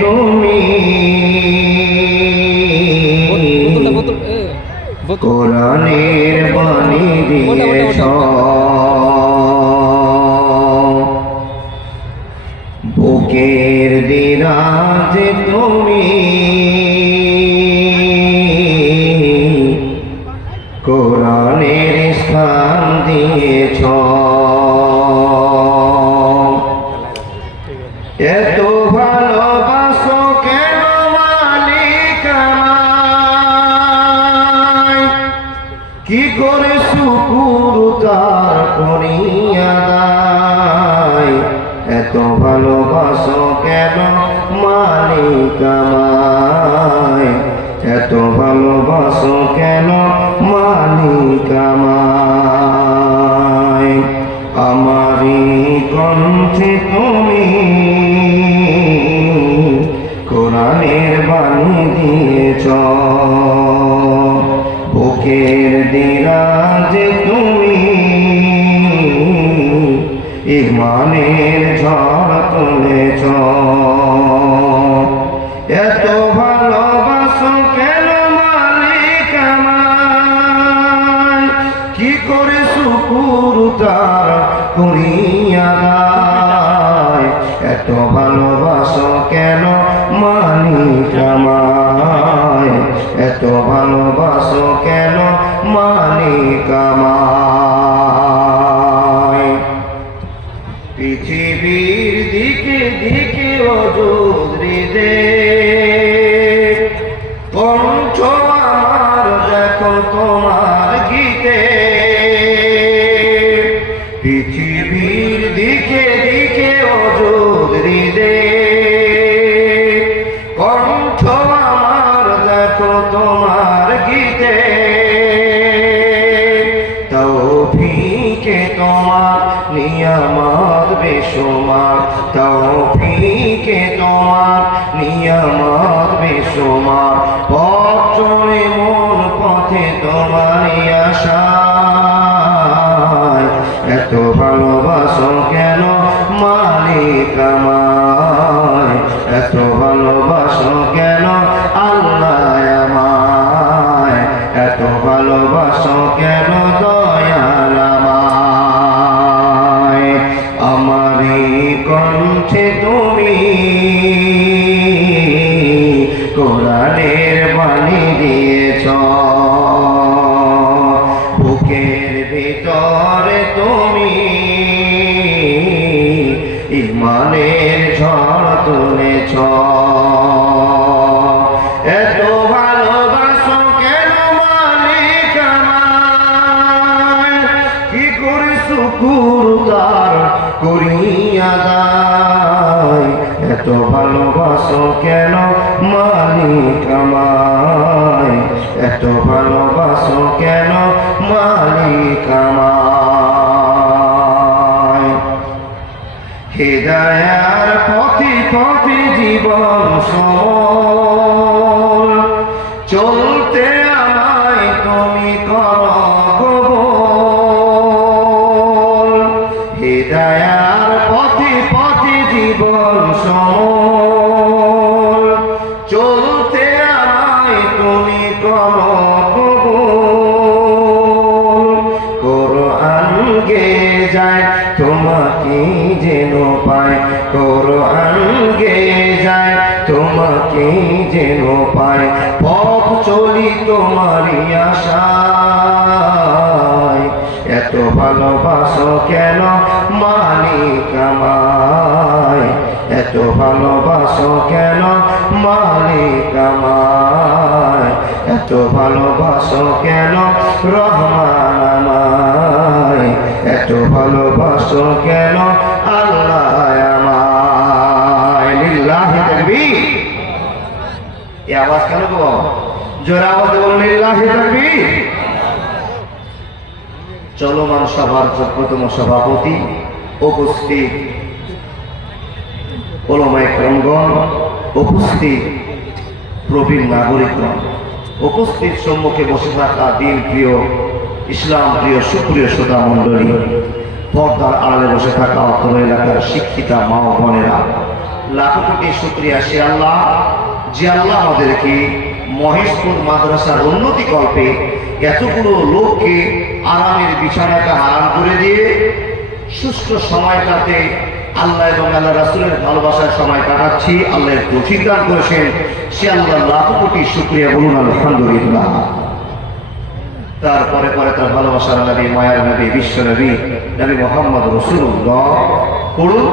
তুমি কোরআনের বাণী দিয়েছ বুকের দিরাজে তুমি কোরআনের স্থান দিয়েছ এত ভালোবাসো কেন মালিক আমায় কি করে শুকুর তার করিয়া দায় এত ভালোবাসো কেন মালিক আমায় এত ভালোবাসো কেন মালিক আমায় আমারই কণ্ঠে তুমি কোরআনের বাণী দিয়েছ বুকের দিরাজে তুমি ইমানের ঝড় তুলেছ এত ভালোবাসো কেন মালিক আমায় কি করে শুকুর তার করিয়া দায় এত ভালোবাসো কেন মালিক আমায় এত ভালোবাসো কেন মালিক আমায় পৃথিবীর দিকে দিকে অযোধ্যে কণ্ঠ আমার দেখো তোমার গীতে পৃথিবীর দিকে দিকে অযোধ্যে কণ্ঠ আমার দেখো তোমার গীতে তৌফিকে তোমার নিয়ামত বেশুমার তৌফিকে তোমার নিয়ামত বেশুমার পথ চলে মন পথে তোমারই আশায় এত ভালোবাসো কেন মালিক আমায় এত ভালোবাসো কেন আল্লাহ আমায় এত ভালোবাসো কেন দয়াল আমায় আমারই কণ্ঠে তুমি কোরআনের বাণী দিয়েছ বুকের ভিতরে তুমি ইমানের ঝড় তুলেছ এত ভালোবাসো কেন মালিক আমায় কি করে শুকুর তার করিয়া দায় এত ভালোবাসো কেন মালিক আমায় এত ভালোবাসো কেন মালিক আমায় হিদায়ার পথে পথে জীবন সমল চলতে আমায় তুমি করো কবুল হিদায়ার পথে পথে জীবন সমল চলতে আমায় তুমি করো কবুল কোরআন গে যায় তোমাকে যেন পায় কোরআন গে যায় তোমাকে যেন পায় পথ চলি তোমারই আশায় এত ভালোবাসো কেন মালিক আমায় এত ভালোবাসো কেন মালিক আমায় এত ভালোবাসো কেন রহমান আমায় এত ভালোবাসো কেন আল্লাহ আমায় লিল্লাহি তাকবীর এই আওয়াজ কেন গো জোরে আওয়াজে বলুন লিল্লাহি তাকবীর চলমান সভার যোগ্যতম সভাপতি উপস্থিত ওলামায়ে কেরামগণ উপস্থিত প্রবীণ নাগরিকগণ উপস্থিত সম্মুখে বসে থাকা দিন প্রিয় ইসলাম প্রিয় সুপ্রিয় শ্রোতা মণ্ডলী পর্দার আড়ালে বসে থাকা অত্র এলাকার শিক্ষিতা মা ও বোনেরা লাখো কোটি শুকরিয়া সে আল্লাহ যে আল্লাহ আমাদেরকে মহেশপুর মাদ্রাসার উন্নতি কল্পে এতগুলো লোককে আরামের বিছানাটা হারাম করে দিয়ে সুস্থ সময়টাতে আল্লাহ এবং আল্লাহ রাসূলের ভালোবাসার সময় কাটাচ্ছি। আল্লাহ তৌফিক দান করেছেন, সে আল্লাহ লাখো কোটি শুকরিয়া, বলুন আলহামদুলিল্লাহ। তারপরে পরে তার ভালোবাসার নবী, মায়ার নবী, বিশ্ব নবী, নবী মুহাম্মদ রাসূলুল্লাহ পড়ুন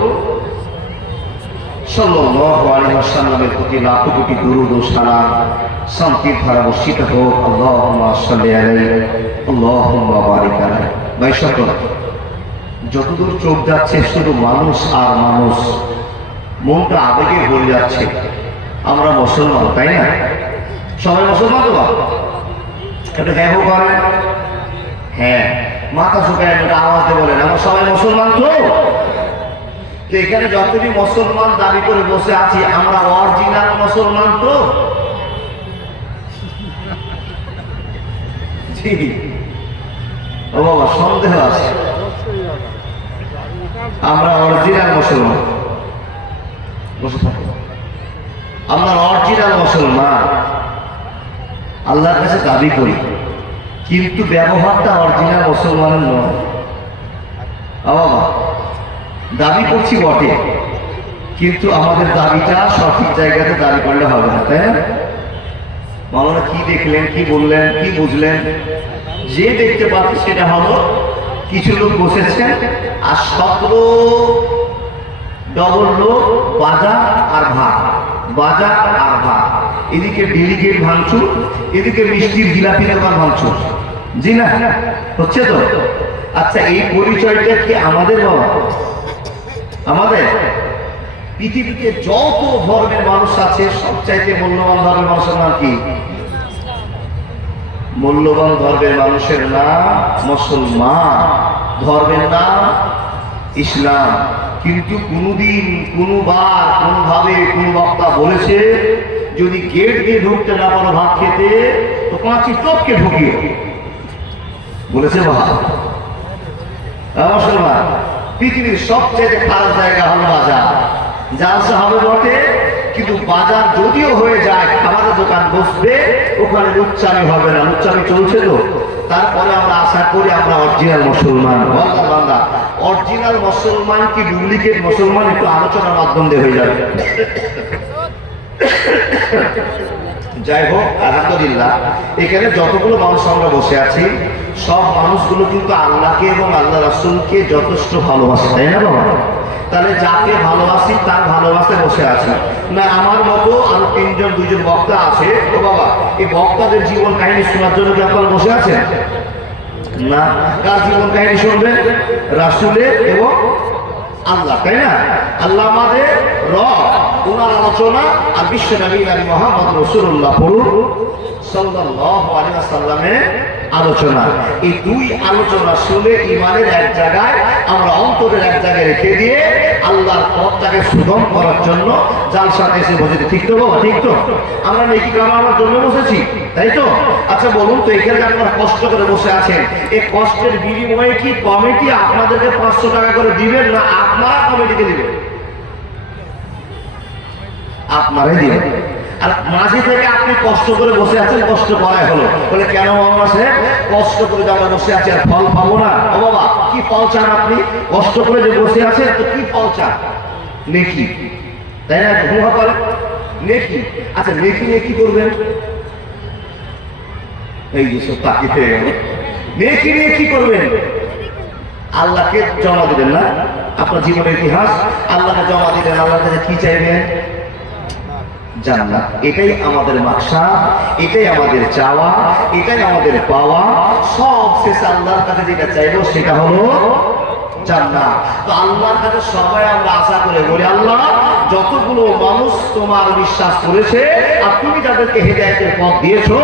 সাল্লাল্লাহু আলাইহি ওয়াসাল্লামের প্রতি লাখো কোটি দুরূদ ও সালাম, শান্তির ধারা বর্ষিত হোক। আল্লাহুম্মা সাল্লি আলাইহি, আল্লাহুম্মা বারিক আলাইহি। ভাই সকল, যতদূর চোখ যাচ্ছে শুধু মানুষ আর মানুষ, মনটা আবেগে ভরে যাচ্ছে। আমরা মুসলমান, তাই না? সবাই মুসলমান তো? এটা হ্যাঁ হোক করে, হ্যাঁ মাথা শুকায় আওয়াজ দিয়ে বলেন আমরা সবাই মুসলমান তো? এখানে যতটি মুসলমান দাবি করে বসে আছি, আমরা অরিজিনাল মুসলমান তো? জি ও বাবা, সন্দেহ আছে। আমরা অরিজিনাল মুসলমান, বসে থাকো। আমরা অরিজিনাল মুসলমান আল্লাহর কাছে দাবি করি, কিন্তু ব্যবহারটা অরিজিনাল মুসলমানের নয়। বাবা, দাবি করছি বটে, কিন্তু আমাদের দাবিটা সঠিক জায়গাতে দাবি করলে হবে না, তাই না? মাওলানা কি দেখলেন, কি বললেন, কি বুঝলেন? যে দেখতে পাচ্ছে সেটা হলো কিছু লোক বসেছেন আর 17 ডবল লোক বাজার আর ভাত, বাজার আর ভাত। এদিকে ডেলিগেট ভাঙচুর, এদিকে মিষ্টির জিলাপি দোকান ভাঙচুর। জি না, হচ্ছে তো? আচ্ছা, এই পরিচয়টা কি আমাদের? বাবা, আমাদের পৃথিবীতে যত ধর্মের মানুষ আছে, সবচাইতে মূল্যবান ধর্মের মানুষের নাম কি? মূল্যবান ধর্মের মানুষের নাম মুসলমান, ধর্মের নাম ইসলাম। কিন্তু কোনদিন, কোনবার, কোনভাবে কোন বক্তা বলেছে যদি গেট দিয়ে ঢুকতে না পারো ভাত খেতে, তো 5টি টপকে ঢুকিয়ে বলেছে? বাবা, মুসলমান পৃথিবীর সবচেয়ে খারাপ জায়গা হলো বাজার। জালসা হবে বটে, কিন্তু বাজার যদিও হয়ে যায়, খাবারের দোকান বসবে, ওখানে লুচ্চামি হবে না। লুচ্চামি চলছে তো, তারপরে আমরা আশা করি আমরা অরিজিনাল মুসলমান। বান্দা, অরিজিনাল মুসলমান কি ডুপ্লিকেট মুসলমান, একটু আলোচনার মাধ্যম দিয়ে হয়ে যাবে। যাই হোক, আলহামদুলিল্লাহ, এখানে যতগুলো মানুষ আমরা বসে আছি, সব মানুষগুলো কিন্তু আল্লাহকে এবং আল্লাহ রাসূলকে যথেষ্ট ভালোবাসে, তাই না বাবা? তাহলে যাকে ভালোবাসি তার ভালোবাসায় বসে আছে না। আমার মতো আরো 3জন 2জন বক্তা আছে, তো বাবা এই বক্তাদের জীবন কাহিনী শোনার জন্য কি আপনারা বসে আছেন না? কার জীবন কাহিনী শুনবেন? রাসূলের এবং আল্লাহ, তাই না? আল্লাহ আমাদের রব, ওনার আলোচনা আর বিশ্ব নবী মুহাম্মদ রাসূলুল্লাহ সাল্লাল্লাহু আলাইহি ওয়াসাল্লামের আলোচনা। এই দুই আলোচনা শুনে ইমানের এক জায়গায়, আমরা অন্তরের এক জায়গায় রেখে দিয়ে আল্লাহর পথটাকে সুগম করার জন্য জালসাতে এসে বসেছি। ঠিক তো বাবা? ঠিক তো? আমরা নেকি কামানোর জন্য বসেছি, তাই তো? আচ্ছা বলুন তো, এখানে আপনারা কষ্ট করে বসে আছেন, এই কষ্টের বিনিময়ে কি কমিটি আপনাদেরকে 500 টাকা করে দিবেন, না আপনারা কমিটিকে দিবেন? আপনারাই দিবেন। আর মাঝে থেকে আপনি কষ্ট করে বসে আছেন, কষ্ট করাই হলো বলে কেন আছে? কষ্ট করে যে আমরা বসে আছি আর ফল পাবো না? ও বাবা, কি ফল চান আপনি? কষ্ট করে যে বসে আছেন, তো কি ফল চান? নেকি, তাই না? ঘুমা করে নেকি। আচ্ছা, নেকি নিয়ে কি করবেন? এই যে সব তাকিয়ে হয়ে গেল। নেকি নিয়ে কি করবেন? আল্লাহকে জমা দিবেন না? আপনার জীবনের ইতিহাস আল্লাহকে জমা দিবেন। আল্লাহর কাছে কি চাইবেন? জান্নাত। এটাই আমাদের মাকসাদ, এটাই আমাদের চাওয়া, এটাই আমাদের পাওয়া। সব শেষ আল্লাহর কাছে যেটা চাইবো সেটা হলো জান্নাত। তো আল্লাহর কাছে সবাই আমরা আশা করে বলি, আল্লাহ যতগুলো মানুষ তোমার বিশ্বাস করেছে আর তুমি যাদেরকে হেদায়েতের পথ দিয়েছো,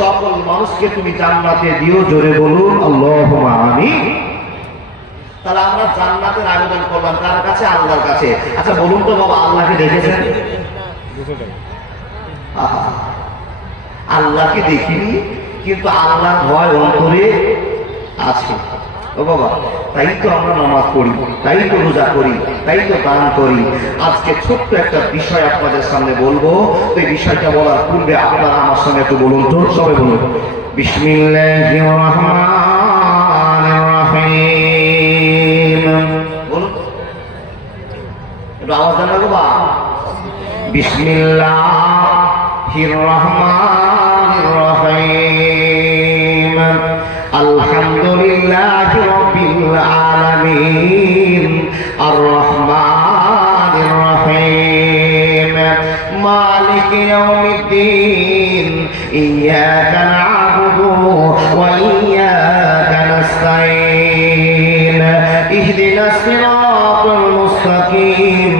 সকল মানুষকে তুমি জান্নাতে দিও। জোরে বলুন আল্লাহুম্মা আমিন। তাহলে আমরা জান্নাতের আবেদন করলাম কার কাছে? আল্লাহর কাছে। আচ্ছা বলুন তো বাবা, আল্লাহকে দেখেছেন? আল্লাহকে দেখিনি, কিন্তু আল্লাহর ভয় অন্তরে আছে। ও বাবা, তাই তো আমরা নামাজ পড়ি, তাই তো রোজা করি, তাই তো দান করি। আজকে ছোট্ট একটা বিষয় আপনাদের সামনে বলবো। এই বিষয়টা বলার পূর্বে আপনারা আমার সামনে একটু বলুন তো, সবাই বলুন বিসমিল্লাহির রহমানির রহিম। বলুন, একটু আওয়াজ দেন না বাবা। বিসমিল্লাহির রহমানির রহিম। আলহামদুলিল্লাহি রাব্বিল আলামিন আর রহমানির রহিম মালিকি ইয়াউমিদ্দিন ইয়্যাকা না'বুদু ওয়া ইয়্যাকা নাস্তাঈন ইহদিনাস সিরাতাল মুস্তাকিম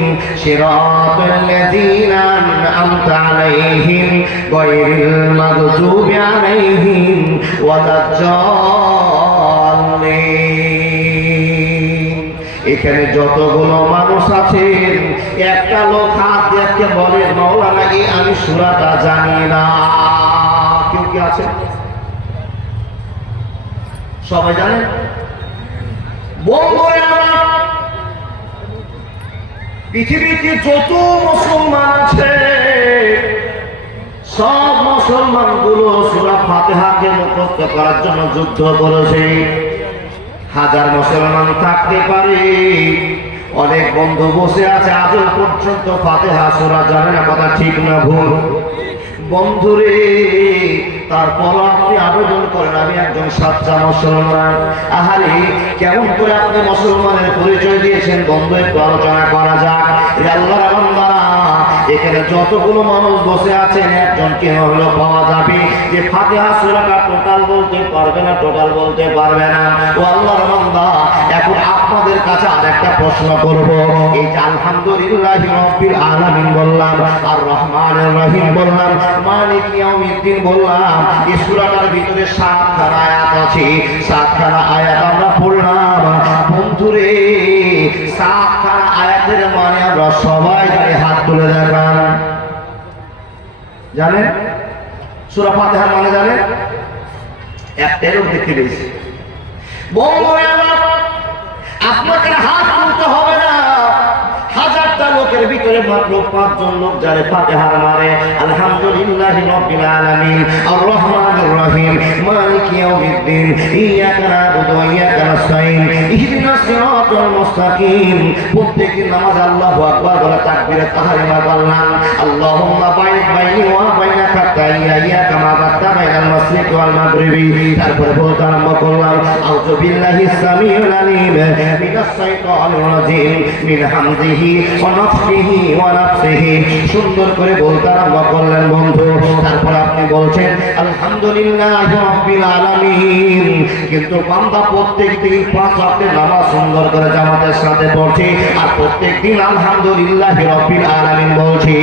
সিরাতাল লাযীনা আন'আমতা আলাইহিম গায়রিল মাগযুবি আলাইহিম ওয়ালাদ-দাল্লিন। এখানে যতগুলো মানুষ আছেন, একটা লোক হাত দেখে বলে মাওলানা আমি সূরাটা জানি না। কেউ কি আছে? সবাই জানেন? বন্ধুরা আমার, পৃথিবীতে যত মুসলমান আছে সব মুসলমান গুলো সূরা ফাতিহাকে মুখস্থ করার জন্য যুদ্ধ করেছে। হাজার মুসলমান থাকতে পারে, অনেক বন্ধু বসে আছে আজও পর্যন্ত ফাতিহা সূরা জানে না। কথা ঠিক না ভুল? বন্ধুরে, তারপর আপনি আবেদন করেন আমি একজন সাচ্চা মুসলমান। আহারে, কেমন করে আপনি মুসলমানের পরিচয় দিয়েছেন বন্ধু, একটু আলোচনা করা যাক। আল্লাহর বান্দারা, এখানে যতগুলো মানুষ বসে আছেন একজনকে হলো পাওয়া যাবে যে ফাতিহা সূরাটা টোটাল বলতে পারবে না, টোটাল বলতে পারবে না। ও আল্লাহর বান্দা, এখন আপনাদের কাছে আরেকটা প্রশ্ন করব। এই যে আলহামদুলিল্লাহি রাব্বিল আলামিন বললাম, আর রহমানির রহিম বললাম, মালিক ইয়াউমিদ্দিন বললাম, এই সূরাটার ভিতরে 7খানা আয়াত আছে। 7খানা আয়াত আমরা পড়লাম। বন্ধুরে, 7খানা আয়াতের মানে আমরা সবাই জানি। হাত তুলে দেখান। জানেন সূরা ফাতিহার মানে? জানেন? একটাই লোক দেখতে পেয়েছি। বন্ধুরা আমার, আপনাকে হাত তুলতে হবে না। হাজারটা লোকের ভিতরে মাত্র 5 জন লোক জানে ফাতিহার মানে। আলহামদুলিল্লাহি রাব্বিল আলামিন আর রহমানির রহিম মালিকি ইয়াউমিদ্দিন ইয়্যাকা না'বুদু ওয়া ইয়্যাকা নাস্তাঈন ইহদিনাস সিরাতাল মুস্তাকিম। প্রত্যেকের নামাজ আল্লাহু আকবার বলে তাকবীরে তাহরিমা বললাম। আল্লাহুম্মা বাইদ বাইনি ওয়া বাইনা খাতাইয়া কামা বাদতা বাইনাল মাশরিকি ওয়াল মাগরিবি। তারপরে বলতে আরম্ভ করলাম, আউযু বিল্লাহিস সামিউল আলিম মিনাশ শাইতানির রাজিম মিন হামজিহি ওয়া নাফসিহি ওয়া নাফসিহি। সুন্দর করে বলতে আরম্ভ করলেন বন্ধু। তারপর আপনি বলছেন আলহামদুলিল্লাহি রাব্বিল আলামিন। কিন্তু বান্দা প্রত্যেকদিন 5 ওয়াক্তের নামাজ সুন্দর করে জামাতের সাথে পড়ছে, আর প্রত্যেকদিন আলহামদুলিল্লাহি রাব্বিল আলামিন বলছে।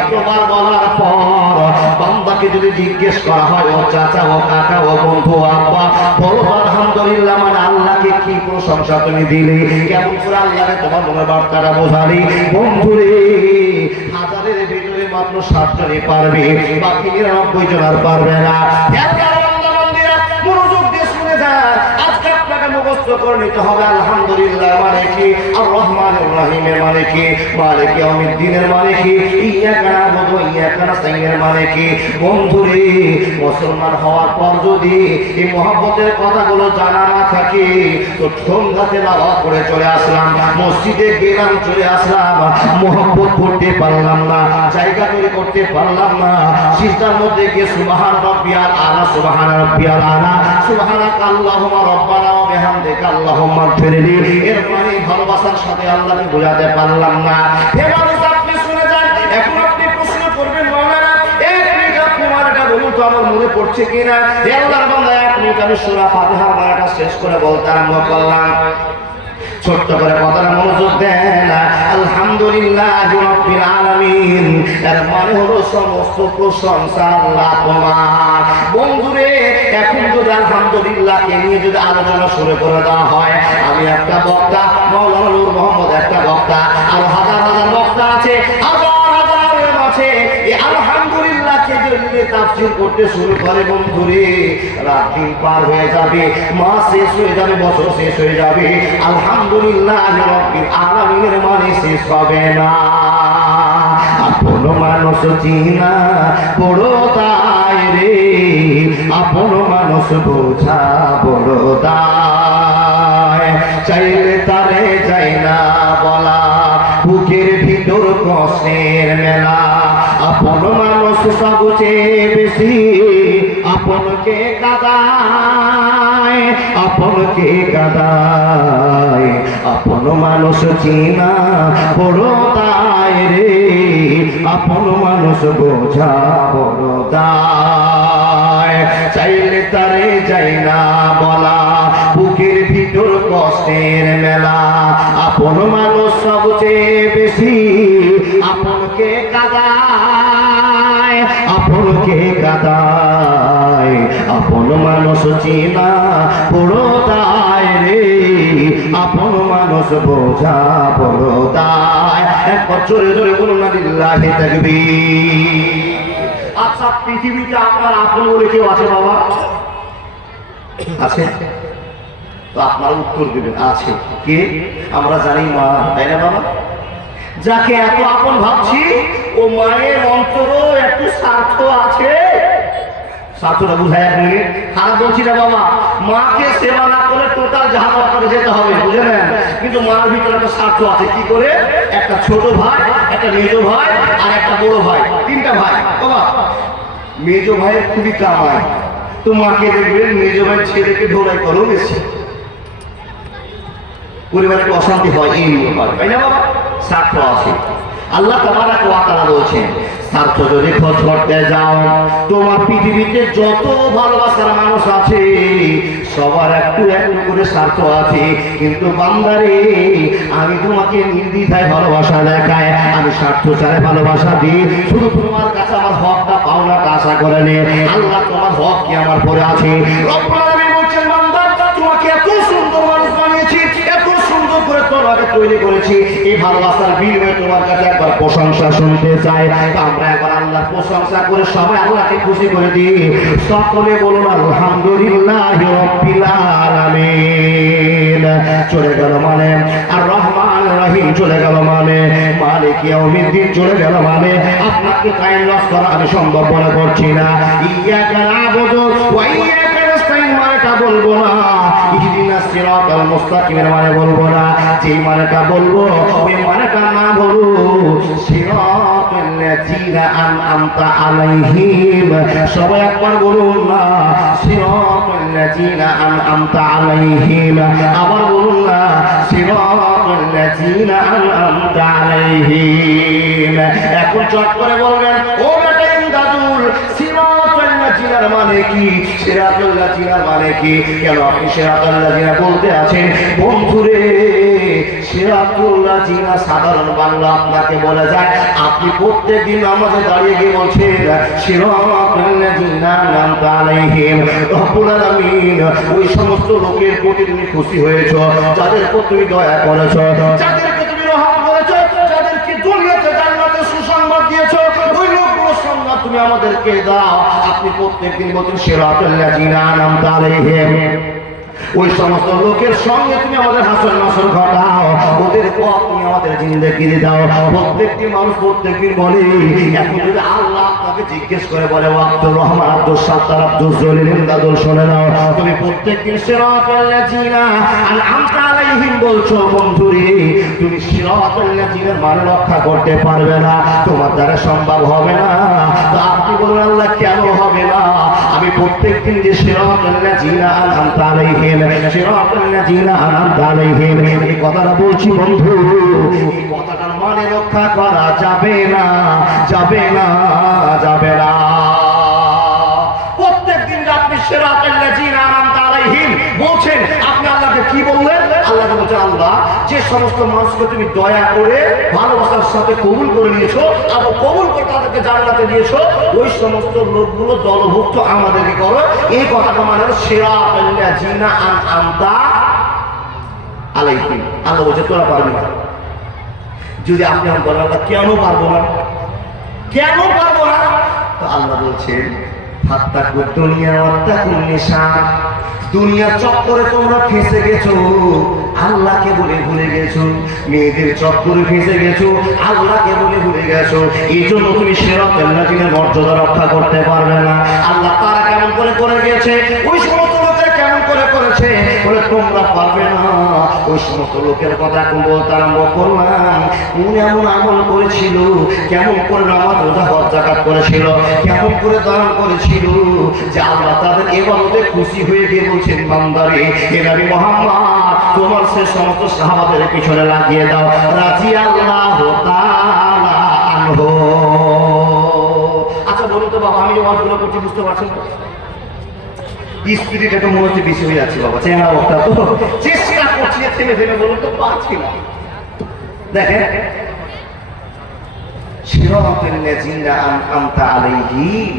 এতবার বলার পর বান্দাকে যদি জিজ্ঞেস করা হয়, ও চাচা, ও কাকা, ও বন্ধু, আব্বা, বলো আলহামদুলিল্লাহ মানে আল্লাহকে কি প্রশংসা তুমি দিলে, কেমন করে আল্লাহকে তোমার মনের বার্তাটা বোঝালি। বন্ধুরে, হাজারের ভিতরে মাত্র 7 জনই পারবে, বাকি 99 জন আর পারবে না। মনোযোগ দিয়ে শুনে যান। আজকে আপনাকে মুখস্থ করে নিতে হবে আলহামদুলিল্লাহ মানে কি, আর রহমানির রহিমের মানে কি, মালিক ইয়াউমিদ্দিনের মানে কি, ইয়্যাকা না'বুদু ওয়া ইয়্যাকা নাস্তাঈনের মানে কি। বন্ধুরে, মুসলমান হওয়ার পর যদি এই মহব্বতের কথাগুলো জানা না থাকে, তো সন্ধ্যাতে নামাজ পড়ে চলে আসলাম, মসজিদে গেলাম, চলে আসলাম, মহব্বত করতে পারলাম না, জায়গা তৈরি করতে পারলাম না, সিজদার মধ্যে গিয়ে সুবহান রাব্বিয়াল আলা, সুবহান রাব্বিয়াল আলা, সুবহানাকা আল্লাহুম্মা রাব্বানা ওয়া বিহামদিকা আল্লাহুম্মা ইগফিরলি, এর মানে ভালোবাসার সাথে আল্লাহকে বোঝাতে পারলাম না। হে মানুষ, আপনি শুনে যান। এখন আপনি প্রশ্ন করবেন, মাওলানা এক মিনিট আপনি মারাটা বলুন তো আমার মনে পড়ছে কিনা। হে আল্লাহর বান্দা, এক মিনিট আমি সূরা ফাতিহার মারাটা শেষ করে বলতে আরম্ভ করলাম। ছোট্ট করে কথাটা মনোযোগ দেন। আলহামদুলিল্লাহি রাব্বিল আলামিন এর মানে হলো সমস্ত প্রশংসা আল্লাহ তোমার। বন্ধুরে, এখন যদি আলহামদুলিল্লাহকে নিয়ে যদি আলোচনা শুরু করে দেওয়া হয়, আমি একটা বক্তা, মাওলানা নূর মোহাম্মদ একটা বক্তা, আর হাজার হাজার বক্তা আছে, হাজার হাজার আছে। এই আলহামদুলিল্লাহকে যে দিনে তাফসীর করতে শুরু করে বন্ধুরে, রাত দিন পার হয়ে যাবে, মাস শেষ হয়ে যাবে, বছর শেষ হয়ে যাবে, আলহামদুলিল্লাহ রাব্বিল আলামিনের মানে শেষ হবে না। আপন মানুষ চিনা বড় দায় রে, আপন মানুষ বোঝা বড় দায়। চাইলে তারে চাই না বলা, বুকের ভিতর কষ্টের মেলা। আপন মানুষ সবচেয়ে বেশি আপনকে কাঁদায়, আপনকে কাঁদায়। আপন মানুষ চিনা বড় দায় রে, আপন মানুষ বোঝা বড় দায়। চাইলে তারে যাই না বলা, বুকের ভিতর কষ্টের মেলা। আপন মানুষ সবচেয়ে বেশি আপনকে কাঁদায়, আপনকে কাঁদায়। আপন মানুষ চিনা বড় দায় রে, আপন মানুষ বোঝা বড় দায়। একবার জোরে জোরে বলুন না লিল্লাহি তাকবীর। আচ্ছা, পৃথিবীতে আপনার আপন বলে কেউ আছে বাবা? আছে? তো আপনারা উত্তর দেবেন আছে। কে? আমরা জানি মা, তাই না বাবা? যাকে এত আপন ভাবছি, ও মায়ের অন্তরও একটু স্বার্থ আছে। স্বার্থটা বুঝায় আপনি খারাপ বলছি না বাবা, মাকে সেবা না করে টোটাল জাহান্নাম করে যেতে হবে, বুঝে নেন। কিন্তু মার ভিতরে একটা স্বার্থ আছে। কি করে? একটা ছোট ভাই, একটা মেজো ভাই আর একটা বড় ভাই, তিনটা ভাই বাবা। মেজো ভাইয়ের খুবই কামাই, তো মাকে দেখবেন মেজো ভাই ছেলেকে ঢোলাই করো বেশি, পরিবারে অশান্তি হয়, এই তাই না বাবা? স্বার্থ আছে। আল্লাহ তাবারাক ওয়া তাআলা বলেছেন, স্বার্থ যদি খোঁজ করতে যাও, তোমার পৃথিবীতে যত ভালোবাসার মানুষ আছে সবার একটু একটু করে স্বার্থ আছে। কিন্তু বান্দারে, আমি তোমাকে নির্দ্বিধায় ভালোবাসা দেখায়, আমি স্বার্থ ছাড়া ভালোবাসা দিই। শুধু তোমার কাছে আমার হকটা পাওনাটা আশা করে নে। আল্লাহ তোমার হক কি আমার পরে আছে? রব্বুল আলামিন বলছেন, বান্দা তোমাকে এত সুন্দর মানুষ বানিয়েছি, এত সুন্দর করে তোমাকে তৈরি করেছি, এই ভালোবাসার বিনিময়ে তোমার কাছে একবার প্রশংসা শুনতে চাই। আমরা একবার আল্লাহর প্রশংসা করে সবাই আল্লাহকে খুশি করে দিই। সকলে বলুন আলহামদুলিল্লাহি রাব্বিল আলামিন। চলে গেল মানে আর রহমান রহিম চলে গেল মানে, মালিক ইয়াউমিদ্দিন চলে গেল মানে, আপনাকে কায়েম লস করা আমি সম্ভব মনে করছি না। ইয়াকা নাবুদু ওয়া ইয়াকা নাস্তাইন মানেটা বলবো না, ইহদিনাস সিরাতাল মুস্তাকিমের মানে বলবো না। যেই মানেটা বলবো ওই মানেটা না বলবো, সিরাতাল লাযিনা আনআমতা আলাইহিম। সবাই একবার বলুন না, সিরাতাল লাযিনা আনআমতা আলাইহিম। আবার বলুন না, সিরাতাল লাযিনা আনআমতা আলাইহিম। এখন চট করে বলবেন, ও বেটা ইমদাদুল, সিরাতাল লাযিনার মানে কি? সিরাতাল লাযিনার মানে কি? কেন আপনি সিরাতাল লাযিনা বলতে আছেন? বন্ধুরে, সিরাতুল লাযিনা সাধারণ বাংলা আপনাকে বলা যায়। আপনি প্রত্যেকদিন নামাজে দাঁড়িয়ে গিয়ে বলছেন, সিরাতুল লাযিনা আনআমতা আলাইহিম। রব্বুল আলামিন ওই সমস্ত লোকের প্রতি তুমি খুশি হয়েছো, যাদের প্রতি তুমি দয়া করেছো, যাদেরকে তুমি রহম করেছো, যাদেরকে দুনিয়াতে জান্নাতে সুসংবাদ দিয়েছো, ওই লোকগুলোর সংবাদ তুমি আমাদেরকে দাও। আপনি প্রত্যেকদিন বলছেন সিরাতুল লাযিনা আনআমতা আলাইহিম। ওই সমস্ত লোকের সঙ্গে তুমি আমাদের হাসর নাসর ঘটাও, ওদের পথ তুমি আমাদের জিন্দেগিতে দাও। প্রত্যেকটি মানুষ প্রত্যেকদিন বলে, এখন যদি আল্লাহ আপনাকে জিজ্ঞেস করে বলে, আব্দুর রহমান, আব্দুল সাত্তার, আব্দুল জলিল, ইমদাদুল, শুনে নাও, তুমি প্রত্যেকদিন সিরাতাল লাযিনা আনআমতা আলাইহিম বলছো। বন্ধুরে, তুমি সিরাতাল লাযিনার মানে রক্ষা করতে পারবে না, তোমার দ্বারা সম্ভব হবে না। তো আপনি বলুন, আল্লাহ কেন হবে না? আমি প্রত্যেকদিন যে সিরাতাল লাযিনা আনআমতা আলাইহিম, সিরাতাল লাযিনা আনআমতা আলাইহিম এই কথাটা বলছি বন্ধু, এই কথাটার মানে রক্ষা করা যাবে না, যাবে না, যাবে না। প্রত্যেকদিন আপনি সিরাতাল লাযিনা আনআমতা আলাইহিম বলছেন, আপনি আল্লাহকে কি বললেন? আল্লাহকে বলছেন, আল্লাহ যে সমস্ত মানুষকে তুমি দয়া করে ভালোবাসার সাথে কবুল করে নিয়েছো আর কবুল করে তাদেরকে জান্নাতে দিয়েছো, ওই সমস্ত লোকগুলো দলভুক্ত আমাদেরকে করো। এই কথাটা মানে হলো সিরাতাল লাযিনা আনআমতা আলাইহিম। আল্লাহ বলছে, তোরা পারবি না। যদি আপনি বলেন, আল্লাহ কেন পারবো না, কেন পারবো না? আল্লাহ বলছেন ফাত্তাকুদ দুনিয়া ওয়াত্তাকুন নিসা, দুনিয়ার চক্করে তোমরা ফেঁসে গেছো, আল্লাহকে বলে ভুলে গেছো, মেয়েদের চক্করে ফেঁসে গেছো, আল্লাহকে বলে ভুলে গেছো। এই জন্য তুমি সিরাতুল মুস্তাকিমের মর্যাদা রক্ষা করতে পারবে না। আল্লাহ তারা কেমন করে করে গেছে, ওই সমস্ত লোকের কেমন করে করেছে বলে তোমরা পারবে না। ওই সমস্ত লোকের কথা এখন বলতে আরম্ভ করলাম। কোন এমন আমল করেছিল, কেমন করে নামাজ রোজা হজ যাকাত করেছিল, কেমন করে দান করেছিল যে আল্লাহ তাদের ইবাদতে খুশি হয়ে গিয়ে বলছেন বান্দারে হে নবী মুহাম্মদ তোমার সে সমস্ত সাহাবাদের পিছনে লাগিয়ে দাও, রাদিয়াল্লাহু তাআলা আনহু। আচ্ছা বলুন তো বাবা, আমি যে ওয়াজগুলো করছি বুঝতে পারছেন তো? স্পিরিট একটু মনে হচ্ছে বেশি হয়ে যাচ্ছে বাবা, চেহারা ওটা তো চেষ্টা করছি থেমে থেমে, বলুন তো পারছি না। দেখেন সিরাতাল লাযিনা আনআমতা আলাইহিম,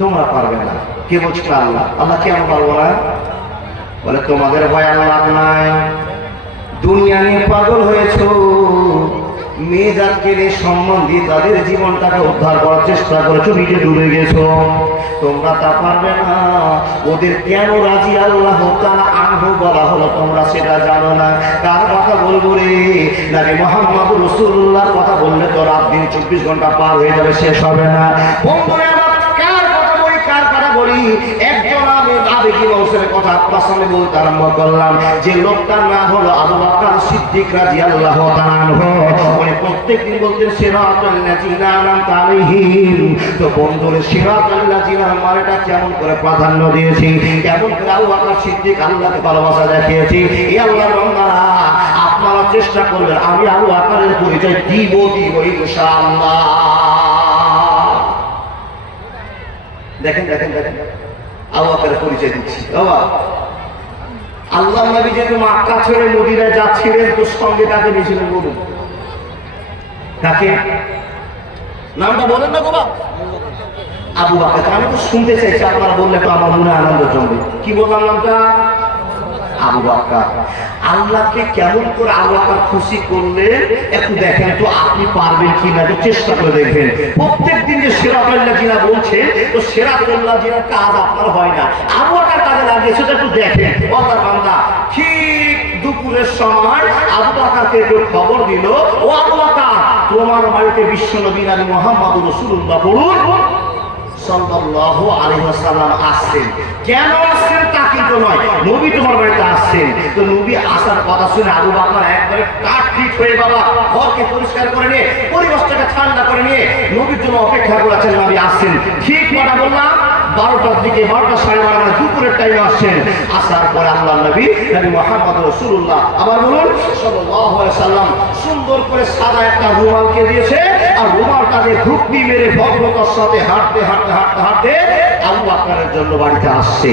তোমরা পারবে না। কে বলছিল? আল্লাহ। আল্লাহ কেন পারবো না? বলে তোমাদের ভয় আল্লাহ নাই, দুনিয়া নিয়ে পাগল হয়েছো, মেয়ে জাতকে নিয়ে সম্মান দিয়ে তাদের জীবনটাকে উদ্ধার করার চেষ্টা করেছো, নিজে ডুবে গেছো। তোমরা তা পারবে না। ওদের কেন রাজি আল্লাহ তাআলা আনহু বলা হলো তোমরা সেটা জানো না। কার কথা বলবো রে? নবী মুহাম্মদ রাসূলুল্লাহর কথা বললে তো রাত দিন 24 ঘন্টা পার হয়ে যাবে, শেষ হবে না। বন্ধুরা কার কথা বলি? একজন আবেগী মানুষের কথা আপনার সামনে বলতে আরম্ভ করলাম, যে লোকটার নাম হলো আবু বকর সিদ্দিক রাদিয়াল্লাহু তাআলা আনহু। উনি প্রত্যেকদিন বলতেন সিরাতাল লাযিনা আনআমতা আলাইহিম। তো বন্ধুরা সিরাতাল লাযিনা মানেটা কেমন করে প্রাধান্য দিয়েছি, কেমন করে আবু বকর সিদ্দিক আল্লাহকে ভালোবাসা দেখিয়েছি। এই আল্লাহর বান্দারা আপনারা চেষ্টা করবেন, আমি আবু বকরের পরিচয় দিব ইনশাআল্লাহ। দেখেন দেখেন দেখেন আবু বকরের পরিচয় দিচ্ছি। বাবা আল্লাহ নবী যেহেতু মক্কা ছেড়ে মদিনায় যাচ্ছিলেন, তো সঙ্গে কাকে নিয়েছিলেন বলুন? কাকে? নামটা বলেন না বাবা। আবু বকর। আমি তো শুনতে চাইছি, আপনারা বললে তো আমার মনে আনন্দ জমবে। কি বললাম নামটা? আবু বকর। আল্লাহকে কেমন করে আবু বকর খুশি করলেন একটু দেখেন তো, আপনি পারবেন কিনা একটু চেষ্টা করে দেখবেন। প্রত্যেকদিন যে সিরাতুল লাযিনা বলছে, তো সিরাতুল লাযিনার কাজ আপনার হয় না, আবু বকর কাজে লাগিয়েছে, একটু দেখেন। আল্লাহর বান্দা ঠিক দুপুরের সময় আবু বকরকে কেউ খবর দিল, ও আবু বকর তোমার বাড়িতে বিশ্বনবী নবী মুহাম্মদ রাসূলুল্লাহ পড়ুন সাল্লাল্লাহু আলাইহি ওয়াসাল্লাম আসছেন। কেন আসছেন তা কিন্তু নয়, নবী তোমার বাড়িতে আসছেন। তো নবী আসার কথা শুনে আবু বকর একবারে কাটপিট হয়ে বাবা ঘরকে পরিষ্কার করে নিয়ে, পরিবেশটাকে ঠান্ডা করে নিয়ে নবীর জন্য অপেক্ষা করেছেন। নবী আসছেন ঠিক কটা বললাম 12টার দিকে, 12টা সাড়ে 12 মানে দুপুরের টাইমে আসছেন। আসার পরে আল্লাহ নবী মুহাম্মদ রাসূলুল্লাহ আবার বলুন সাল্লাল্লাহু আলাইহি ওয়াসাল্লাম সুন্দর করে সাদা একটা রুমালকে দিয়েছে, আর রুমালটা দিয়ে ঘুরতি মেরে ভদ্রতার সাথে হাঁটতে হাঁটতে হাঁটতে হাঁটতে আবু বকরের জন্য বাড়িতে আসছে।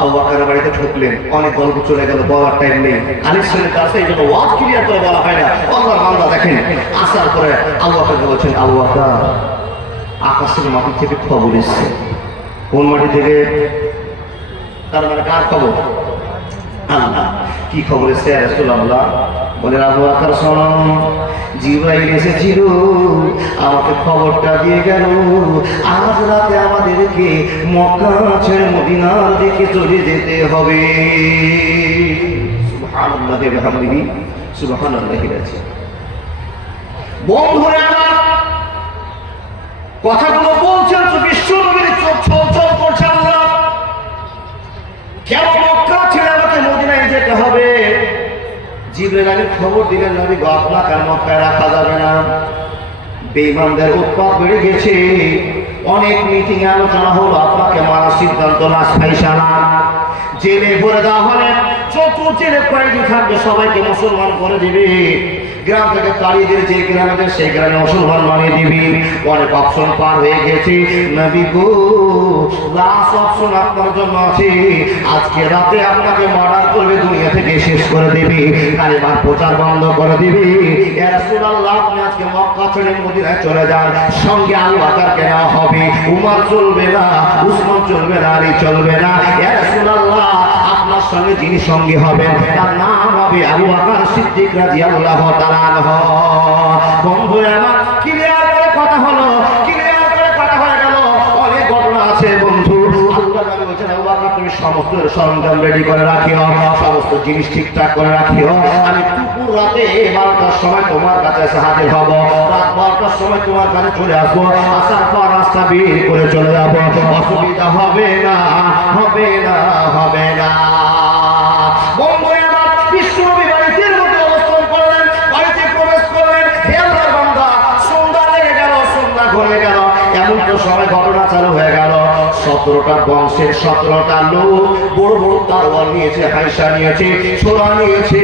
আবু বকরের বাড়িতে ঢুকলেন, অনেক গল্প চলে গেল, বলার টাইম নেই। কালেকশনের কাছে এই জন্য ওয়াজ ক্লিয়ার করে বলা হয় না। আল্লাহর বান্দা দেখেন আসার পরে আবু বকরকে বলছেন, আবু বকর আকাশ থেকে মাটি থেকে খবর এসছে। কোন মাটি থেকে? তার মানে কার খবর? আল্লাহ। কি খবর এসছে রাসূলুল্লাহ? বলেন আবু বকর শোনো, জিবরাইল এসেছিল, আমাকে খবরটা দিয়ে গেল আজ রাতে আমাদেরকে মক্কা ছেড়ে মদিনার দিকে চলে যেতে হবে। সুবহানাল্লাহি ওয়া বিহামদিহি সুবহানাল্লাহি আযীম। বন্ধুরা আমার কথাগুলো বলছেন তো বিশ্ব নবীর চোখ ছলছল করছে। আল্লাহ কেন মক্কা ছেড়ে আমাকে মদিনায় যেতে হবে? জিবরাইল আলাইহিস খবর দিলেন, নবী গো আপনাকে মক্কায় রাখা যাবে না, বেঈমানদের উৎপাত বেড়ে গেছে, অনেক মিটিং আলোচনা হলো, আপনাকে মারার সিদ্ধান্ত না, ফাইসালা জেলে ভরে দেওয়া হলে যত জেলে কয়েদি থাকবে সবাইকে মুসলমান করে দিবে। গ্রাম থেকে তাড়িয়ে দিয়ে যে গ্রামে সেই গ্রামে মুসলমান বানিয়ে দিবি। অনেক অপশন পার হয়ে গেছে। নবী গো লাস্ট অপশন আপনার জন্য আছে, আজকে রাতে আপনাকে মার্ডার করবে, দুনিয়া থেকে শেষ করে দিবি, কালিমার প্রচার বন্ধ করে দিবি। ইয়া রাসূলুল্লাহ আপনি আজকে মক্কা ছেড়ে মদিনায় চলে যান, সঙ্গে আবু বকরকে নেওয়া হবে, উমর চলবে না, উসমান চলবে না, আলী চলবে না। ইয়া রাসূলুল্লাহ আপনার সঙ্গে যিনি সঙ্গী হবেন তার নাম হবে আবু বকর সিদ্দিক রাদিয়াল্লাহু তাআলা আনহু। বন্ধুরা আমার ক্লিয়ার করে কথা হলো, ক্লিয়ার করে সমস্ত সরঞ্জাম রেডি করে রাখিও, সমস্ত জিনিস ঠিকঠাক করে রাখিও। আমি দুপুর রাতে 12টার সময় তোমার কাছে এসে হাজির হব, রাত 12টার সময় তোমার কাছে চলে আসবো। আসার পর রাস্তা বের করে চলে যাবো, অসুবিধা হবে না, হবে না, হবে না। বন্ধুরা আমার, বিশ্বনবী বাড়িতে মধ্যে অবস্থান করলেন, বাড়িতে প্রবেশ করলেন। হে আল্লাহর বান্দা, সন্ধ্যা লেগে গেল, সন্ধ্যা ঘুরে গেল। এমন তো সময় ঘটনা চালু হয়ে গেল, 17টা বংশের 17টা লোক বড় বড় তারওয়ার নিয়েছে, হাইসা নিয়েছে, ছোড়া নিয়েছে।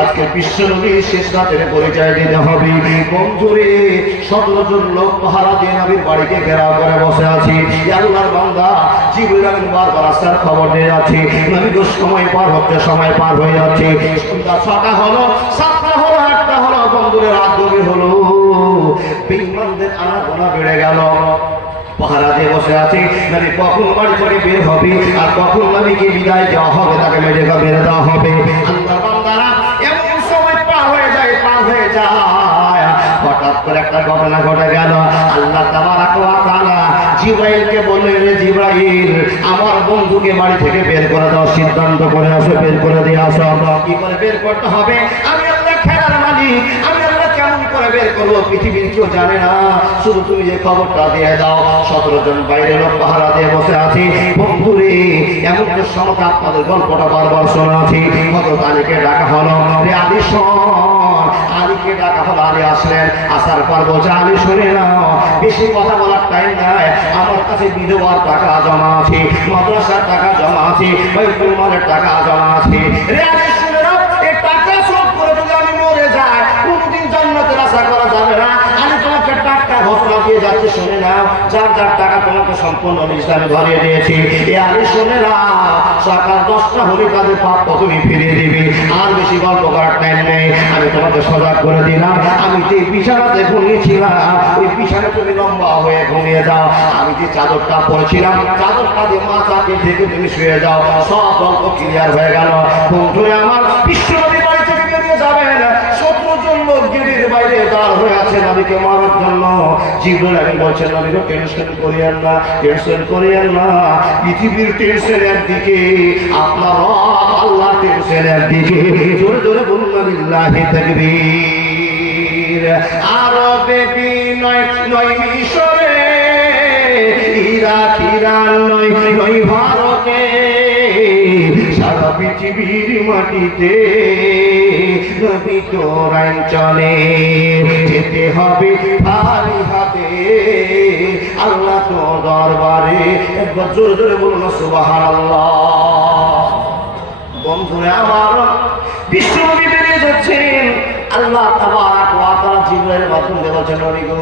আজকে বিশ্বনবীর শেষ রাতের পরিচয় দিতে হবে। বন্ধুরে, 17 জন লোক পাহারা দিয়ে নবীর বাড়িকে ঘেরাও করে বসে আছি। আল্লাহর বান্দা জিবরিল আমিন বারবার আসার খবর দিয়ে যাচ্ছে। নবীর সময় পার হচ্ছে, সময় পার হয়ে যাচ্ছে। সন্ধ্যা 6টা হলো, 7টা হলো, 8টা হলো। বন্ধুরে, রাত গভীর হলো। বেঈমানদের আনাগোনা বেড়ে গেল। পাহারা দিয়ে বসে আছে, নবী কখন বাড়ি থেকে বের হবে আর কখন নবীকে বিদায় দেওয়া হবে, তাকে মেরে দেওয়া হবে। আল্লাহর বান্দারা এমন সময় পার হয়ে যায়, পার হয়ে যায়। হঠাৎ করে একটা ঘটনা ঘটে গেল। আল্লাহ তাবারক ওয়া তাআলা জিবরাইলকে বললেন, রে জিবরাইল, আমার বন্ধুকে বাড়ি থেকে বের করে দাও, সিদ্ধান্ত করে আসো, বের করে দিয়ে আসো। কি করে বের করতে হবে? আমি আল্লাহ খেলার মালিক, আমি আল্লাহ কেমন করে বের করবো পৃথিবীর কেউ জানে না, শুধু তুমি যে খবরটা দিয়ে দাও। 17 জন বাইরে লোক পাহারা দিয়ে বসে আছি। বন্ধুরে, এমন যে সময় আপনাদের গল্পটা বারবার শোনা আছি। হযরত আলীকে ডাকা হলো, রে আলী শোন। আলীকে ডাকা হলো, আলী আসলেন। আসার পর বলছে, আলী শুনে নাও, বেশি কথা বলার টাইম নাই, আমার কাছে বিধবার টাকা জমা আছে, মাদ্রাসার টাকা জমা আছে, বাইতুল মালের টাকা জমা আছে। রে আলী শুনে নাও, এই টাকা শোধ করে যদি আমি মরে যাই, কোনদিন জান্নাতের আশা করা যাবে না। আমি তোমাকে টাকা ঘোষণা দিয়ে যাচ্ছি, শুনে নাও, যার যার টাকা তোমাকে সম্পূর্ণ ইসলামে ধরিয়ে দিয়েছি। এ আলী শুনে নাও, সকাল 10টা হলে তাদের প্রাপ্য তুমি ফিরিয়ে দিবি। আর বেশি গল্প করার টাইম নেই, আমি তোমাকে সজাগ করে দিলাম। আমি যে বিছানাতে ঘুমিয়েছিলাম, ওই বিছানা তুমি লম্বা হয়ে ঘুমিয়ে যাও। আমি যে চাদরটা পরেছিলাম, চাদরটা দিয়ে মাথাকে ঢেকে তুমি শুয়ে যাও। সব গল্প ক্লিয়ার হয়ে গেল। বন্ধু আমার, বিশ্বনবী বাড়ি থেকে বেরিয়ে যাবেন, 17 জন লোক গেটের বাইরে দাঁড় হয়ে আছে নবীকে মারার জন্য। জিবরাইল আমিন বলছেন, নবীকে টেনশন করিয়েন না, টেনশন করিয়েন না। পৃথিবীর টেনশন একদিকে, আপনার আল্লাহ টেনশন একদিকে। জোরে জোরে বলুন লিল্লাহি তাকবীর। আরবে বিনয় নয়, মিশরে, ইরাক, ইরান নয়, নয় ভারতে, সারা পৃথিবীর মাটিতে নবী তোর আইন চলে। যেতে হবে ভারী হাতে আল্লাহ তো দরবারে। একবার জোরে জোরে বলুন সুবহানাল্লাহ। বন্ধুরা আমার, বিশ্বনবী বেরিয়ে যাচ্ছেন। আল্লাহ তাবারক ওয়া তাআলা জিবরাইলের মাধ্যমে বলেছেন, নবী গো,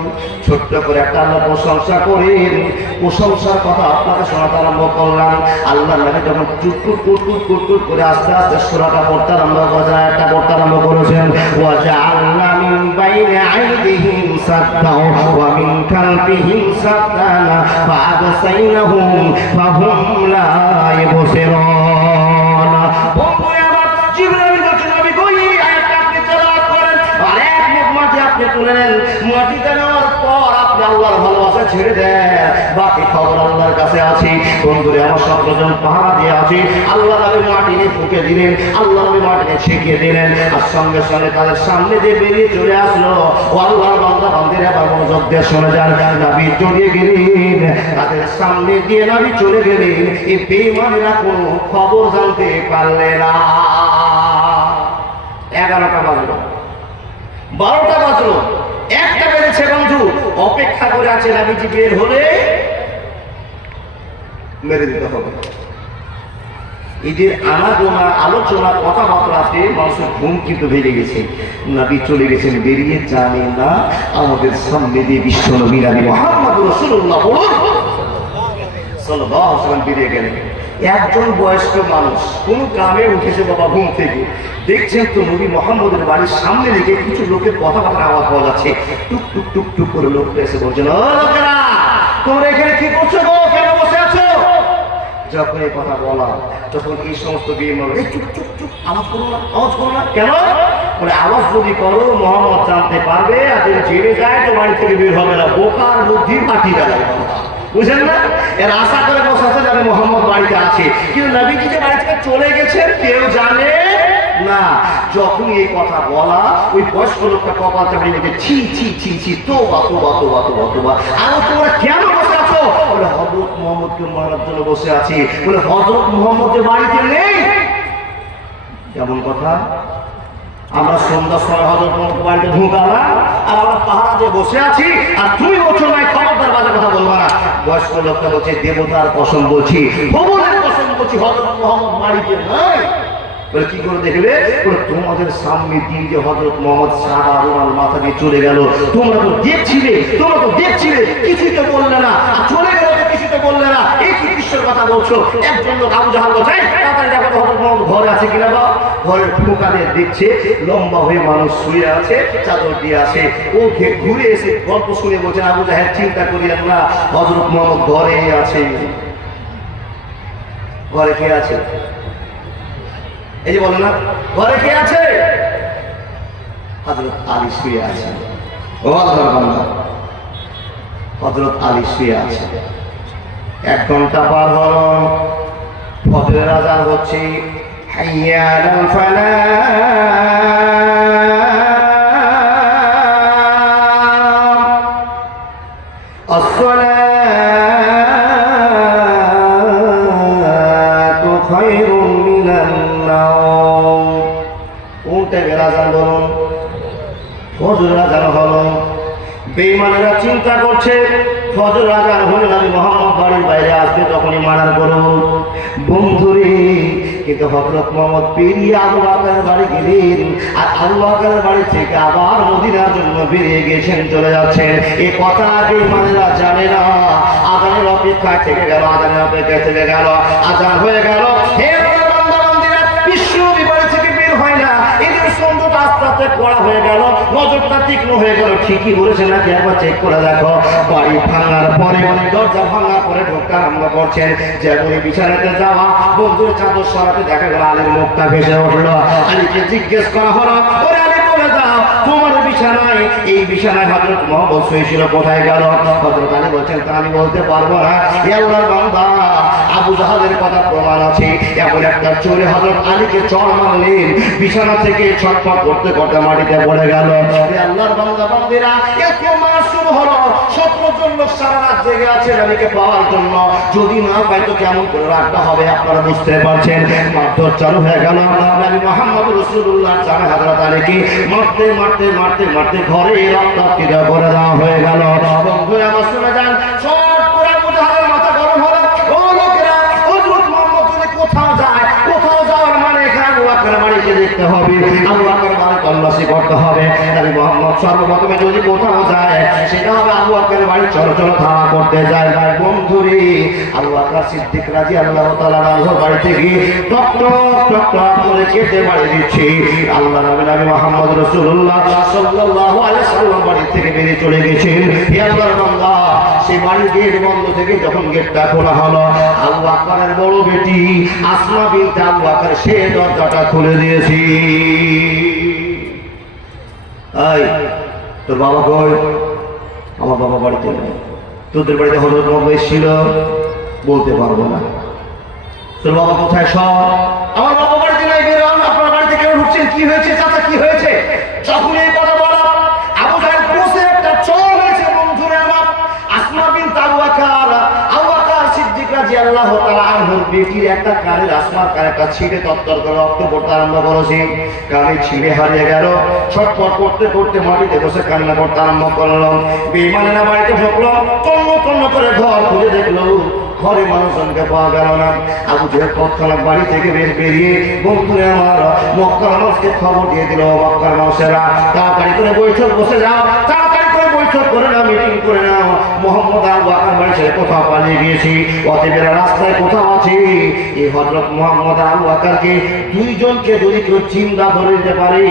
ছোট্ট করে একটা আল্লাহ প্রশংসা করেন। প্রশংসার কথা আপনাকে শোনাতে আরম্ভ করলাম। আল্লাহ নবী যখন চুটকুট কুটকুট কুটকুট করে আস্তে আস্তে সূরাটা পড়তে আরম্ভ করেছেন, একটা পড়তে আরম্ভ করেছেন। ওয়া জাআলনা মিন বাইনি আইদিহিম সাদ্দাও ওয়া মিন খালফিহিম সাদ্দান ফাআবসাইনাহুম ফাহুম লা ইবসিরুন। বন্ধুরা আমার, জিবরাইল বলেছেন, নবী গো, এই আয়াতটা আপনি তেলাওয়াত করেন। আর এক মুখ মাটি আপনি তুলে নেন। মাটিতে নেওয়ার পর আপনি আল্লাহর ভালোবাসা ছেড়ে দেন, বাকি খবর আল্লাহর কাছে আছে। বন্ধুরা আমার, 17 জন পাহারা দিয়ে আছে। আল্লাহ নবী মাটি নিয়ে ফুঁকে দিলেন, আল্লাহ নবী মাটি নিয়ে ছেঁকিয়ে দিলেন। আর সঙ্গে সঙ্গে তাদের সামনে দিয়ে বেরিয়ে চলে আসলো। ও আল্লাহর বান্দা বান্দিরা, এবার মনোযোগ দিয়ে শুনে যান। নবী চলে গেলেন, তাদের সামনে দিয়ে নবী চলে গেলেন। এই বেঈমানেরা কোনো খবর জানতে পারলে না। 11টা বাজলো, 12টা বাজলো, 1টা বেড়েছে। বন্ধু অপেক্ষা করে আছে, নবীজি বের হলে মেরে দিতে হবে। ঈদের আনাগোনা, আলোচনা, কথাবার্তাতে মানুষের ঘুম কিন্তু ভেঙে গেছে। নবী চলে গেছেন, বেরিয়ে জানে না আমাদের সামনে দিয়ে বিশ্বনবী নবী মুহাম্মদ রাসূলুল্লাহ সাল্লাল্লাহু আলাইহি ওয়াসাল্লাম বেরিয়ে গেলেন। একজন বয়স্ক মানুষ কোন গ্রামে উঠেছে বাবা ঘুম থেকে, দেখছেন তো নবী মুহাম্মদের বাড়ির সামনে দিকে কিছু লোকের কথাবার্তার আওয়াজ পাওয়া যাচ্ছে। টুক টুক টুক টুক করে লোক এসে বলছেন, ও লোকেরা, তোমরা এখানে কি করছো গো, কেন বসে আছো? যখন এই কথা বলা, তখন এই সমস্ত বেঈমান, এই চুপ চুপ চুপ, আওয়াজ করো না, আওয়াজ করো না। কেন বলে, আওয়াজ যদি করো মুহাম্মদ জানতে পারবে, আর যদি জেনে যায় তো বাড়ি থেকে বের হবে না। বোকার বুদ্ধি মাটি দেয়। বুঝেন না? এর আশা করে বসে আছে যাবে মোহাম্মদ বাড়িতে আছে, কিন্তু নবীজি যে বাড়ি থেকে চলে গেছেন কেউ জানে না। যখন এই কথা বলা, ওই বয়স্ক লোকটা কপাল চাপড়ে লিখে ছি ছি ছি ছি, তোবা তোবা তোবা তোবা তোবা। আর তোমরা কেন বসে আছো? বলে হযরত মুহাম্মদকে মারার জন্য বসে আছি। বলে হযরত মুহাম্মদের বাড়িতে নেই? কেমন কথা? আমরা সন্ধ্যার সময় হযরত মুহাম্মদ বাড়িতে ঢুকালাম, আর আমরা পাহারা দিয়ে বসে আছি, আর তুমি বলছো না খবরদার বাজে কথা বলবা না। বয়স্ক লোকটা বলছে দেবতার কসম বলছি, ভগবানের কসম বলছি, হযরত মুহাম্মদ বাড়িতে নাই। বলে কি করে দেখলে? বলে তোমাদের সামনে দিন যে হযরত মুহাম্মদ সাদা রুমাল মাথা দিয়ে চলে গেল, তোমরা তো দেখছিলে, কিছুই তো বললে না, আর চলে গেল তো কিছু তো বললে না। এই কি বিশ্বের কথা বলছো? একজন লোক আবু জাহাল বলছে তাড়াতাড়ি দেখো তো হযরত মুহাম্মদ ঘরে আছে কিনা। বা ঘরের ঢোকাতে দেখছে লম্বা হয়ে মানুষ শুয়ে আছে, চাদর দিয়ে আছে। ও ঘুরে এসে গল্প শুনে বলছেন আবু জাহেল চিন্তা করিয়েন না, হযরত মুহাম্মদ ঘরেই আছে। ঘরে কে আছে? এই যে বলে না ঘরে কে আছে? হযরত আলী শুয়ে আছে। ও আল্লাহর বান্দা, হযরত আলী শুয়ে আছে। 1 ঘন্টা পার হলো, ফজরের আযান হচ্ছে, হাইয়া আলাল ফালাহ, আসসালাতু খায়রুম মিনান নাওম। কোনটা আযান বলুন? ফজরের আযান হলো। বেঈমানেরা চিন্তা করছে ফজর আযান হলে নবী মুহাম্মদ বাড়ির বাইরে আসবে, তখনই মারার করো। বন্ধুরে, কিন্তু হযরত মুহাম্মদ পেরিয়ে আবু বকরের বাড়ি গেলেন, আর আবু বকরের বাড়ি থেকে আবার মদিনার জন্য বেরিয়ে গেছেন, চলে যাচ্ছেন। এই কথা বেঈমানেরা জানে না। আযানের অপেক্ষা থেকে গেল, আযানের অপেক্ষা থেকে গেল, আযান হয়ে গেল। হে বান্দা-বান্দীরা, বিশ্বনবী বাড়ি থেকে বের হয় না। এদের সন্ধ্যা আস্তে আস্তে কড়া হয়ে গেল, নজরটা তীক্ষ্ণ হয়ে গেল। ঠিকই বলেছে নাকি একবার চেক করে দেখো। বাড়ি ভাঙার পরে, দরজা ভাঙার পরে ঢোকতে আরম্ভ করছেন। যেমনই বিছানাতে যাওয়া, বন্ধুর চাদর সরাতে দেখা গেল আলীর মুখটা ভেসে উঠলো। আলীকে জিজ্ঞেস করা হলো, ওরে আলী বলে দাও তোমার বিছানায়, এই বিছানায় হযরত মুহাম্মদ শুয়েছিল, কোথায় গেল? হযরত আলী বলছেন তা আমি বলতে পারবো না, হে আল্লাহর বান্দা, আবু জাহালের কথা প্রমাণ আছে। এমন একটা চোরে হযরত আলীকে চড় মারলেন, বিছানা থেকে ছটফট করতে করতে মাটিতে পড়ে গেল। হে আল্লাহর বান্দা বান্দিরা, এত মাসুম হলো, 17 জন লোক সারা রাত জেগে আছে নবীকে পাওয়ার জন্য। যদি না পায় তো কেমন করে রাতটা হবে আপনারা বুঝতে পারছেন। মারধর চালু হয়ে গেল। নবী মুহাম্মদ রাসূলুল্লাহর জানে হযরত আলীকে মারতে মারতে মারতে মারতে ঘরে রক্তাক্ত করে দেওয়া হয়ে গেল। বন্ধুরা আমার শুনে যান, সব পুরা আবু জাহালের মাথা গরম হলো। ও লোকেরা, হযরত মুহাম্মদ যদি কোথাও যায়, কোথাও যাওয়ার মানে এখানে আবু বকরের বাড়িতে দেখতে হবে, আবু বকরের বাড়ি তল্লাশি করতে হবে। নবী মুহাম্মদ সর্বপ্রথমে যদি কোথাও যায়, সেটা হবে আবু বকরের বাড়ি চলাচল ধাওয়া করতে যায়। ভাই বন্ধুরে, আবু বকর সিদ্দিক রাদিয়াল্লাহু তাআলা আনহু বাড়িতে গিয়ে টক টক টক টক করে খেতে বাড়ি দিচ্ছে। আল্লাহ নবী মুহাম্মদ রাসূলুল্লাহ সাল্লাল্লাহু আলাইহি সাল্লাম বাড়ি থেকে বেরিয়ে চলে গেছেন। হে আল্লাহর বান্দা, সেই বাড়ির গেট বন্ধ থেকে যখন গেটটা খোলা হলো, আবু বকরের বড় বেটি আসমা বিনতে আবু বকর সে দরজাটা খুলে দিয়েছে। এই তোর বাবা কই? আমার বাবা বাড়িতে নেই। তোদের বাড়িতে হযরত মুহাম্মদ এসেছিল? বলতে পারবো না। তোর বাবা কোথায়? সব আমার বাবা বাড়িতে নাই। বের হন, আপনার বাড়িতে কেউ ঢুকছেন? কি হয়েছে চাচা, কি হয়েছে? যখন এই কথা বলা, আবু জাহেল বসে একটা চর হয়েছে। বন্ধুরে আমার, আসমা বিনতে আবু বকর, আবু বকর সিদ্দিক রাদিয়াল্লাহু তাআলা আনহুর বেটির একটা কানের, আসমার কানেরটা ছিঁড়ে তত্তর করে রক্ত পড়তে আরম্ভ করেছে। কানে ছিঁড়ে হারিয়ে গেল। ছটফট করতে করতে মাটিতে বসে কান্না করতে আরম্ভ করলো। বেঈমানেরা বাড়িতে ঢুকলো, তন্ন তন্ন করে ঘর খুঁজে দেখলো, ঘরে মানুষজনকে পাওয়া গেল না। আবু জাহেল তৎক্ষণাৎ বাড়ি থেকে বেরিয়ে বন্ধুরে আমার মক্কার মানুষকে খবর দিয়ে দিল, মক্কার মানুষেরা তাড়াতাড়ি করে বৈঠক বসে যাও, তাড়াতাড়ি করে বৈঠক করে নাও, মিটিং করে নাও। মুহাম্মদ আবু বকর বাড়ি ছেড়ে কোথাও পালিয়ে গিয়েছি, অতএব রাস্তায় কোথাও আছে। এই হযরত মুহাম্মদ আবু বকরকে দুইজনকে যদি কেউ চিন্তা ধরে দিতে পারে,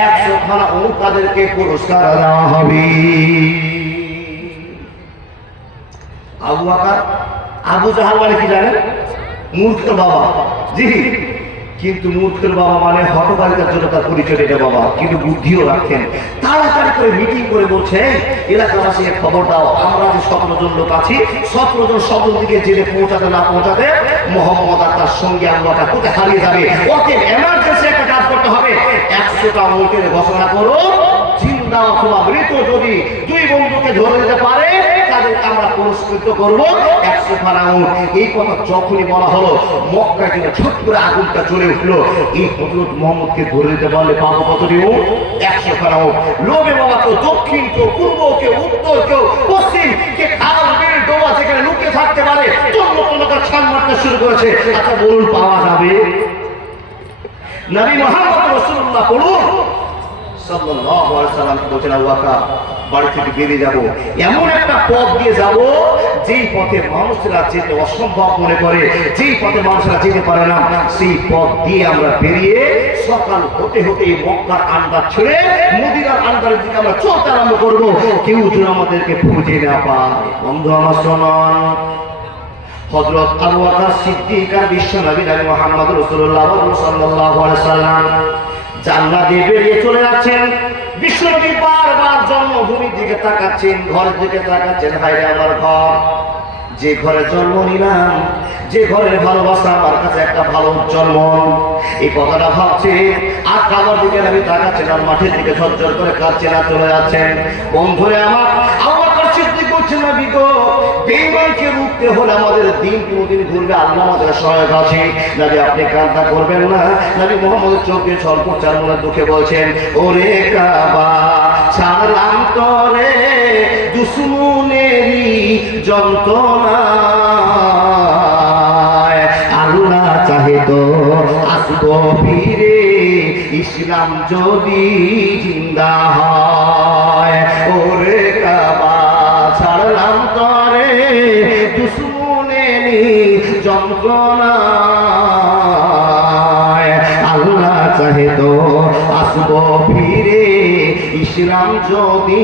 100 খানা উট তাদেরকে পুরস্কার দেওয়া হবে। আবু বকর, আবু জাহাল মানে কি জানেন? মূর্খের বাবা। জি, কিন্তু মূর্খের বাবা মানে হটকারিতার জন্য তার পরিচয় এটা বাবা, কিন্তু বুদ্ধিও রাখেন। তাড়াতাড়ি করে মিটিং করে বলছে, এলাকাবাসীকে খবর দাও, আমরা যে 17 জন লোক আছি, 17 জন সকল দিকে জেলে পৌঁছাতে না পৌঁছাতে মোহাম্মদ আর তার সঙ্গে আল্লাহটা কোথায় হারিয়ে যাবে। ওকে এমার্জেন্সি একটা কাজ করতে হবে, 100টা উটের ঘোষণা করো, জিন্দা অথবা মৃত যদি দুই বন্ধুকে ধরে দিতে পারে তাদেরকে আমরা পুরস্কৃত করবো 100 খানা উট। এই কথা যখনই বলা হলো, মক্কায় কিন্তু ছোট করে আগুনটা জ্বলে উঠলো। এই হযরত মুহাম্মদকে ধরে দিতে পারলে পাবো কতটি উট? 100 খানা উট। লোভে বাবা কেউ দক্ষিণ, কেউ পূর্ব, কেউ উত্তর, কেউ পশ্চিম, কে খাল বিল ডোবা যেখানে লুকিয়ে থাকতে পারে তন্ন তন্ন করে ছান মারতে শুরু করেছে। আচ্ছা বলুন, পাওয়া যাবে? নবী মুহাম্মদ রাসূলুল্লাহ পড়ুন সাল্লাল্লাহু আলাইহি সাল্লাম বলেছেন, আবু বকর বাড়ি থেকে বেরিয়ে যাব, এমন একটা পথ দিয়ে যাব যেই পথে মানুষরা যেতে অসম্ভব মনে করে, যেই পথে মানুষরা যেতে পারে না, সেই পথ দিয়ে আমরা বেরিয়ে সকাল হতে হতে মক্কার আন্ডার ছেড়ে মদিনার আন্ডারের দিকে আমরা চলতে আরম্ভ করবো, কেউ যেন আমাদেরকে খুঁজে না পায়। বন্ধু আমার শোনান, হযরত আবু বকর সিদ্দিক আর বিশ্বনবী মুহাম্মদ রাসূলুল্লাহ সাল্লাল্লাহু আলাইহি সাল্লাম জান্নাতে বেরিয়ে চলে যাচ্ছেন। বিশ্বনবী বারবার জন্মভূমির দিকে তাকাচ্ছেন, ঘরের দিকে তাকাচ্ছেন, হায়রে আমার ঘর, যে ঘরে জন্ম নিলাম, যে ঘরের ভালোবাসা আমার কাছে একটা ভালো জন্ম, এই কথাটা ভাবছে। আর খাবার দিকে আমি তাকাচ্ছেন, আর মাঠের দিকে ঝরঝর করে কাঁদছেন আর চলে যাচ্ছেন। বন্ধুরে আমার, আবু বকর সিদ্দিক বলছেন, নবী গো, বেঈমানকে রুখতে হলে আমাদের দিন কোনদিন ঘুরবে, আল্লাহ আমাদের সহায়ক আছে। নবী আপনি কান্না করবেন না। নবী মুহাম্মদের চোখে স্বল্প চার মনে দুঃখে বলছেন, ওরে কাবা ছাড়লাম তরে দুশ্মনেরই যন্ত্রণা, আল্লাহ চাহে তো আসবো ফিরে, ইসলাম যদি জিন্দা হয়। ওরে কাবা ছাড়লাম তরে দুশ্মনেরই যন্ত্রণা, আল্লাহ চাহে তো আসবো ফিরে, ইসলাম যদি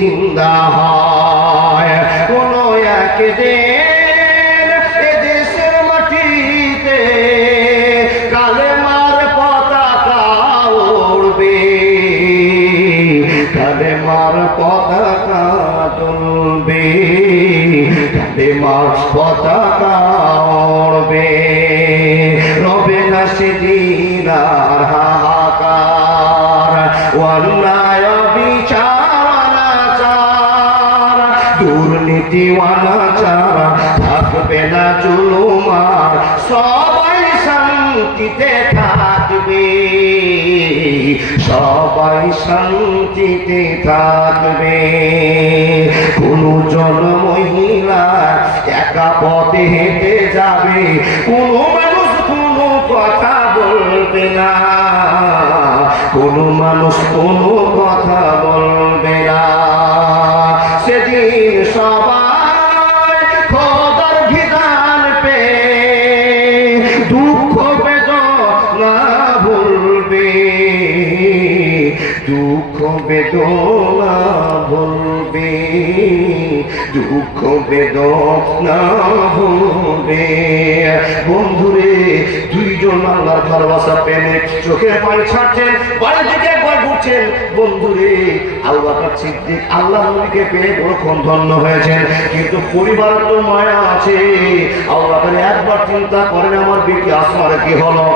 জিন্দা হয়। কোন একদিন এদেশের মাটিতে কালেমার পতাকা উড়বে, কালেমার পতাকা তুলবে, কালেমার পতাকা উড়বে, রবে না সেদিন আর হাহাকার, অন্যায় বিচার অনাচার, দুর্নীতি অনাচার থাকবে না, জুলুমার সবাই শান্তিতে থাকবে, সবাই শান্তিতে থাকবে। কোন জন মহিলা একা পথে হেঁটে যাবে, কোন মানুষ কোনো কথা বলবে না, কোন মানুষ কোনো কথা বলবে না। সেদিন সবাই খোদার বিধান পে দুঃখ বেদনা ভুলবে, দুঃখ বেদনা ভুলবে, দুঃখ বেদনা ভুলবে। বন্ধুরে, দুইজন আল্লাহর ভালোবাসা প্রেমে চোখের পানি ছাড়ছেন, বাড়ি থেকে একবার ঘুরছেন। বন্ধুরে, আবু বকর সিদ্দিক আল্লাহ নবীকে পেয়ে বড়ক্ষণ ধন্য হয়েছেন, কিন্তু পরিবারের তো মায়া আছে। আবু বকর একবার চিন্তা করেন, আমার বেটি আসমার কি হলো,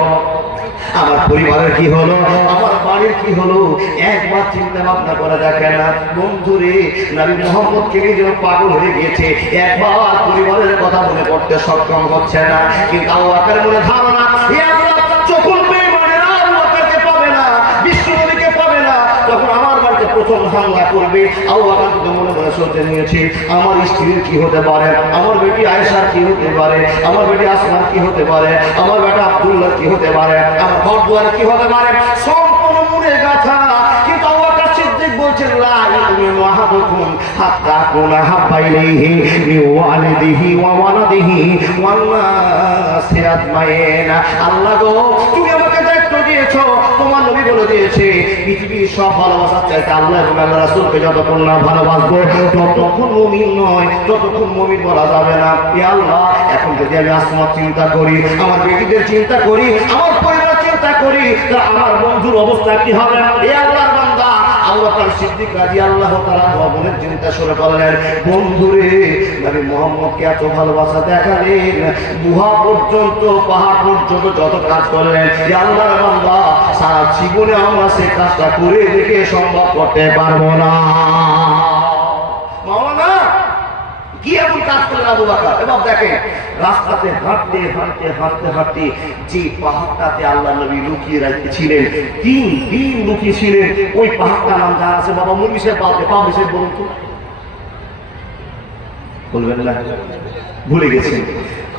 আমার পরিবারের কি হলো, আমার বাড়ির কি হলো, একবার চিন্তা ভাবনা করে দেখেন না। বন্ধুরে, নবী মুহাম্মদকে নিয়ে যেন পাগল হয়ে গিয়েছে, একবার পরিবারের কথা মনে করতে সক্ষম হচ্ছে না। কিন্তু আবু বকরের মনে ধারণা, যখন বেঈমানেরা আবু বকরকে পাবে না, বিশ্বনবীকে পাবে না, তখন আমার বাড়িতে প্রথম হামলা করবে। আবু বকর কিন্তু মনে মনে সোচে নিয়েছে, আমার স্ত্রীর কি হতে পারে, আমার বেটি আয়েশার কি হতে পারে, আমার বেটি আসমার কি হতে পারে, আমার বেটা আব্দুল্লাহ কি হতে পারে, আমার ঘর দুয়ার কি হতে পারে, সম্পূর্ণ মনে গাথা। কিন্তু আবু বকর সিদ্দিক বলছেন, লা ইউমিনু আহাদুকুম হাত্তা কুনা হাব্বা ইলাইহি মিন ওয়ালিদিহি ওয়া ওয়ালাদিহি ওয়ান নাসি আজমাইন। আল্লাহ গো, তুমি আমাকে দায়িত্ব দিয়েছো, তোমার নবী বলে দিয়েছে, পৃথিবীর সব ভালোবাসার চাইতে আল্লাহ এবং আল্লাহ রাসূলকে যতক্ষণ না ভালোবাসবো ততক্ষণ মুমিন নয়, ততক্ষণ মুমিন বলা যাবে না। এ আল্লাহ, এখন যদি আমি আসমার চিন্তা করি, আমার বেটিদের চিন্তা করি, আমার পরিবার করি তো আমার বন্ধুর অবস্থা কি হবে। এ আল্লাহর বান্দা আবু বকর সিদ্দিক রাদিয়াল্লাহু তাআলা মনের চিন্তা শুরু করলেন, বন্ধুরে নবী মুহাম্মদকে এত ভালোবাসা দেখালেন, গুহা পর্যন্ত পাহাড় পর্যন্ত যত কাজ করলেন, এ আল্লাহর বান্দা সারা জীবনে আমরা সে কাজটা করে দেখে সম্ভব করতে পারবো না। মাওলানা কি এমন কাজ করলেন আবু বকর? এবার দেখেন রাস্তাতে হাঁটতে হাঁটতে হাঁটতে হাঁটতে যে পাহাড়টাতে আল্লাহ নবী লুকিয়ে রেখেছিলেন, 3 দিন লুকিয়ে ছিলেন, ওই পাহাড়টার নাম জানা আছে? বাবা মুন্নি সাহেব পাবে সে বলুন তো, বলবেন না? ভুলে গেছেন।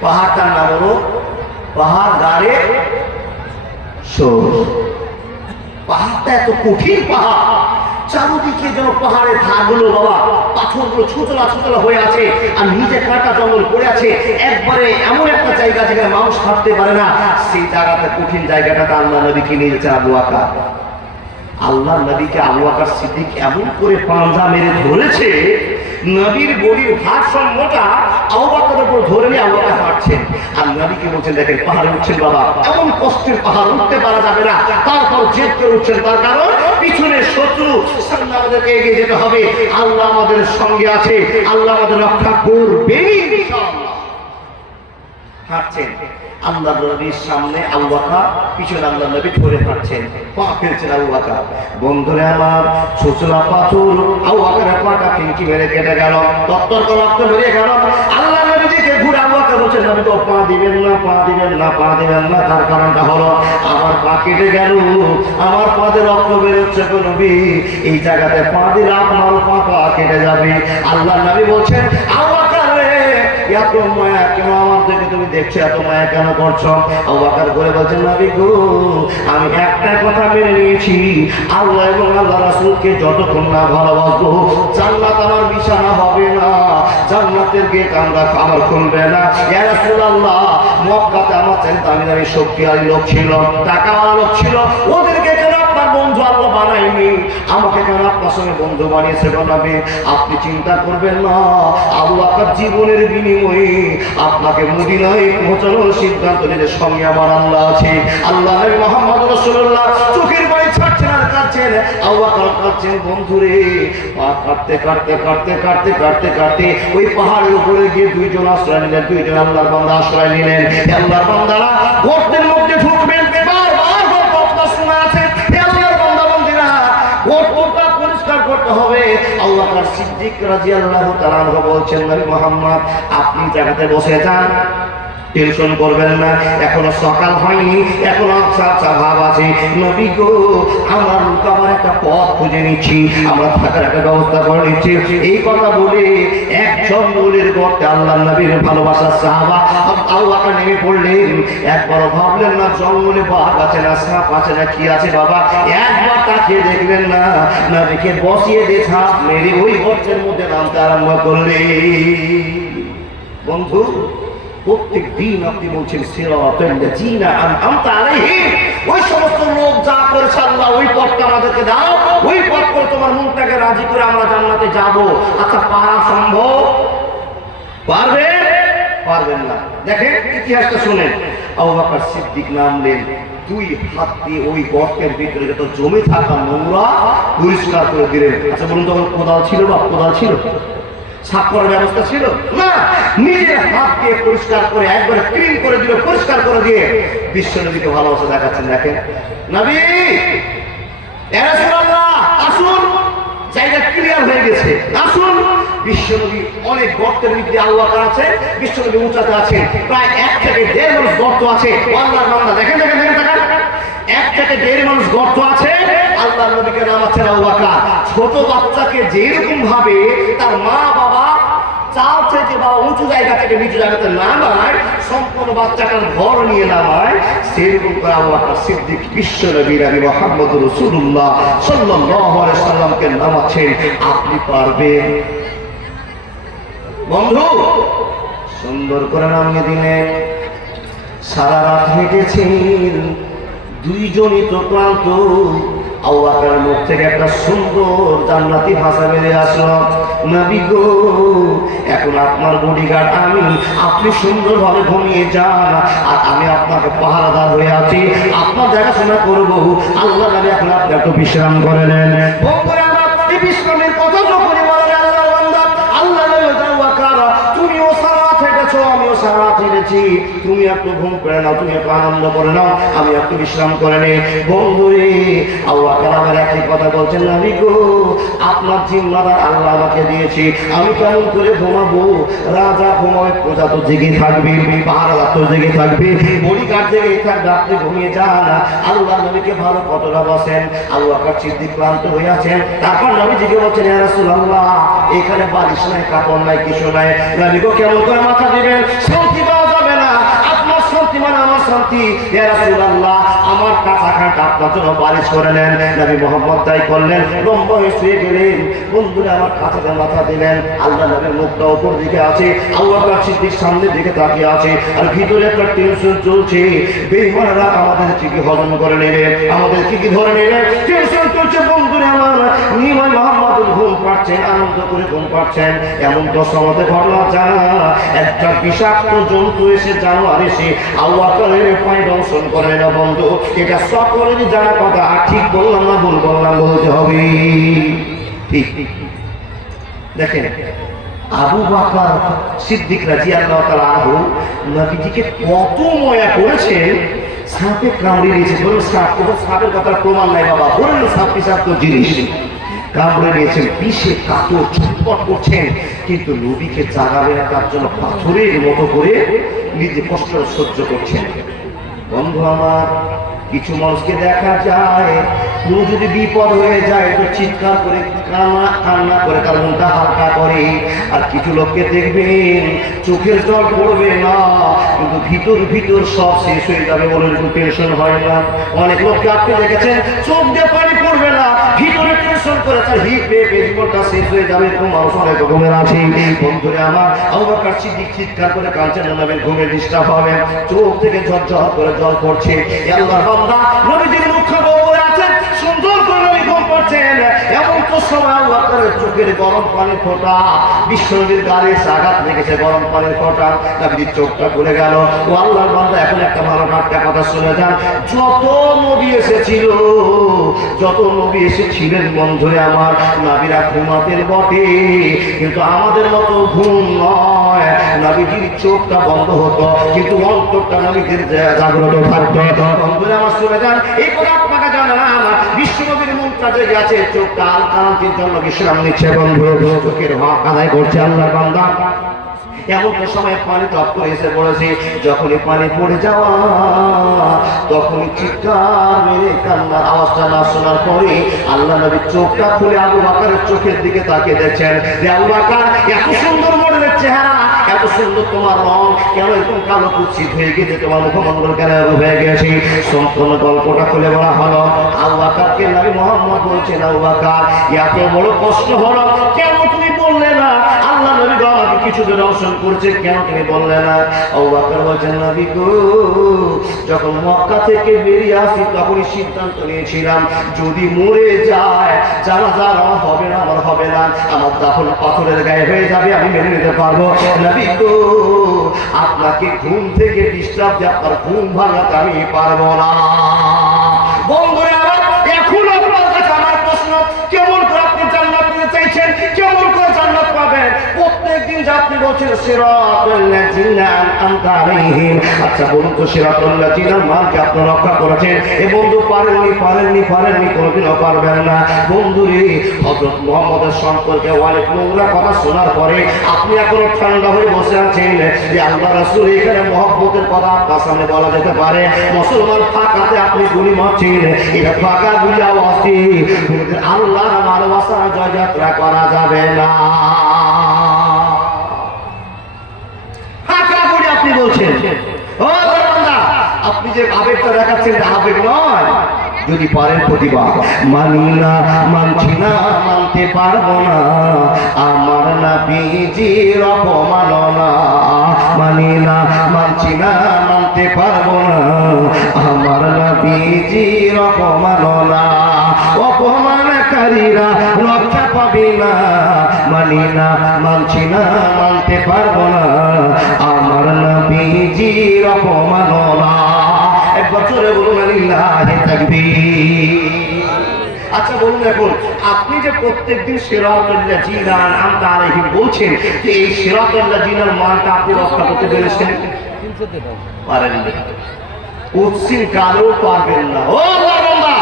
পাহাড়টার নাম হলো পাহাড় গাড়ে সোর। পাহাড়টা এত কঠিন পাহাড়, চারদিকে যেন পাহাড়ের ধারগুলো বাবা পাথরগুলো ছোটলা ছোটলা হয়ে আছে, আর নিচে কাঁটা জঙ্গল পড়ে আছে। একবারে এমন একটা জায়গা যেখানে মানুষ হাঁটতে পারে না, সেই জায়গাটা কঠিন জায়গাটাতে আল্লাহ নবীকে নিয়ে গেছে আবু বকর। আল্লাহ নবীকে আবু বকর সিদ্দিক এমন করে পাঞ্জা মেরে ধরেছে, নবীর বডির ভারসাম্যটা আবু বকরের উপর ধরে নিয়ে আবু বকর হাঁটছেন। আর নবীকে বলছেন, দেখেন পাহাড়ে উঠছেন বাবা, এমন কষ্টের পাহাড় উঠতে পারা যাবে না, তারপর জেদ করে উঠছেন। তার কারণ পিছনে শত্রু, সামনে আমাদেরকে এগিয়ে যেতে হবে। আল্লাহ আমাদের সঙ্গে আছে, আল্লাহ আমাদের রক্ষা করবেন ইনশাআল্লাহ। হাঁটছেন আল্লাহ নবীর সামনে আবু বকর, পিছনে আল্লাহ নবী ধরে হাঁটছেন, পা ফেলছেন আবু বকর। বন্ধুরা আমার, ছোচলা পাথর আবু বকরের পাটা কিনকি মেরে কেটে গেল, তত্তর করে রক্ত বেরিয়ে গেল। আল্লাহ নবী দিকে ঘুরে আবু বকর বলছেন, নবী তো পা দিবেন না, পা দিবেন না, পা দিবেন না। তার কারণটা হলো আমার পা কেটে গেল, আমার পাতে রক্ত বেরোচ্ছে গো নবী, এই জায়গাতে পা দিলে আপনার পা কেটে যাবে। আল্লাহ নবী বলছেন, আবু বকর রে, এত মায়া কেন আমার থেকে তুমি দেখছো, এত মায়া কেন করছো? আবু বকর করে বলছেন, নবী গো, আমি একটা কথা মেনে নিয়েছি, আল্লাহ এবং আল্লাহ রাসূলকে যতক্ষণ না ভালোবাসবো জান্নাত আমার বিছানা হবে না, জান্নাতের গেট আমার খুলবে না। ইয়া রাসূলুল্লাহ, মক্কাতে আমার চাইতে আমি শক্তিশালী লোক ছিল, টাকাওয়ালা লোক ছিল, ওদেরকে কেন আপনার বন্ধু আল্লাহ বানায়নি? আমাকে কেন আপনার সঙ্গে বন্ধু বানিয়েছে গো নবী? আপনি চিন্তা করবেন না, আবু বকর জীবনের বিনিময়ে আপনাকে মদিনায় পৌঁছানোর সিদ্ধান্ত নিলে সঙ্গে আমার আল্লাহ আছে। আল্লাহ নবী মুহাম্মদ রাসূলুল্লাহ চোখের পানি ছাড়ছেন আর কাঁদছেন। আবু বকর কাঁদছেন, বন্ধুরে পা কাটতে কাটতে কাটতে কাটতে কাটতে কাটতে ওই পাহাড়ের উপরে গিয়ে দুইজন আশ্রয় নিলেন, দুইজন আল্লাহর বান্দা আশ্রয় নিলেন। আল্লাহর বান্দারা গর্তের মধ্যে ঢুকবেন, বারবার গর্ত শোনা আছে। আল্লাহর বান্দা বান্দিরা গর্তটা পরিষ্কার করতে হবে। আবু বকর সিদ্দিক রাদিয়াল্লাহু তাআলা বলছেন, নবী মুহাম্মদ আপনি জায়গাতে বসে যান, টেনশন করবেন না, এখনো সকাল হয়নি, এখনো আচ্ছা ভাব আছে। নবী গো, আমরা লুকাবার একটা পথ খুঁজে নিচ্ছি, আমরা থাকার একটা ব্যবস্থা করে নিচ্ছি। এই কথা বলে এক জঙ্গলের গর্তে আল্লাহ নবীর ভালোবাসার সাহাবা আবু বকর নেমে পড়লেন। একবার ভাবলেন না জঙ্গলে বাঘ আছে না সাপ আছে না কি আছে বাবা, একবার তাকিয়ে দেখলেন না, নবীকে বসিয়ে দিয়ে ঝাঁপ মেরে ওই গর্তের মধ্যে নামতে আরম্ভ করলেন। বন্ধু, প্রত্যেক দিন আপনি বলছেন ওই সমস্ত লোক যা করেছে আল্লাহ ওই পথটা আমাদেরকে দাও, ওই পথ করে তোমার মুখটাকে রাজি করে আমরা জান্নাতে যাব। আচ্ছা, পারা সম্ভব? পারবে? পারবেন না। দেখেন ইতিহাসটা শুনেন। আবু বকর সিদ্দিক নামলেন, 2 হাত দিয়ে ওই গর্তের ভিতরে যত জমে থাকা নোংরা পরিষ্কার করে দিলেন। আচ্ছা বলুন, তখন কোদাল ছিল বা কোদাল ছিল? সাফ করার ব্যবস্থা ছিল না, নিজের হাত দিয়ে পরিষ্কার করে একবারে ক্লিন করে দিল, পরিষ্কার করে দিয়ে বিশ্ব নবীকে ভালোবাসা দেখাচ্ছেন। দেখেন নবী, ইয়া রাসূলুল্লাহ আসুন, জায়গা ক্লিয়ার হয়ে গেছে, আসুন। বিশ্ব নবী অনেক গর্তের মধ্যে আবু বকর আছে, বিশ্ব নবী উঁচাতে আছে, প্রায় 1 থেকে 1.5 মানুষ গর্ত আছে। আল্লাহর বান্দা দেখেন দেখেন দেখেন দেখেন, 1 থেকে 1.5 মানুষ গর্ত আছে। আল্লাহ নবীকে নামাচ্ছেন আবু বকর। ছোট বাচ্চাকে যেরকম ভাবে তার মা বাবা চাল থেকে বা উঁচু জায়গা থেকে নিচু জায়গাতে নামায়, সম্পূর্ণ বাচ্চাটার ঘর নিয়ে নামায়, সেরকম করে আবু বকর সিদ্দিক বিশ্ব নবী মুহাম্মদ রাসূলুল্লাহ সাল্লাল্লাহু আলাইহি সাল্লামকে নামাচ্ছেন। আপনি পারবেন? বন্ধু, সুন্দর করে নামিয়ে দিলেন। সারা রাত হেঁটেছেন, দুইজনই তো ক্লান্ত। আবু বকরের মুখ থেকে একটা সুন্দর জান্নাতি ভাষা বেরিয়ে আসলো, নবী গো, এখন আপনার বডিগার্ড আমি, আপনি সুন্দরভাবে ঘুমিয়ে যান, আর আমি আপনাকে পাহারাদার হয়ে আছি, আপনার দেখাশোনা করবো। আল্লাহ নবী এখন আপনি একটু বিশ্রাম করে নেন। বন্ধুরা আমার, এই বিশ্রামের কথা যখনই বলেন আল্লাহ বান্দা, আল্লাহ নবী যাওয়া কারা, তুমিও সারা থেকেছো, আমিও সারা থেকেছি, তুমি একটু ঘুম করে নাও, তুমি একটু আনন্দ করে নাও, আমি একটু বিশ্রাম করে নেই। বন্ধুরে আল্লাহ কালামের একই কথা বলছেন, নবী গো আপনার জিম্মাদার আল্লাহ আমাকে দিয়েছি, আমি কেমন করে ঘুমাবো? রাজা ঘুমাবে, প্রজা তো জেগে থাকবে, পাহারাদার তো জেগে থাকবে, বডিগার্ড জেগে থাকবে, আপনি ঘুমিয়ে যান। আল্লাহ নবীকে ভালো কতটা বসেন। আল্লাহ পাক সিদ্দিক ক্লান্ত হয়ে আছেন, তারপর নবীজিকে বলছেন, ইয়া রাসূলুল্লাহ এখানে বালিশ নাই, কাপড় নাই, কিছু নাই, নবী গো কেমন করে মাথা দিবেন? শান্তি পাওয়া যাবে না, আপনার শান্তি মানে আমার শান্তি। ইয়া রাসূলুল্লাহ আমার কাছাকাছি আপনার জন্য বালিশ করে নেন। নবী মুহাম্মদ তাই করলেন, লম্বা হয়ে শুয়ে গেলেন। বন্ধুরা আমার কাছাতে মাথা দিলেন, আল্লাহ নবীর মুখটা উপর দিকে আছে, আল্লাহ পাক সিদ্দিক সামনের দিকে তাকিয়ে আছে, আর ভিতরে একটা টেনশন চলছে, বেঈমানরা আমাদের কি হজম করে নেবে, আমাদের কি ধরে নেবে, টেনশন চলছে। বন্ধুরা আমার নিমাই মুহাম্মদ ঘুম পাচ্ছেন, আনন্দ করে ঘুম পাচ্ছেন, এমন তো সমাজে ঘটনা জানা একটা বিষাক্ত জন্তু এসে জানোয়ার এসে আল্লাহ তাআলার পায়ে দংশন করে না। বন্ধু এটা সকলেরই জানা কথা, ঠিক বললাম না ভুল বললাম? বলতে হবে ঠিক। দেখেন আবু বকর সিদ্দিক রাদিয়াল্লাহু তাআলা আনহু নবীজিকে কত ময়া করেছেন, সাপে কামড়ে দিয়েছে। বলুন সাপের কথা প্রমাণ নাই বাবা, বলুন সাপ বিষাক্ত জিনিস, কামড়ে নিয়েছেন, বিষে কাতর ছটফট করছেন, কিন্তু নবীকে জাগাবে না তার জন্য পাথরের মতো করে নিজে কষ্ট সহ্য করছেন। বন্ধু আমার, কিছু মানুষকে দেখা যায় কোনো যদি বিপদ হয়ে যায় তো চিৎকার করে কান্না করে তার মনটা হালকা করে, আর কিছু লোককে দেখবেন চোখের জল পড়বে না কিন্তু ভিতর ভিতর সব শেষ হয়ে যাবে, বলে একটু টেনশন হয় না। অনেক লোককে আপনি দেখেছেন চোখ দিয়ে পানি পড়বে না, ভিতরে টেনশন করে তার হিট পেয়ে জীবনটা শেষ হয়ে যাবে, এরকম মানুষ অনেক রকমের আছে। বন্ধুরে আমার, আবু বকর সিদ্দিক চিৎকার করে কাঁদছেন, নবীর ঘুমে ডিস্টার্ব হবে, চোখ থেকে ঝরঝর করে জল পড়ছে। আল্লাহর বান্দা নবীজির মুখে বলে আছেন, সুন্দর করে নবী ঘুম পড়ছেন, এমন তো সময় আবু বকরের চোখের গরম পানির ফোঁটা বিশ্বনবীর গালে আঘাত লেগেছে, গরম পানির ফোঁটা, নবীর চোখটা খুলে গেল। ও আল্লাহর বান্দা, এখন একটা ভালো একটা কথা শুনে যান, যত নবী এসেছিল, যত নবী এসেছিলেন বন্ধুরে আমার, নবীরা ঘুমাতেন বটে কিন্তু আমাদের মতো ঘুম নয়। নবীজির চোখটা বন্ধ হতো কিন্তু অন্তরটা নবীজির জাগ্রত থাকতো। বন্ধুরে আমার শুনে যান, এই কথা আপনাকে জানালাম, বিশ্বনবীর মুখটা জেগে আছে, চোখটা আলকান্তির জন্য বিশ্রাম নিচ্ছে। বন্ধু চোখের হক আদায় করছে আল্লাহর বান্দা। এমন সময় পানি টপ করে এসে পড়েছে, যখনই পানি পড়ে যাওয়া তখনই চিৎকার মেরে কান্নার আওয়াজটা না শোনার পরে আল্লাহ নবীর চোখটা খুলে আবু বকরের চোখের দিকে তাকিয়ে দেখছেন যে আবু বকর, এত সুন্দর মডেলের চেহারা, এত সুন্দর তোমার রং, কেন এরকম কালো কুৎসিত হয়ে গেছে, তোমার মুখমণ্ডল কেন হয়ে গেছে? সম্পূর্ণ গল্পটা খুলে বলা হলো। আবু বকরকে নবী মুহাম্মদ বলছেন, আবু বকর এত বড় কষ্ট হলো, কেন তুমি বললে না? আল্লাহ নবী আমাকে কিছু দর্শন করছে, কেন তুমি বললে না? আবু বকর বলছেন, নবী গো যখন মক্কা থেকে বেরিয়ে আসি তখনই সিদ্ধান্ত নিয়েছিলাম যদি মরে যায় জানাজা আমার হবে না, আমার হবে না, আমার দাফন পাথরের গায়ে হয়ে যাবে, আমি মেনে নিতে পারবো। নবী গো আপনাকে ঘুম থেকে ডিস্টার্ব দিয়ে আপনার ঘুম ভাঙাতে আমি পারবো না। বন্ধুরা এখন আপনার কাছে আমার প্রশ্ন, কেমন করে আপনি জান্নাত পেতে চাইছেন, কেমন করে জান্নাত পাবেন? প্রত্যেকদিন আপনি বলছেন সিরাতাল লাযিনা আন'আমতা আলাইহিম, আচ্ছা বলুন তো সিরাতাল লাযিনার মানকে আপনি রক্ষা করেছেন? এ বন্ধু পারেননি কোনোদিনও পারবেন না। বন্ধুরে হযরত মুহাম্মদের সম্পর্কে অনেক নোংরা কথা শোনার পরে আপনি এখনো ঠান্ডা হয়ে বসে আছেন যে আল্লাহ রাসূল এখানে মহব্বতের কথা আপনার সামনে বলা যেতে পারে, মুসলমান ফাঁকাতে আপনি গুলি মারছেন, এটা ফাঁকা গুলি আওয়াজে আল্লাহর ভালোবাসার জয়যাত্রা করা যাবে না। ফাঁকা গুলি আপনি বলছেন, ও বান্দা আপনি যে আবেগটা দেখাচ্ছেন আবেগ নয়, যদি পারেন প্রতিবাদ। মানি না, মানছি না, মানতে পারবো না আমার নবীজির অপমাননা, মানি না, মানছি না, মানতে পারবো না আমার নবীজির অপমাননা, অপমানকারীরা রক্ষা পাবে না, মানি না, মানছি না, মানতে মানতে পারবো না আমার নবীজির অপমাননা। একবার জোরে বলুন লিল্লাহি তাকবীর। আচ্ছা বলুন, এখন আপনি যে প্রত্যেকদিন সিরাতুল্লাহ জিনা নামটা আলাইহি বলছেন, যে এই সিরাতুল্লাহ জিনার মানটা আপনি রক্ষা করতে পেরেছেন? পারেন না, উৎসিন কালেও পারবেন না। ও আল্লাহ বান্দা,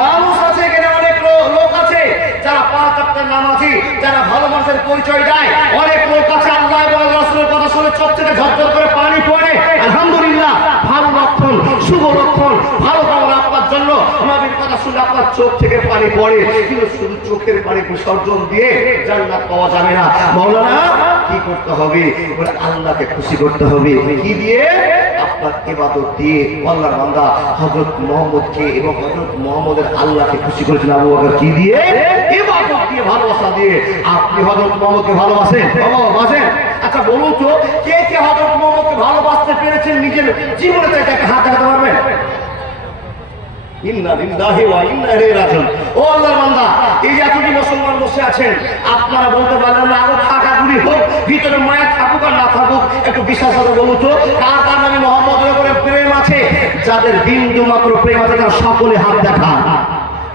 মানুষ আছে এখানে, অনেক লোক আছে যারা 5 ওয়াক্তের নামাজি, যারা ভালো মানুষের পরিচয় দেয়। অনেক লোক আছে আল্লাহ এবং রাসূলের কথা শুনে চোখ থেকে ঝরঝর করে পানি পড়ে। আলহামদুলিল্লাহ, ভালো লক্ষণ, শুভ লক্ষণ, ভালো খবর আপনার জন্য। নবীর কথা শুনে আপনার চোখ থেকে পানি পড়ে, কিন্তু শুধু চোখের পানি বিসর্জন দিয়ে জান্নাত পাওয়া যাবে না। মাওলানা কি করতে হবে? বলে আল্লাহকে খুশি করতে হবে। কি দিয়ে? আপনার ইবাদত দিয়ে। আল্লাহর বান্দা হযরত মুহাম্মদকে এবং হযরত মুহাম্মদের আল্লাহকে খুশি করেছেন আবু বকর কি দিয়ে? ইবাদত দিয়ে, ভালোবাসা দিয়ে। আপনি হযরত মুহাম্মদকে ভালোবাসেন? ভালোবাসেন? আচ্ছা বলুন তো, কে কে হযরত মুহাম্মদকে ভালোবাসতে পেরেছেন নিজের জীবনে? চাইতে একটা হাত দেখাতে পারবেন? ইন্না লিল্লাহি ওয়া ইন্না ইলাইহি রাজিউন। ও আল্লাহর বান্দা, এই যে এতটি মুসলমান বসে আছেন, আপনারা বলতে পারলেন না আরো থাকাগুলি হোক, ভিতরে মায়া থাকুক আর না থাকুক, একটু বিশ্বাস করে বলুন তো, কার কার নবী মুহাম্মদের উপরে প্রেম আছে? যাদের বিন্দু মাত্র প্রেম আছে তারা সকলে হাত দেখান।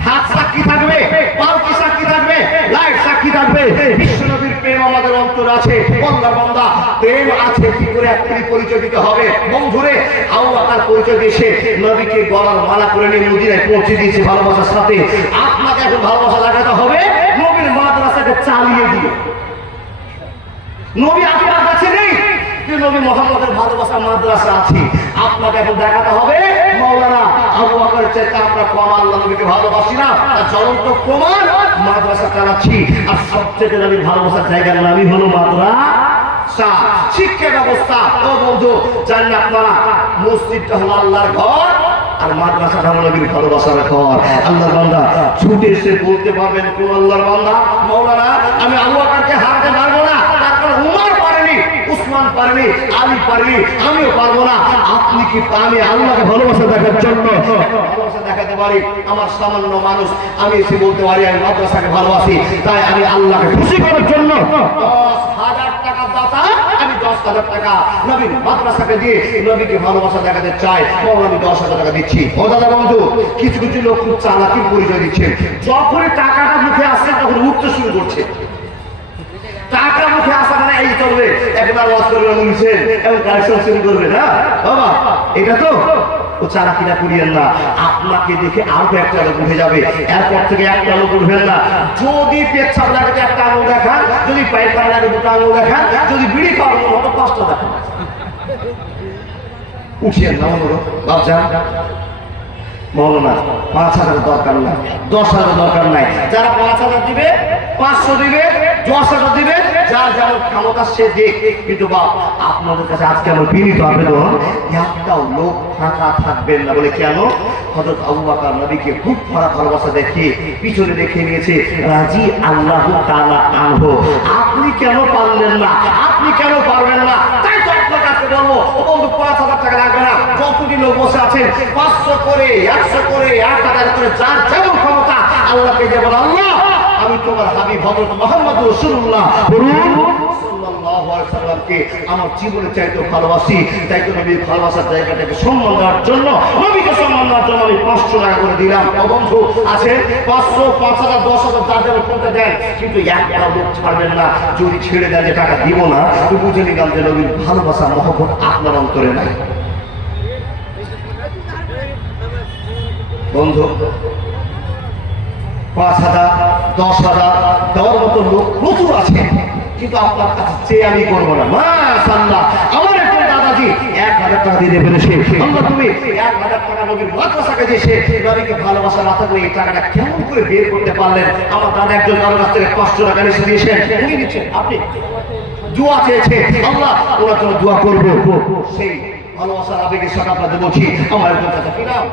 হাত সাক্ষী থাকবে, পাও কি সাক্ষী থাকবে, লাইট সাক্ষী থাকবে। বিশ্বনবীর প্রেম আমাদের অন্তর আছে। আল্লাহর বান্দা, প্রেম আছে কি করে একটি পরিচয় দিতে হবে। বন্ধুরে, আবু বকর পরিচয় দিয়েছে, নবীকে গলার মালা করে নিয়ে মদিনায় পৌঁছে দিয়েছে ভালোবাসার সাথে। আপনাকে এখন ভালোবাসা লাগাতে হবে নবীর মাদ্রাসাকে চালিয়ে দিয়ে। নবী আপনার কাছে নেই, যে নবী মুহাম্মদের ভালোবাসার মাদ্রাসা আছে। আপনাকে এখন দেখাতে হবে মাওলানা আবু বকর চাইতে আমরা কম আল্লাহ নবীকে ভালোবাসি না, তার জ্বলন্ত প্রমাণ মাদ্রাসা চালাচ্ছি। আর সবচেয়ে নবীর ভালোবাসার জায়গার নামই হলো মাদ্রাসা, শিক্ষা ব্যবস্থা। ও বন্ধু, জানেন আপনারা মসজিদটা হলো আল্লাহর ঘর, আর মাদ্রাসাটা হলো নবীর ভালোবাসার ঘর। আল্লাহর বান্দা ছুটে এসে বলতে পারবেন কোন আল্লাহর বান্দা, মাওলানা আমি আবু বকরকে হারাতে পারবো না, তারপর উমর পারেনি, উসমান পারেনি, আলী পারেনি, আমিও পারবো না। আপনি কি আমি আল্লাহকে ভালোবাসা দেখার জন্য ভালোবাসা দেখাতে পারি? আমার সামান্য মানুষ, আমি এসে বলতে পারি আমি মাদ্রাসাকে ভালোবাসি, তাই আমি আল্লাহকে খুশি করার জন্য 10,000 টাকা দাতা, আমি 10,000 টাকা নবীর মাদ্রাসাকে দিয়ে নবীকে ভালোবাসা দেখাতে চাই। আমি 10,000 টাকা দিচ্ছি। ও দাদা বন্ধু, কিছু কিছু লোক খুব চালাকির পরিচয় দিচ্ছেন। যখনই টাকাটা মুখে আসছে তখন উঠতে শুরু করছে। টাকা মুখে আসা মানে এই চলবে, একবার ওয়াজ করবে বলছেন এবং কালেকশন শুরু করবে না বাবা, এটা তো ও চালাকিটা করিয়েন না। আপনাকে দেখে আরো একটা লোক উঠে যাবে, এরপর থেকে একটা লোক উঠবেন না। যদি পেচ্ছাপ লাগে একটা আঙুল দেখান, যদি পায়খানা লাগে 2টা আঙুল দেখান, যদি বিড়ি খাওয়ার মনে হতো 5টা দেখান। উঠিয়েন না অনুরোধ বাবজা। মৌলানা 5,000 দরকার নাই, 10,000 দরকার নাই। যারা 5,000 দিবে, 500 দিবে, 10,000 দিবে, যার যেমন ক্ষমতা সে দেখ। কিন্তু বাপ, আপনাদের কাছে আজকে আমার বিনীত আবেদন, একটাও লোক ফাঁকা থাকবেন না। বলে কেন? হযরত আবু বকর নবীকে খুব ভালোবাসা দেখিয়ে পিছনে দেখে নিয়েছে রাজি আল্লাহু তাআলা আনহু। আপনি কেন পারলেন না? আপনি কেন পারবেন না? তাই তো আপনার কাছে বলবো, ও বন্ধু 5,000 টাকা লাগবে না। যতটি লোক বসে আছেন 500 করে, 100 করে, 1,000 করে, যার যেমন ক্ষমতা আল্লাহকে যে বলে, আল্লাহ আমি তোমার হাবিব হযরত মুহাম্মদ রাসূলুল্লাহ সাল্লাল্লাহু আলাইহি ওয়াসাল্লামকে আমার জীবনে চাইতে ভালোবাসি। তাই তো নবীর ভালোবাসার জায়গাটাকে সম্মান দেওয়ার জন্য, নবীকে সম্মান দেওয়ার জন্য আমি 500 টাকা করে দিলাম। ও বন্ধু আছে 500, 5,000, 10,000 যার যেমন কোনটা দেন, কিন্তু একটা লোক ছাড়বেন না। যদি ছেড়ে দেন যে টাকা দিব না, তো বুঝে নিলাম যে নবীর ভালোবাসা মহব্বত আপনার অন্তরে নাই। বন্ধু 5,000, 10,000 দেওয়ার মতো লোক প্রচুর আছে, কিন্তু আপনার কাছে চেয়ে আমি করবো না। মাশাআল্লাহ, আমার একটা দাদাজি 1,000 টাকা দিয়ে পেরেছে। আল্লাহ তুমি 1,000 টাকা নবীর মাদ্রাসাকে দিয়েছে, নবীকে ভালোবাসা না থাকলে এই টাকাটা কেমন করে বের করতে পারলেন? আমার দাদা একজন কারোর কাছ থেকে 500 টাকা এসে দিয়েছেন, উনি দিচ্ছেন, আপনি দোয়া চেয়েছে। আল্লাহ ওনার জন্য দোয়া করবো। সেই ভালোবাসার আবেগের সাথে আপনাদের বলছি, আমার একজন দাদা কি নাম,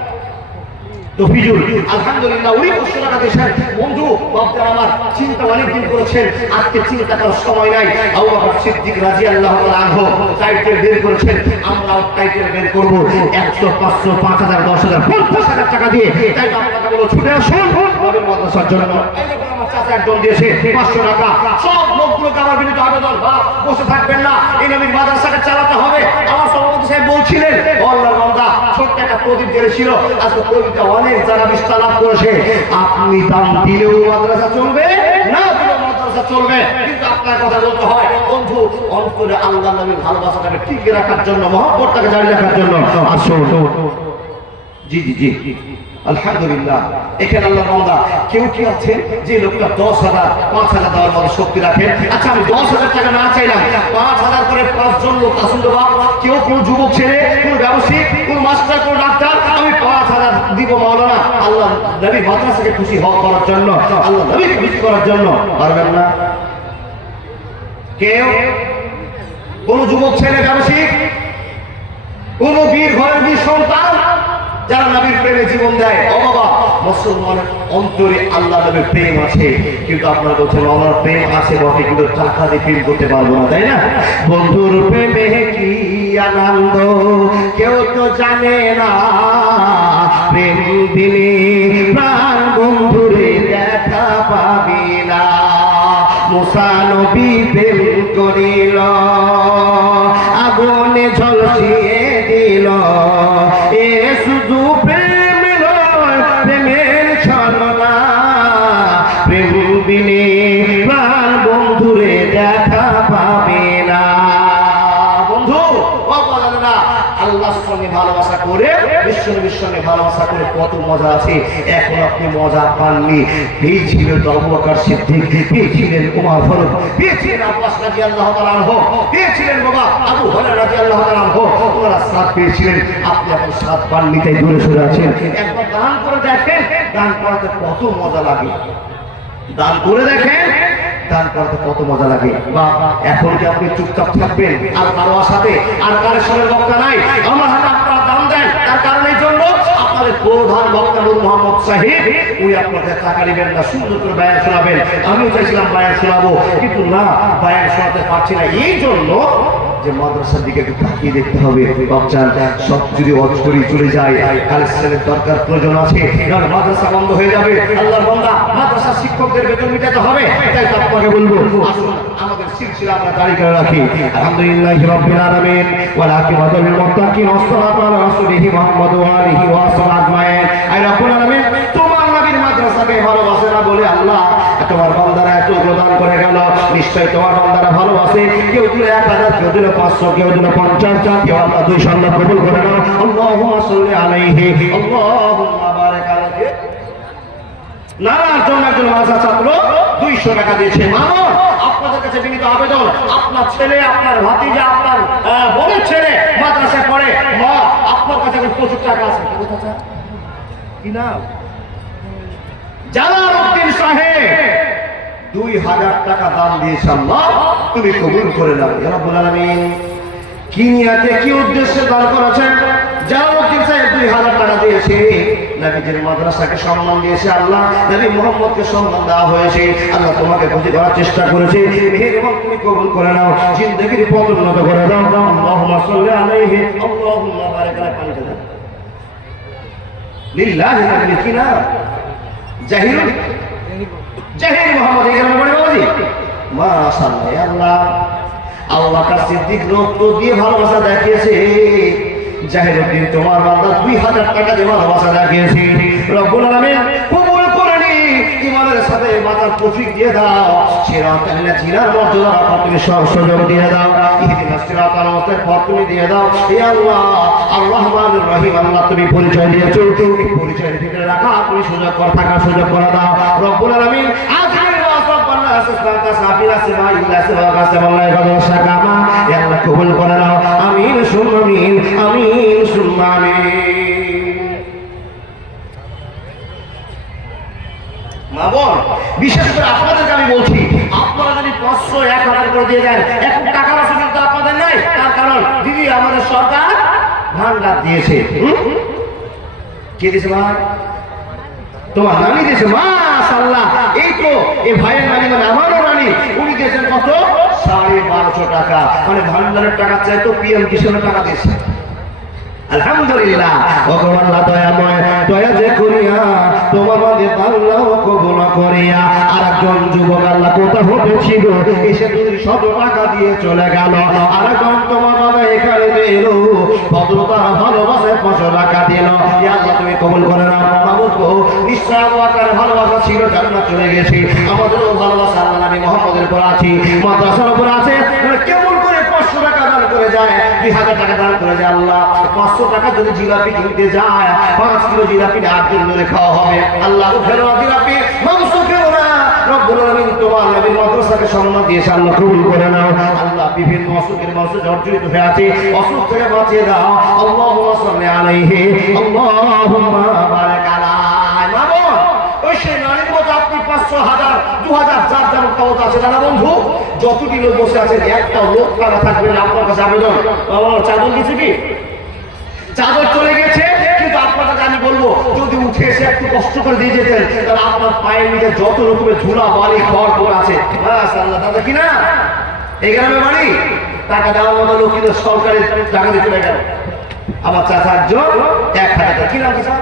তফিজুল আলহামদুলিল্লাহ উনি 500 টাকা দিয়েছেন। বন্ধু বাপদের আমার চিন্তা অনেকদিন করেছেন, আজকে চিন্তা করার সময় নাই। আবু বকর সিদ্দিক রাদিয়াল্লাহু তাআলা আনহু টাইটেল বের করেছেন, আমরাও টাইটেল বের করব 100 500 5000 10000 50000 টাকা দিয়ে। তাই আপনারা বলো ছুটে আসুন নবীর মাদ্রাসার জন্য। এই দেখুন আমার চাচা একজন দিয়েছে 500 টাকা। সব লোকগুলোকে আমার বিনীত আবেদন, বাপ বসে থাকবেন না, এই নবীর মাদ্রাসাকে চালাতে হবে। আমার সভাপতি সাহেব বলছিলেন আল্লাহর বান্দা ছোট্ট একটা প্রদীপ জ্বেলেছিল, আজকে প্রদীপটা অনেক যারা বিস্তার লাভ করেছে। আপনি দাম দিলেও মাদ্রাসা চলবে, না দিলেও মাদ্রাসা চলবে, কিন্তু আপনার কথা বলতে হয়। বন্ধু অন্তরে আল্লাহ নবীর ভালোবাসাটাকে টিকে রাখার জন্য, মহব্বতটাকে জারি রাখার জন্য আসুন। জি জি জি আলহামদুলিল্লাহ। এখানে আল্লাহ বান্দা কেউ কি আছে যে লোকটা 10,000 5,000 দেওয়ার মতো শক্তি রাখে? আচ্ছা আমি 10,000 টাকা না চাইলাম, 5,000 করে 5 জন লোক আসুন তো বাপ। কেউ কোন যুবক ছেলে, কোন ব্যবসায়ী, কোন মাস্টার, কোন ডাক্তার, আমি 5,000 দিব মাওলানা আল্লাহ নবী মাদ্রাসাকে খুশি করার জন্য, আল্লাহ নবীকে খুশি করার জন্য। পারবেন না কেউ? কোন যুবক ছেলে, ব্যবসায়ী, কোন বীর ঘরের বীর সন্তান যারা নবীর প্রেমে জীবন দেয়? ও বাবা, মুসলমানের অন্তরে আল্লাহ নবীর প্রেম আছে, কিন্তু আপনারা বলছেন আমার প্রেম আছে বটে, কিন্তু টাকা দিয়ে প্রেম করতে পারবো না, তাই না? বন্ধুর প্রেমে কি আনন্দ কেউ তো জানে না, প্রেম দিলে প্রাণ বন্ধুরে দেখা পাবি না। মুসা নবী প্রেম করিল, আগুনে ঝলসিয়ে দিল। এ শুধু প্রেম নয়, প্রেমের ছলনা, প্রেম বিনে প্রাণ বন্ধুরে দেখা পাবে না। বন্ধু আল্লাহর সঙ্গে ভালোবাসা করে, বিশ্বনবীর সঙ্গে ভালোবাসা করে কত মজা আছে, এখন আপনি মজা পাননি। পেয়েছিলেন তো আবু বকর সিদ্দিক, পেয়েছিলেন ওমর ফারুক, পেয়েছিলেন আব্বাস রাদিয়াল্লাহু তাআলা আনহু, পেয়েছিলেন বাবা আবু হুরায়রা রাদিয়াল্লাহু তাআলা আনহু, ওনারা সাথ পেয়েছিলেন। আপনি এখন সাথ পাননি, তাই দূরে সরে আছেন। একবার দান করে দেখেন, দান করাতে কত মজা লাগে। দান করে দেখেন, দান করতে কত মজা লাগে। বা এখন কি আপনি চুপচাপ থাকবেন? আর কারো আশাতে আর কালেকশনের বক্তা নাই, আমার হাতে আপনারা দাম দেন, তার কারণ এই জন্য আপনাদের প্রধান বক্তা নূর মোহাম্মদ সাহেব, উনি আপনাদের টাকা নেবেন না, সুন্দর করে বয়ান শোনাবেন। আমিও চাইছিলাম বয়ান শোনাবো, কিন্তু না, বয়ান শোনাতে পারছি না। এই জন্য যে মাদ্রাসার দিকে একটু তাকিয়ে দেখতে হবে। বাচ্চা সব যদি অজগরি চলে যায়, কালেকশনের দরকার প্রয়োজন আছে, কারণ মাদ্রাসা বন্ধ হয়ে যাবে। আল্লাহর বান্দা, মাদ্রাসার শিক্ষকদের বেতন মিটাতে হবে। তাই তো আপনাকে বলবো, আসুন আমাদের সিলসিলা আমরা জারি করে রাখি। আলহামদুলিল্লাহি রাব্বিল আলামিন ওয়াল আকিবাতুল লিল মুত্তাকিন ওয়াসসালাতু আলা রাসূলিহি মুহাম্মদ ওয়া আলিহি ওয়া সাহবিহি আজমাইন। আয় রব্বুল আলামিন, তোমার নবীর মাদ্রাসাকে ভালোবাসে না বলে আল্লাহ তোমার বান্দারা এত প্রদান করে গেল। নিশ্চয় তোমার বান্দারা ভালোবাসে। কেউ দিল 1000, কেউ দিল 500, কেউ দিল 50, কেউ আল্লাহ 200 আল্লাহ কবুল করে নাও। আল্লাহুম্মা সাল্লি আলাইহি, আল্লাহুম্মা বারিক আলাইহি। নারার জন্য একজন মাদ্রাসা ছাত্র 200 টাকা দিয়েছে। মামুন, আপনাদের কাছে বিনীত আবেদন, আপনার ছেলে, আপনার ভাতিজা, আপনার বোনের ছেলে মাদ্রাসায় পড়ে, মা আপনার কাছে প্রচুর টাকা আছে, কি নাম? জালালউদ্দিন সাহেব 2000 টাকা দান দিয়েছে। আল্লাহ তুমি কবুল করে নাও ইয়া রাব্বুল আলামিন। কি নিয়তে, কি উদ্দেশ্যে দান করেছেন? জালালউদ্দিন সাহেব 2000 টাকা দিয়েছে, নবীজির মাদ্রাসাকে সম্মান দিয়েছে। আল্লাহ নবী মুহাম্মদকে সম্মান দেওয়া হয়েছে। আল্লাহ তোমাকে খুশি করার চেষ্টা করেছে, মেহেরবান তুমি কবুল করে নাও, জিন্দেগির পথ উন্নত করে দাও। আল্লাহুম্মা সাল্লি আলাইহি, আল্লাহুম্মা বারিক আলাইহি। লিল্লাহি মালিকিনা জাহির জাহির মোহাম্মদ, এখানে বলে বাবাজি মাশাআল্লাহ। আল্লাহ আবু বকর সিদ্দিক রক্ত দিয়ে ভালোবাসা দেখিয়েছে। জাহিরউদ্দিন তোমার বান্দা 2000 টাকা দিয়ে ভালোবাসা দেখিয়েছে। রব্বুল আলামিন কবুল করে নি, ইমানের সাথে মাথার তৌফিক দিয়ে দাও। সিরাতাল জিনার মর্যাদা তুমি সুযোগ দিয়ে দাও। ইহদিনাস সিরাতাল মুস্তাকিম পথ তুমি দিয়ে দাও। হে আল্লাহ আর রহমানুর রহিম, আল্লাহ তুমি পরিচয় দিয়েছো, এই পরিচয়ের ভিতরে রাখা তুমি সুযোগ করে থাকা সুযোগ করে দাও। রব্বুল আলামিন কবুল করে নাও। আমিন সুম্মা আমিন, আমিন সুম্মা আমিন। মা বোন, বিশেষ করে আপনাদেরকে আমি বলছি, আপনারা যদি 500 1000 করে দিয়ে দেন, এখন টাকার সুযোগ তো আপনাদের নাই। তার কারণ দিদি আমাদের সরকার ভান্ডার দিয়েছে। কে দিয়েছে ভাই? তোমার নানি দিয়েছে মাশাআল্লাহ। এই তো এই ভাইয়ের নানি মানে আমারও নানি, উনি দিয়েছেন কত? 1250 টাকা। মানে ভান্ডারের টাকা চাই তো পিএম কিষানের টাকা দিয়েছে। আলহামদুলিল্লাহ। ভগবান আল্লাহ দয়াময়, দয়া যে করিয়া তোমার মাঝে আল্লাহ কবুল করিয়া। আর একজন যুবক আল্লাহ কোথা হতে ছিল এসে 200 টাকা দিয়ে চলে গেল। আর একজন তোমার মাঝে এখানে এলো ভদ্রতা ভালোবাসায় 500 টাকা দিল। ইয়া আল্লাহ তুমি কবুল করে নাও। মাবুদ গো, নিশ্চয় আমার ভালোবাসা ছিল জান্নাত চলে গেছে। আমাদেরও ভালোবাসা আল্লাহ নবী মুহাম্মদের উপর আছে, মাদ্রাসার উপর আছে। কেমন করে 500 টাকা দান করে যায়, 2000 টাকা দান করে যায়। আল্লাহ 500 টাকা যদি জিলাপি কিনতে যায়, 5 কিলো জিলাপি 8 দিন ধরে খাওয়া হবে। আল্লাহ ফেরো না জিলাপি, মাংস ফেরো না। রব্বুল আলামিন তোমার নবীর মাদ্রাসাকে সম্মান দিয়েছে, আল্লাহ কবুল করে নাও। আল্লাহ বিভিন্ন অসুখের মানুষ জর্জরিত হয়ে আছে, অসুখ থেকে বাঁচিয়ে দাও। আল্লাহুম্মা সাল্লি আলাইহি, আল্লাহুম্মা বারিক আলাইহি। মামুন, ওই সেই নারীর মতো আপনি 500, 1000, 2000 যার যেমন ক্ষমতা আছে দাদা বন্ধু, যতটি লোক বসে আছেন একটা লোক তারা থাকবে না। আপনার কাছে আবেদন, বাবা চাদর কিছু কি চাদর চলে গেছে, কিন্তু আপনাকে আমি বলবো যদি উঠে এসে একটু কষ্ট করে দিয়ে যেতেন, তাহলে আপনার পায়ের নিচে যত রকমের ধুলা বালি খড় পড়ে আছে, মাশাআল্লাহ। দাদা কিনা এই গ্রামে বাড়ি, টাকা দেওয়ার মতো লোক কিন্তু সরকারি টাকা দিয়ে চলে গেল। আমার চাচা একজন 1000 টাকা, কি নাম চাচা?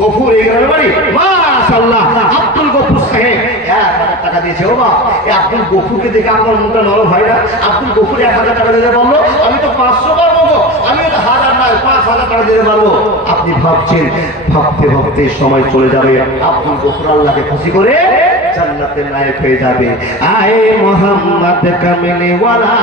গফুর, এই গ্রামে বাড়ি। মাশাআল্লাহ, আব্দুল গফুর সাহেব 1000 টাকা দিয়েছে। ও বাবা, এই আব্দুল গফুরকে দেখে আপনার মুখটা নরম হয় না? আব্দুল গফুর 1000 টাকা দিতে বললো, আমি তো 500 বার বলবো, আমি তো 1000 নয় 5000 টাকা দিতে পারবো। আপনি ভাবছেন, ভাবতে ভাবতে সময় চলে যাবে। আব্দুল গফুর আল্লাহকে খুশি করে জান্নাতের নায়ক হয়ে যাবে। আয়ে মোহাম্মদ কামলি ওয়ালা,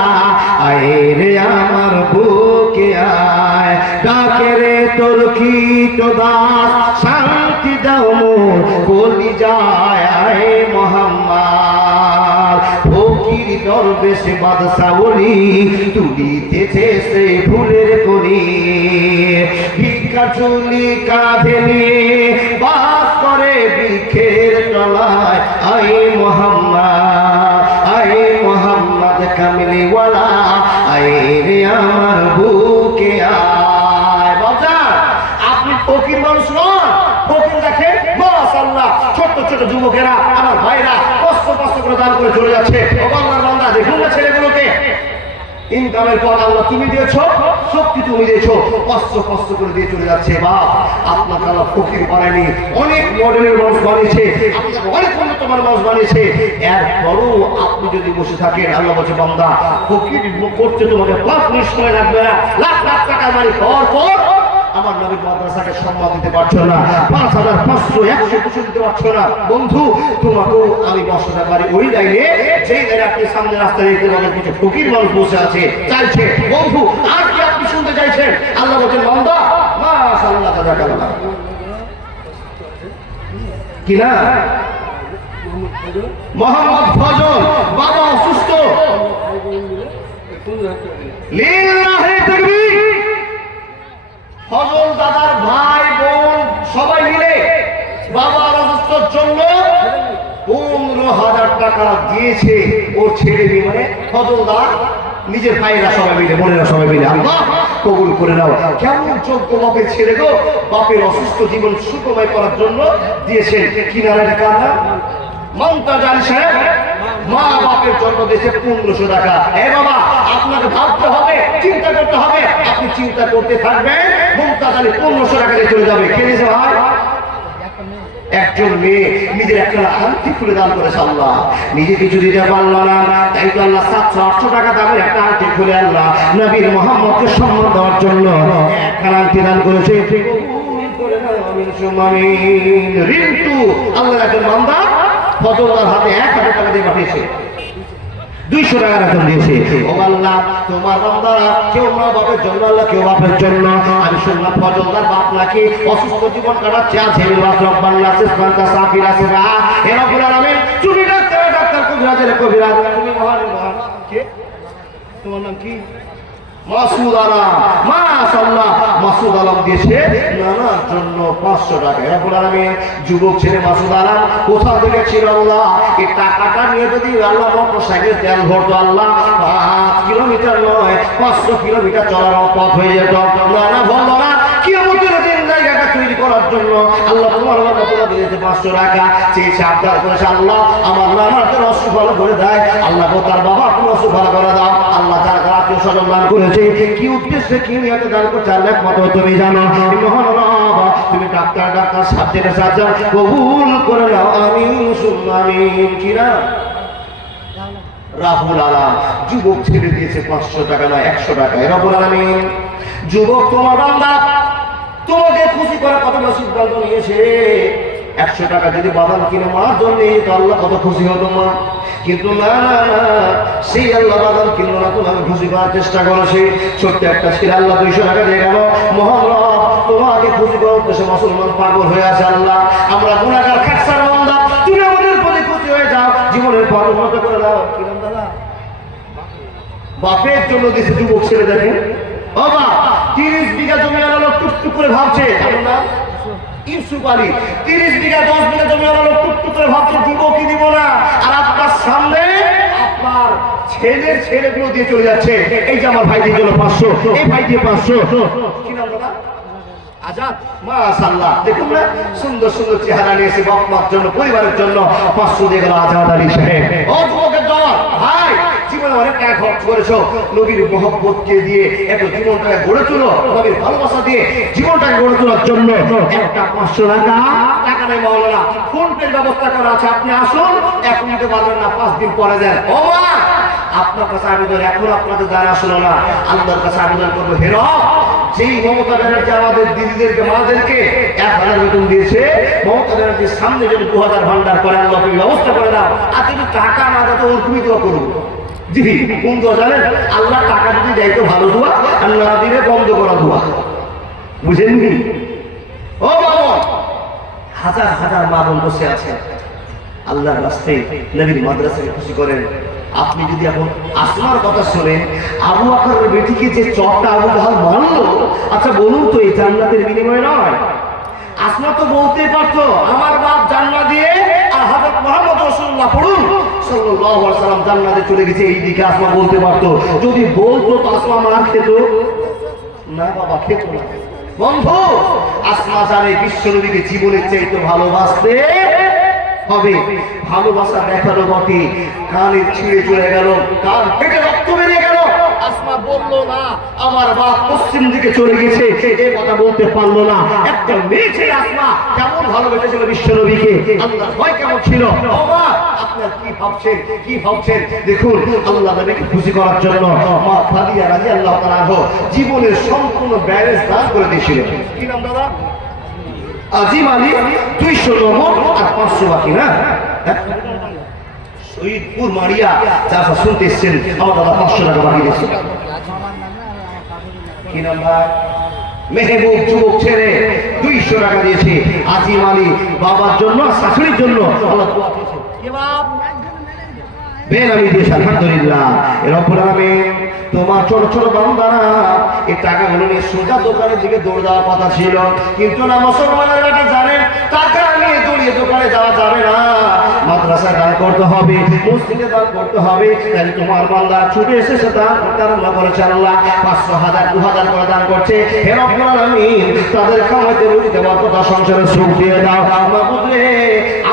আয়ে রে আমার বুকে আয়, ডাকে রে তোর কি তো দাস, শান্তি দাও মোর কলিজায়। আয়ে মোহাম্মদ, ফকির দরবেশ বাদশা ওলি, তুলিতেছে সে ফুলের কলি। ভিক্ষা ঝুলি কাঁধে নিয়ে বাস করে বৃক্ষের তলায়। আয়ে মোহাম্মদ, আয়ে মোহাম্মদ কামলি ওয়ালা, আয়ে রে আমার বুকে আয়। বাজার, আপনি ফকির মানুষ নন। ফকির দেখে মাশাআল্লাহ, ছোট ছোট যুবকেরা আমার ভাইরা কষ্ট কষ্ট করে দান করে চলে যাচ্ছে। ও আল্লাহর বান্দা, দেখুন না ছেলেগুলোকে, ইনকামের পর আল্লাহ তুমি দিয়েছো, শক্তি তুমি দিয়েছো, কষ্ট কষ্ট করে দিয়ে চলে যাচ্ছে। বাপ, আপনাকে আল্লাহ ফকির বানায়নি, অনেক মডেলের মানুষ বানিয়েছে, আপনাকে অনেক উন্নতমানের মানুষ বানিয়েছে। এরপরও আপনি যদি বসে থাকেন, আল্লাহ বলছে বান্দা, ফকির করতে তোমাকে 5 মিনিট সময় লাগবে না। লাখ লাখ টাকা মালিক হওয়ার পর আমার নবীর মাদ্রাসাকে সম্মান দিতে পারছো না, 5000, 500, 100 কিছু দিতে পারছো না। বন্ধু, তোমাকেও আমি বসাতে পারি ওই লাইনে, যেই লাইনে আপনি সামনে রাস্তায় দেখতে পাবেন কিছু ফকির মানুষ বসে আছে, চাইছে। বন্ধু, আর কি আপনি শুনতে চাইছেন? আল্লাহ বলছেন বান্দা, মাশাআল্লাহ, জাযাকাল্লাহ। কি না মোহাম্মদ ফজল বাবা অসুস্থ, লিল্লাহি তাকবীর। ফজল দাদার ভাই বোন সবাই মিলে বাবার অসুস্থর জন্য 15,000 টাকা দিয়েছে ওর ছেলে মেয়ে, মানে ফজল দা নিজের ভাইয়েরা সবাই মিলে, বোনেরা সবাই মিলে। আল্লাহ কবুল করে নাও। কেমন যোগ্য বাপের ছেলে গো, বাপের অসুস্থ জীবন সুখময় করার জন্য দিয়েছেন। কি নাম এটা, কার নাম? মমতাজ আলী সাহেব মা বাপের জন্য দিয়েছে 1500 টাকা। এ বাবা, আপনাকে ভাবতে হবে, চিন্তা করতে হবে। আপনি চিন্তা করতে থাকবেন, মমতাজ আলী 1500 টাকা দিয়ে চলে যাবে। কে দিয়েছে ভাই? একজন মেয়ে নিজের একটা আংটি খুলে দান করেছে। আল্লাহ নিজে কিছু দিতে পারলো না, তাই তো আল্লাহ 700-800 টাকা দামের একটা আংটি খুলে আল্লাহ নবীর মুহাম্মদকে সম্মান দেওয়ার জন্য একটা আংটি দান করেছে। রিন্টু আল্লাহর একজন বান্দা ফজলদার হাতে 1000 টাকা দিয়ে পাঠিয়েছে, 200 টাকা রাখুন দিয়েছে। ও আল্লাহ, তোমার বান্দারা কেউ মা বাপের জন্য, আল্লাহ কেউ বাপের জন্য। আমি শুনলাম ফজলদার বাপ নাকি অসুস্থ জীবন কাটাচ্ছে, আছে রব্বান নাসিস বান্দা সাফির আছে। এ রব্বুল আলামিন, তুমি ডাক্তার ডাক্তার, কবিরাজের কবিরাজ, তুমি মহান মহান। কে তোমার নাম? কি? মাসুদ আলম। মাশাআল্লাহ, মাসুদ আলম দিয়েছে নানার জন্য 500 টাকা। রব্বুল আলামিন, যুবক ছেলে মাসুদ আলম কোথা থেকে ছিল আল্লাহ? এই টাকাটা নিয়ে যদি আল্লাহ মোটরসাইকেল তেল ভরতো, আল্লাহ 5 কিলোমিটার নয় 500 কিলোমিটার চলার পথ হয়ে যেত। নানা বললো না, কিয়ামতের দিন জায়গাটা তৈরি করার জন্য আল্লাহ তোমার তোমাকে দিয়েছে 500 টাকা, চেয়েছে আবদার করেছে আল্লাহ আমার নামার জন্য অসুখ ভালো করে দেয়, আল্লাহ তার বাবা কোনো অসুখ ভালো করে দাও। আল্লাহ তার আত্মীয় স্বজন দান করেছে, কি উদ্দেশ্যে কি নিয়তে দান করছে আল্লাহ একমাত্র তুমি জানো। মহান রব তুমি ডাক্তার সার্জন কবুল করে নাও, আমিন সুম্মা আমিন। কিরা রাহুল আলাম যুবক ছেড়ে দিয়েছে 500 টাকা না 100 টাকা। রাহুল আলামিন যুবক তোমার বান্দা তোমাকে খুশি করার কতটা সিদ্ধান্ত নিয়েছে। 100 টাকা যদি বাদাম কিনে মার জন্য তো আল্লাহ কত খুশি হতো মা, কিন্তু না না না সেই আল্লাহ বাদাম কিনলো না, তোমাকে খুশি করার চেষ্টা করেছে। ছোট্ট একটা ছেলে আল্লাহ 200 টাকা দিয়ে গেল। মহান রব তোমাকে খুশি করার উদ্দেশ্যে মুসলমান পাগল হয়ে আছে। আল্লাহ আমরা গুনাহগার খাকসার বান্দা, তুমি আমাদের প্রতি খুশি হয়ে যাও, জীবনের পথ উন্নত করে দাও। কি নাম দাদা? বাপের জন্য দিয়েছে যুবক ছেলে। দেখেন বাবা 30 বিঘা জমি আলো টুকটুক করে ভাবছে না ইউসুফ আলী, 30 বিঘা 10 বিঘা জমি আলো টুকটুক করে ভাবছে দিব কি দিব না, আর আপনার সামনে আপনার ছেলের ছেলেগুলো দিয়ে চলে যাচ্ছে। এই যে আমার ভাই দিয়ে গেল 500, এই ভাই দিয়ে 500। কি নাম দাদা? আজাদ। মাশাআল্লাহ দেখুন না সুন্দর সুন্দর চেহারা নিয়েছে বাপ মার জন্য, পরিবারের জন্য 500 দিয়ে গেল আজাদ আলী সাহেব। ও যুবকের দল ভাই জীবনে অনেক টাকা খরচ করেছো, নবীর মহব্বতকে দিয়ে এত জীবনটাকে গড়ে তোলো, নবীর ভালোবাসা দিয়ে জীবনটাকে গড়ে তোলার জন্য একটা 500 টাকা নেই মাওলানা, ফোন পে ব্যবস্থা করা আছে, আপনি আসুন, এখন দিতে পারবেন না 5 দিন পরে দেন। ও মা আপনার কাছে আবেদন, এখন আপনাদের দ্বারা আসলো না, আল্লাহর কাছে আবেদন করবো হে রব, যেই মমতা ব্যানার্জি আমাদের দিদিদেরকে মাদেরকে 1000 বেতন দিয়েছে, মমতা ব্যানার্জির সামনে যদি 2000 ভান্ডার করে আল্লাহ তুমি ব্যবস্থা করে দাও। আর যদি টাকা না দাও তো ওর তুমি দোয়া করবো। জি কোন দোয়া জানেন? আল্লাহ টাকা যদি দেয় তো ভালো দোয়া, আর না দিলে বন্ধ করা দোয়া। বুঝেননি? ও বাবা হাজার হাজার মা বোন বসে আছে আল্লাহর রাস্তায় নবীর মাদ্রাসাকে খুশি করেন। আপনি যদি এখন আসমার কথা শোনেন, আবু বকরের বেটিকে যে চপটা আবু জাহাল মারলো, আচ্ছা বলুন তো এই জান্নাতের বিনিময়ে নয়? আসমা তো বলতে পারতো আমার বাপ জান্নাত দিয়ে আর হযরত মুহাম্মদ রাসূলুল্লাহ পড়ুন সাল্লাল্লাহু আলাইহি ওয়াসাল্লাম জান্নাতে চলে গেছে, এই দিকে আসমা বলতে পারতো। যদি বলতো তো আসমা মার খেত না? বাবা খেত না। বন্ধু আসমা জানে বিশ্বনবীকে জীবনের চাইতে ভালোবাসতে হবে। ভালোবাসা দেখালো বটে, কানের ছিঁড়ে চলে গেল, কান ফেটে রক্ত বেরিয়ে গেল। আসমা বললো না আমার বাপ পশ্চিম দিকে চলে গেছে, এই কথা বলতে পারলো না। একটা মেয়ে ছিল আসমা, কেমন ভালোবেসেছিল বিশ্বনবীকে, আল্লাহর ভয় কেমন ছিল। বাবা আপনার কি ভাবছেন, কি ভাবছেন? দেখুন আল্লাহ নবীকে খুশি করার জন্য মা ফাদিয়া রাদিয়াল্লাহু তাআলা জীবনের সম্পূর্ণ ব্যালেন্স দান করে দিয়েছিল। কি নাম দাদা? আজিম আলী 200 নম্বর আর 500 বাকি না। শহীদপুর মারিয়া চাষা শুনতে এসছেন, আমার দাদা 500 টাকা বাকি দিয়েছে। কি নাম ভাই? মেহবুব যুবক ছেড়ে 200 টাকা দিয়েছে। আজিম আলী বাবার জন্য শাশুড়ির জন্য আল্লাহ দোয়া দিয়েছে। কে বাপ? বেনামি দিয়েছে। আলহামদুলিল্লাহ। রব্বুল আলামিন তোমার ছোট ছোট বান্দারা এই টাকাগুলো নিয়ে সোজা দোকানের দিকে দৌড় দেওয়ার কথা ছিল, কিন্তু না মুসলমানের এটা জানেন টাকা নিয়ে দৌড়িয়ে দোকানে যাওয়া যাবে না, মাদ্রাসায় দান করতে হবে, মসজিদে দান করতে হবে। তাই তোমার বান্দা ছুটে এসেছে দান করতে আরম্ভ করেছে। আল্লাহ 500 1000 2000 করে দান করছে। হে রব্বুল আলামিন তাদের কামাইতে রুটি দেওয়ার কথা, সংসারে সুখ দিয়ে দাও। মাবুদ রে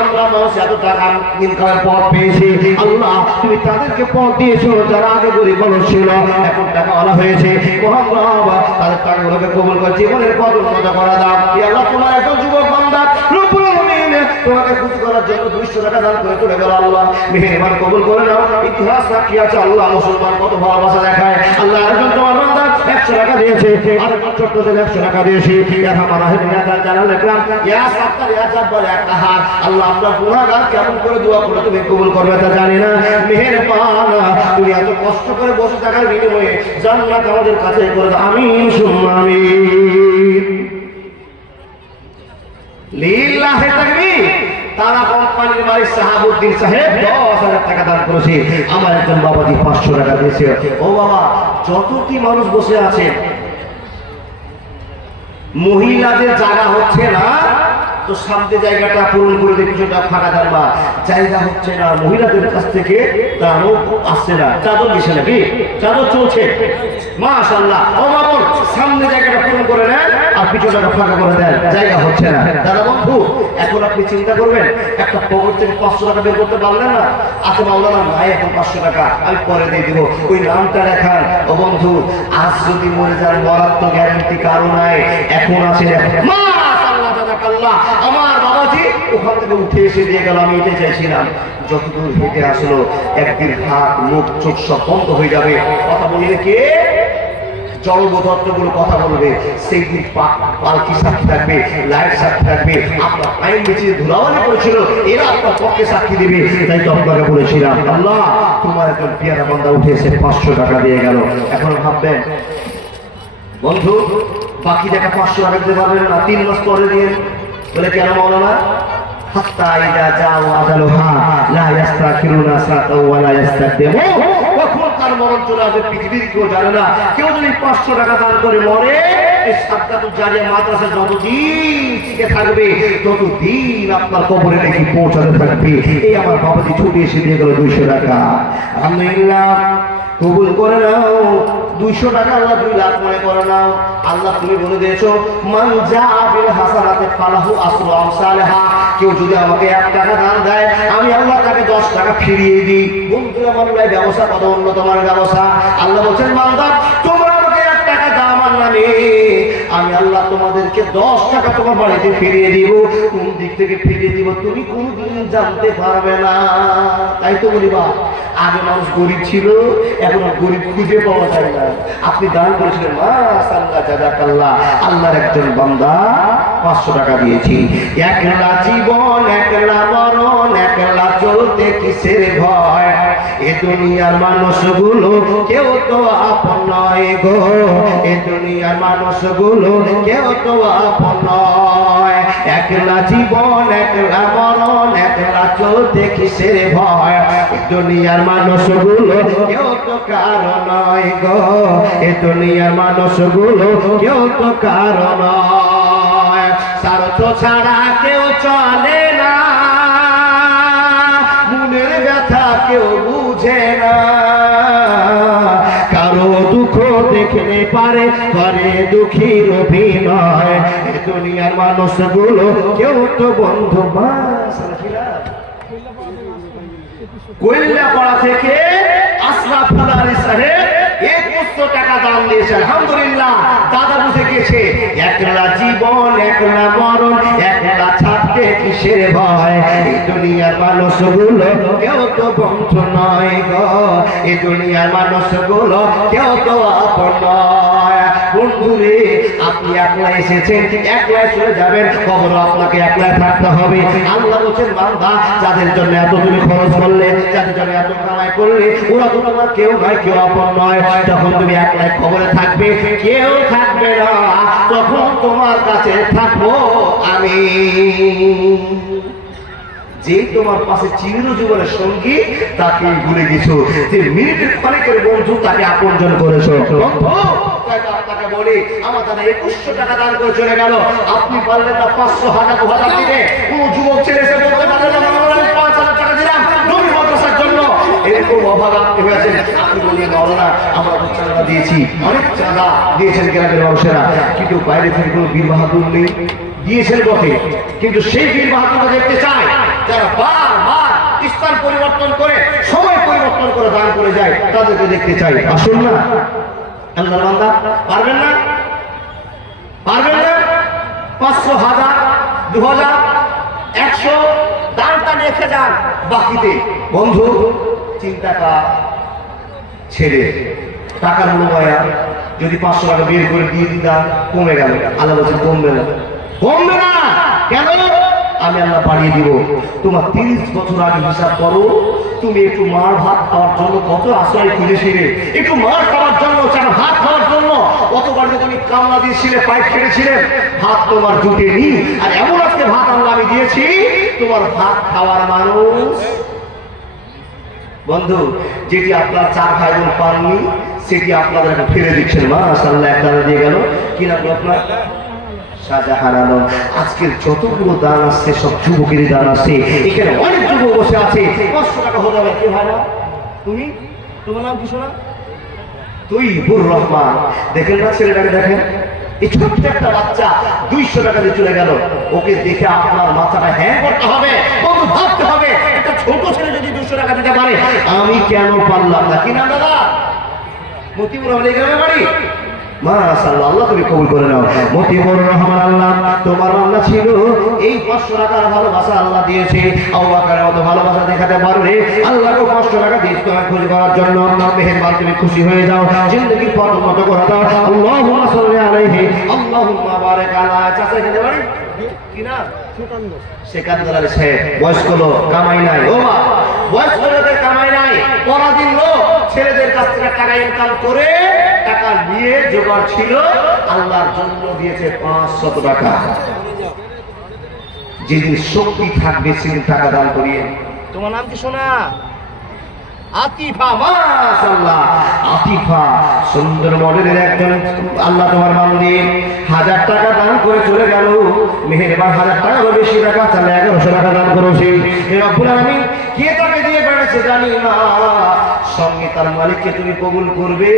আমরা মানুষ এত টাকা ইনকামের পথ পেয়েছি, আল্লাহ তুমি তাদেরকে পথ দিয়েছো যারা আগে গরিব মানুষ ছিল, এখন টাকাওয়ালা হয়েছে। মহান রব তাদের টাকাগুলোকে কবুল করে জীবনের পথ উন্নত করে দাও। ইয়া আল্লাহ তোমার একজন যুবক বান্দা রব্বুল আলামিন তোমাকে খুশি করার জন্য 200 টাকা দান করে চলে গেল। আল্লাহ মেহেরবান কবুল করে নাও। ইতিহাস সাক্ষী আছে আল্লাহ মুসলমান কত ভালোবাসা দেখায়। আল্লাহ একজন তোমার বান্দা 100 টাকা দিয়েছে, আরেকজন ছোট্ট ছেলে 100 টাকা দিয়েছে। ইয়া হামারা হে ইয়া জালাল ইকরাম ইয়া সাত্তার ইয়া জাব্বার ইয়া কাহার। আল্লাহ আমরা গুনাহগার কেমন করে দোয়া করে তুমি কবুল করবে তা জানি না। মেহেরবান তুমি এত কষ্ট করে বসে থাকার বিনিময়ে জান্নাত আমাদের কাছে করে দাও। আমিন সুম্মা আমিন। লিল্লাহি তাকবীর। তারা কোম্পানির মালিক সাহাবউদ্দিন সাহেব 10,000 টাকা দান করেছে। আমার একজন বাবাজি 500 টাকা দিয়েছে। ও বাবা যতটি মানুষ বসে আছে, মহিলাদের জায়গা হচ্ছে না, তো সামনে জায়গাটা পূরণ করে দিয়ে কিছুটা ফাঁকা থাকবা, জায়গা হচ্ছে না, মহিলাদের কাছ থেকে দামও আসছে না, চাদর দিছে নাকি, চাদর চলছে মাশাআল্লাহ। ও মামুন সামনে জায়গাটা পূরণ করে নেন আর পিছনটা ফাঁকা করে দেন, জায়গা হচ্ছে না। দাদা বন্ধু এখন আপনি চিন্তা করবেন একটা পকেট থেকে 500 টাকা বের করতে পারলেন না, আচ্ছা মাওলানা ভাই এখন 500 টাকা আমি পরে দিয়ে দিব, ওই নামটা দেখান। ও বন্ধু আজ যদি মরে যান মরার তো গ্যারান্টি কারো নাই, এখন আছে মাশাআল্লাহ জাযাকাল্লাহ। আমার বাবাজি ওখান থেকে উঠে এসে দিয়ে গেল, আমি এটাই চাইছিলাম। যতদূর হেঁটে আসলো একদিন হাত মুখ চোখ সব বন্ধ হয়ে যাবে, কথা বললে কে জড়বদ্ধগুলো কথা বলবে, সেই দিন পালকি সাক্ষী থাকবে, লাইট সাক্ষী থাকবে, আপনার আইন বেঁচে ধুলাবালি করেছিল এরা আপনার পক্ষে সাক্ষী দিবে। তাই তো আপনাকে বলেছিলাম আল্লাহ তোমার একজন পিয়ারা বান্দা উঠে এসে 500 টাকা দিয়ে গেল। এখন ভাববেন বন্ধু বাকি টাকা 500 টাকা দিতে পারবেন না, 3 মাস পরে দিয়ে বলে কেন মাওলানা হাত্তা ইদা জাও আজালুহা লা ইস্তাখিরুনা সাআতাও ওয়া লা ইস্তাকদিমু। কখন তার মরণ চলে আসবে পৃথিবীর কেউ জানে না। কেউ যদি 500 টাকা দান করে মরে, এই সাদকাতুল জারিয়া মাদ্রাসা যতদিন টিকে থাকবে ততদিন আপনার কবরে নাকি পৌঁছাতে থাকবে। এই আমার বাবাজি ছুটে এসে দিয়ে গেল 200 টাকা। আলহামদুলিল্লাহ কবুল করে নাও। 200 টাকা আল্লাহ 2 লাখ মনে করে নাও। আল্লাহ তুমি বলে দিয়েছো মান জাআ বিল হাসানাতি ফালাহু আসরু আমসালিহা। কেউ যদি আমাকে 1 টাকা দান দেয় আমি আল্লাহ তাকে 10 টাকা ফিরিয়ে দিই। বন্ধু আমার ভাই ব্যবসা কত উন্নত মানের ব্যবসা। আল্লাহ বলছেন বান্দা তোমরা আমাকে 1 টাকা দাও আমার নামে, আমি আল্লাহ তোমাদেরকে 10 টাকা তোমার বাড়িতে ফিরিয়ে দিব। কোন দিক থেকে ফিরিয়ে দিব তুমি কোনদিন জানতে পারবে না। তাই তো বলিবা আগে মানুষ গরিব ছিল, এখন গরিব খুঁজে পাওয়া যায় না। আপনি দান করেছিলেন মাশাআল্লাহ জাযাকাল্লাহ। আল্লাহর একজন বান্দা 500 টাকা দিয়েছি। একলা জীবন একলা মরণ একলা চলতে কিসের ভয়, এ দুনিয়ার মানুষগুলো কেউ তো আপন নয় গো, এ দুনিয়ার মানুষগুলো কেউ তো আপন নয়। একলা জীবন একলা মরণ একলা চলতে কিসের ভয়, এ দুনিয়ার মানুষগুলো কেউ তো কারো নয় গো, এ দুনিয়ার মানুষগুলো কেউ তো কারো নয়। স্বার্থ ছাড়া কেউ চলে না, মনের ব্যথা কেউ বুঝে না, কারো দুঃখ দেখলে পারে করে দুঃখীর অভিনয়, এ দুনিয়ার মানুষগুলো কেউ তো বন্ধু কৈল্লাপাড়া থেকে আশরাফুল আলী সাহেব 2100 টাকা দান দিয়েছে। আলহামদুলিল্লাহ দাদা বুঝে গেছে একলা জীবন একলা মরণ একলা ছাড়তে কিসের ভয়, এই দুনিয়ার মানুষগুলো কেউ তো বন্ধু নয় গো, এই দুনিয়ার মানুষগুলো কেউ তো আপন নয়। বন্ধুরে আপনি একলা এসেছেন একলা চলে যাবেন, কবর আপনাকে একলা থাকতে হবে। আল্লাহ বলেন বান্দা যাদের জন্য এত তুমি খরচ করলে, যাদের জন্য এত কামাই করলে, ওরা তো তোমার কেউ নয়, কেউ আপন নয়। যখন তুমি একলাই কবরে থাকবে কেউ থাকবে না, তখন তোমার কাছে থাকবো আমি। যে তোমার পাশে চির জীবনের সঙ্গী তাকে ভুলে গেছো, যে মিনিটের ক্ষণিকের বন্ধু তাকে আপনজন করেছো। আপনাকে বলি আমার দাদা 2100 টাকা দান করে চলে গেল, আপনি পারলেন না 500 হাজার 2000 দিতে। কোন যুবক ছেলে এসে বলতে পারলেন না 5000 টাকা দিলাম নবী মাদ্রাসার জন্য, এরকম অভাব আপনি হয়েছেন। আপনি বললেন মাওলানা আমরা চাঁদা দিয়েছি, অনেক চাঁদা দিয়েছেন গ্রামের মানুষেরা, কিন্তু বাইরে থেকে কোনো বীর বাহাদুর নেই। দিয়েছেন বটে, কিন্তু সেই বীর বাহাদুরকে দেখতে চায় যারা বারবার স্থান পরিবর্তন করে সময় পরিবর্তন করে দান করে যায়, তাদেরকে দেখতে চাই। আসুন না আল্লাহর বান্দা, পারবেন না? পারবেন না? 500 1000 2000 100 দানটা রেখে যান বাকিতে। বন্ধু চিন্তাটা ছেড়ে টাকার মূল্যায়ন যদি 500 টাকা বের করে দিয়ে দিতাম কমে গেল। আল্লাহ বলছেন কমবে না, কমবে না। কেন? আমি আল্লাহ বাড়িয়ে দিব। তোমার 30 বছর আগে হিসাব করো, তুমি একটু মার ভাত খাওয়ার জন্য কত আশ্রয় খুঁজেছিলে, একটু মার খাওয়ার জন্য, চার ভাত খাওয়ার জন্য কতবার যে তুমি কামলা দিয়েছিলে, পাইপ ছেড়েছিলে, ভাত তোমার জুটেনি। আর এমন আজকে ভাত আল্লাহ আমি দিয়েছি, তোমার ভাত খাওয়ার মানুষ। বন্ধু যেটি আপনার 4 ভাই বোন পাননি সেটি আপনাদের ফিরে দিচ্ছেন। মাশাআল্লাহ একটা দিয়ে গেল কি না আপনার শাহজাহান আলম, আজকের যতগুলো দান আসছে সব যুবকেরই দান আসছে। এখানে অনেক যুবক বসে আছে, 500 টাকা হতে হবে। কি হয় না? তুমি, তোমার নাম কি শোনা? তৈবুর রহমান। দেখেন না ছেলেটাকে, দেখেন এই ছোট্ট একটা বাচ্চা 200 টাকা দিয়ে চলে গেল। ওকে দেখে আপনার মাথাটা হ্যাঁ করতে হবে, বন্ধু ভাবতে হবে, একটা ছোট ছেলে যদি 200 টাকা দিতে পারে আমি কেন পারলাম না? কি নাম দাদা? মতিউর রহমান, এই গ্রামে বাড়ি? মাশাআল্লাহ, আল্লাহ তুমি কবুল করে নাও। মতিউর রহমান, আল্লাহ তোমার রান্না ছিল এই 500 টাকার ভালোবাসা আল্লাহ দিয়েছে। আবু বকরের মতো ভালোবাসা দেখাতে পারলে আল্লাহকে 500 টাকা দিয়েছে তোমার খুশি করার জন্য। মেহেরবান তুমি খুশি হয়ে যাও, জিন্দেগির পথ উন্নত করে দাও। আল্লাহুম্মা সাল্লি আলাইহি, আল্লাহুম্মা বারিক আলা। চাচা এখানে বাড়ি কি না? সেকান্দার আলী সাহেব, বয়স্ক লোক, কামাই নাই। ও মা, বয়স্ক লোকের কামাই নাই, পরাধীন লোক, ছেলেদের কাছ থেকে টাকা ইনকাম করে টাকা নিয়ে জোগাড় ছিল, আল্লাহর জন্য দিয়েছে 500 টাকা। যেদিন শক্তি থাকবে সেদিন টাকা দান করিয়ে। তোমার নাম কি শোনা? আতিফা। মাশাআল্লাহ, আতিফা সুন্দর মডেলের একজন। আল্লাহ তোমার বান্দি 1000 টাকা দান করে চলে গেল। মেহেরবান 1000 টাকা বেশি টাকা চালে 1100 টাকা দান করেছি। রব্বুল আলামিন কে তাকে দিয়ে বেড়েছে জানি না, সঙ্গে তার মালিককে তুমি কবুল করবে,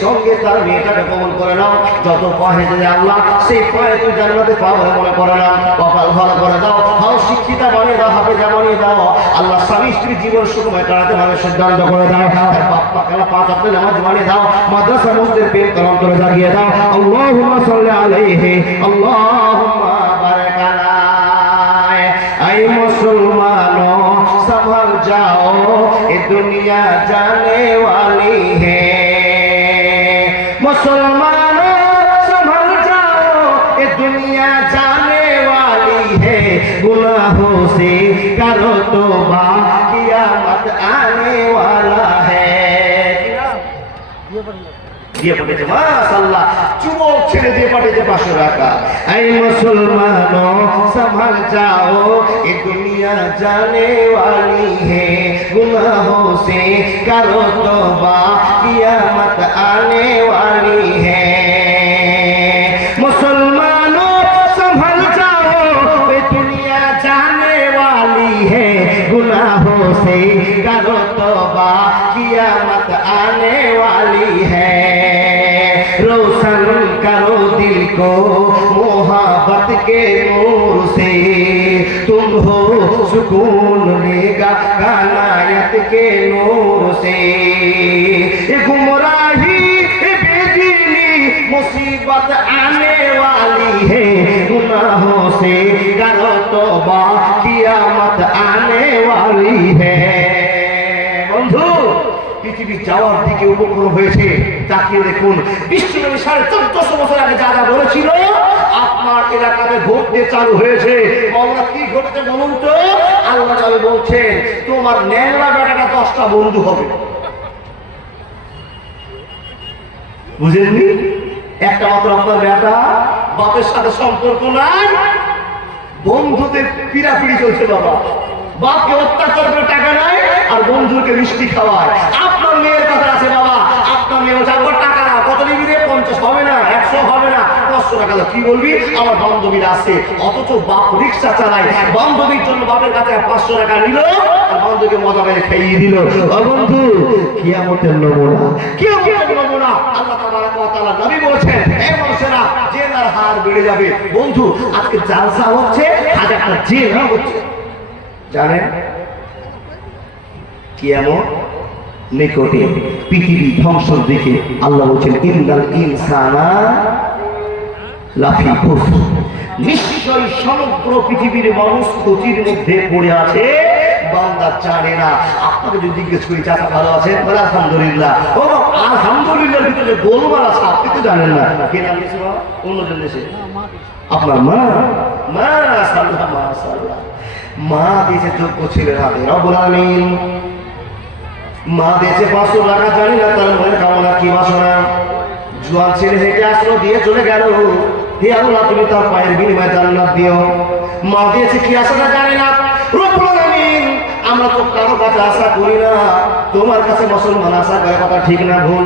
সঙ্গে তার মেয়েটাকে কবুল করে নাও। যত পাহে যে আল্লাহ সেই পায়ে তুমি জান্নাতে পাবে মনে করে নাও। কপাল ভালো করে দাও, হাও শিক্ষিতা বানিয়ে দাও, হাফেজা বানিয়ে দাও। আল্লাহ স্বামী স্ত্রী জীবন সুখময় কাটাতে মানুষের সিদ্ধান্ত করে দাও। বাপ মাকে 5 ওয়াক্ত নামাজ বানিয়ে দাও। মাদ্রাসা মসজিদের প্রেম কালাম করে জাগিয়ে দাও। আল্লাহুম্মা সাল্লি আলাইহি, আল্লাহুম্মা বারিক আলাইহি। আই মুসলমানো संभल जाओ, ये दुनिया जाने वाली है। मुसलमानों संभल जाओ, ये दुनिया जाने वाली है। गुनाहों से करो तौबा, क़यामत आने वाला है। দিয়ে পাঠিয়েছে মাশাআল্লাহ, যুবক ছেলে দিয়ে পাঠিয়েছে 500 টাকা। এই মুসলমানো संभल जाओ, ये दुनिया जाने वाली है। गुनाहों से करो तौबा, क़यामत आने वाली है। मुसलमानो संभल जाओ, ये दुनिया जाने वाली है। गुनाहों से करो तौबा, क़यामत आने वाली है। रोशन करो दिल को मोहब्बत के नूर से, तुम हो सुकून लेगा कानायत के नूर से। ये गुमराही बेदीनी मुसीबत आने वाली है। गुनाहों से करो तौबा, क़यामत आने वाली है। बंधु পৃথিবী যাওয়ার দিকে উপক্রম হয়েছে, তাকিয়ে দেখুন বিশ্বনবী 1450 বছর আগে যা যা বলেছিল আপনার এলাকাতে ঘটতে চালু হয়েছে। আমরা কি ঘটেছে বলুন তো? আল্লাহ নবী বলছেন তোমার ন্যাংরা বেটাটা 10টা বন্ধু হবে। বুঝেননি? একটা মাত্র আপনার বেটা, বাপের সাথে সম্পর্ক নাই, বন্ধুদের পিড়াপিড়ি চলছে। বাবা বাপকে অত্যাচার করে টাকা নাই আর বন্ধুকে মিষ্টি খাওয়ায়। আপনার মেয়ের কথা আছে বাবা, আপনার মেয়ে বলছে একবার টাকা না, কত নিবি রে? 50 হবে না, 100 হবে না, 500 টাকা। কি বলবি? আমার বান্ধবীরা আছে। অথচ বাপ রিক্সা চালায়, বান্ধবীর জন্য বাপের কাছে 500 টাকা নিল আর বান্ধবীকে মজা করে খাইয়ে দিল। বন্ধু কিয়ামতের নমুনা, কিয়ামতের নমুনা। আল্লাহ তাবারক ওয়া তাআলা নবী বলেছেন এই মানুষেরা জেনার হার বেড়ে যাবে। বন্ধু আজকে জালসা হচ্ছে, 1000টা জেনা হচ্ছে। জানেন কিয়ামত নিকটে, পৃথিবী ধ্বংসের দিকে। আল্লাহ বলছেন ইন্নাল ইনসানা লাফি খুসর, নিশ্চয়ই সমগ্র পৃথিবীর মানুষ ক্ষতির মধ্যে পড়ে আছে। বান্দা জানে না। আপনাকে যদি জিজ্ঞেস করি চাচা ভালো আছেন, বলে আলহামদুলিল্লাহ। ও আলহামদুলিল্লাহর ভিতরে গোলমাল আছে, আপনি তো জানেন না। কে নাম দিয়েছে বাবা? অন্যজন দেশে আপনার মা। মাশাআল্লাহ মাশাআল্লাহ, মা দিয়েছে যোগ্য ছেলের হাতে। রব্বুল আলামিন মা দিয়েছে 500 টাকা, জানি না তার মনের কামনা কি বাসনা। জোয়ান ছেলে হেঁটে আসলো, দিয়ে চলে গেল। হে আল্লাহ তুমি তার পায়ের বিনিময়ে জান্নাত দিও। মা দিয়েছে কি আশাটা জানি না। রব্বুল আলামিন আমরা তো কারো কাছে আশা করি না, তোমার কাছে মুসলমান আশা করে কথা ঠিক না ভুল?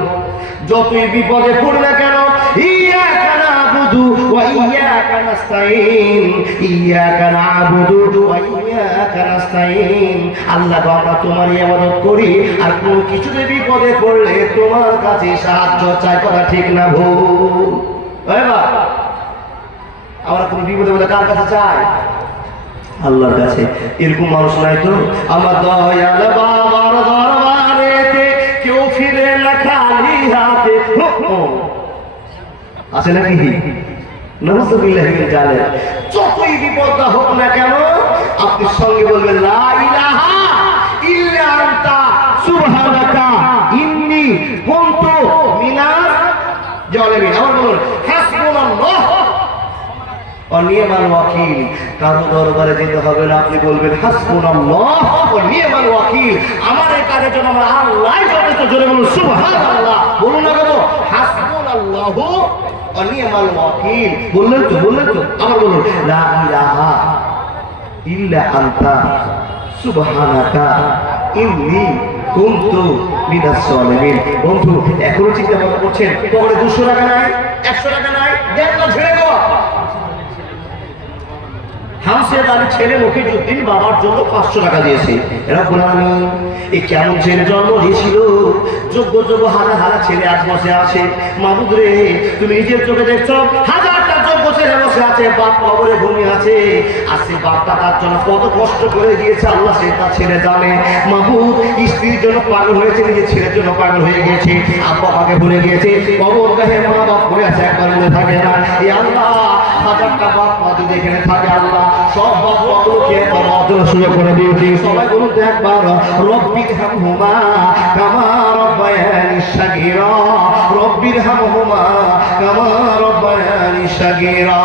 যতই বিপদে পড়ি না কেন, ইয়াকা নাবুদু না'বুদু ওয়া ইয়্যাকা নাস্তাঈন, ইয়্যাকা না'বুদু ওয়া ইয়্যাকা নাস্তাঈন। আল্লাহ গো আমরা তোমারই ইবাদত করি আর কোনো কিছুতে বিপদে পড়লে তোমার কাছে সাহায্য চাই, কথা ঠিক না ভুল? আমরা কোনো বিপদে পড়লে কার কাছে চাই? আল্লাহর কাছে। এরকম মানুষ নাই তো? আমার দয়াল বাবার দরবারেতে কেউ ফিরে না খালি হাতে, আছে নাকি? নাউযুবিল্লাহি মিন যালিক। যতই বিপদ হোক না কেন আপনি সঙ্গে বলবেন লা ইলাহা ইল্লা আনতা সুবহানাকা ইন্নী কুনতু মিনাজ জালিমিন। আবার বলুন হাসবুনাল্লাহ ওয়া নি'মাল ওয়াকিল। কারো দরবারে যেতে হবে না, আপনি বলবেন হাসবুনাল্লাহ ওয়া নি'মাল ওয়াকিল, আমার এই কাজের জন্য আমার আল্লাহ যথেষ্ট। জোরে বলুন সুবহানাল্লাহ। বলুন না কেন হাসবুনাল্লাহু ওয়া নি'মাল ওয়াকিল। বললেন তো? আবার বলুন লা ইলাহা ইল্লা আনতা সুবহানাকা ইন্নী কুনতু মিনাজ জালিমিন। বন্ধু এখনো চিন্তা ভাবনা করছেন পকেটে 200 টাকা নাই, 100 টাকা নাই, দেন না ছেড়ে দাও। হামসেদ আলী ছেলে মফিজউদ্দিন বাবার জন্য 500 টাকা দিয়েছে। এরা বলানি এই কেমন ছেলে জন্ম দিয়েছিল? যোগ্য হারা ছেলে আজ বসে আছে। মাহবুব রে তুমি নিজের চোখে দেখছো হাজারটা যোগ্য ছেলে বসে আছে, বাপ কবরে ঘুমিয়ে আছে। আজকে বাপটা তার জন্য কত কষ্ট করে গিয়েছে আল্লাহ সে তার ছেলে জানে। মাহবুব স্ত্রীর জন্য পাগল হয়েছে, নিজের ছেলের জন্য পাগল হয়ে গিয়েছে, আব্বা মাকে ভুলে গিয়েছে। কবর গায়ে মা বাপ পড়ে আছে, একবার মনে থাকে না? এই আল্লাহ হাজারটা বাপ মা যদি এখানে থাকে আল্লাহ সব বাপ মাগুলোকে একবার অজর সুযোগ করে দিয়েছি। সবাই বলুন তো একবার রব্বিরহামহুমা কামা রব্বায়ানি সাগীরা, রব্বিরহামহুমা কামা রব্বায়ানি সাগীরা।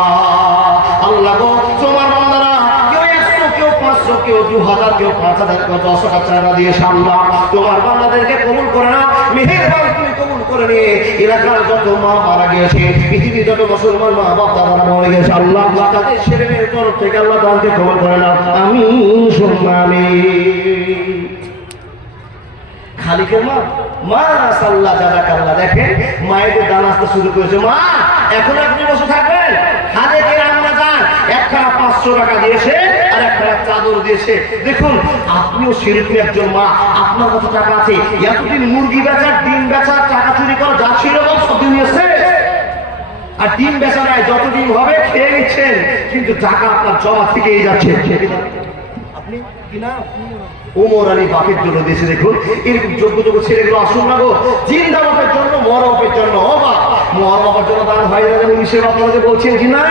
আল্লাহ গো তোমার বান্দারা কেউ 100 কেউ 500 কেউ 2000 কেউ 5000 কেউ 10,000 টাকা দিয়ে সামলা তোমার বান্দাদেরকে কবুল করে না। মেহেরবান তুমি কবুল করে নিয়ে এলাকার যত মা মারা গিয়েছে, পৃথিবীর যত মুসলমান মা বাপ দাদারা মারা গেছে আল্লাহ তাদের ছেলে মেয়ের তরফ থেকে আল্লাহ তাদেরকে কবুল করে না। আমিন সুম্মা আমিন। খালিকের মা মাশাআল্লাহ জাযাকাল্লাহ। দেখেন মায়েদের দান আসতে শুরু করেছে। মা এখন আপনি বসে থাকবেন, খালিকের রান্না যান একখানা 500 টাকা দিয়েছে আর একখানা চাদর দিয়েছে। দেখুন আপনিও সেরকম একজন মা, আপনার কত টাকা আছে? এতদিন মুরগি বেচার, ডিম বেচার, টাকা চুরি করা যা ছিল সব দিয়েছে, আর ডিম বেচা নাই, যত ডিম হবে খেয়ে নিচ্ছেন, কিন্তু টাকা আপনার জমা থেকেই যাচ্ছে। আপনি কিনা ওমর আলী বাপের জন্য দিয়েছে। দেখুন এরকম যোগ্য ছেলেগুলো আসুন না গো, জিন্দা বাপের জন্য, মর বাপের জন্য। ও বাপ মর বাবার জন্য দান হয় না, পুলিশের আপনাকে বলছেন কি না?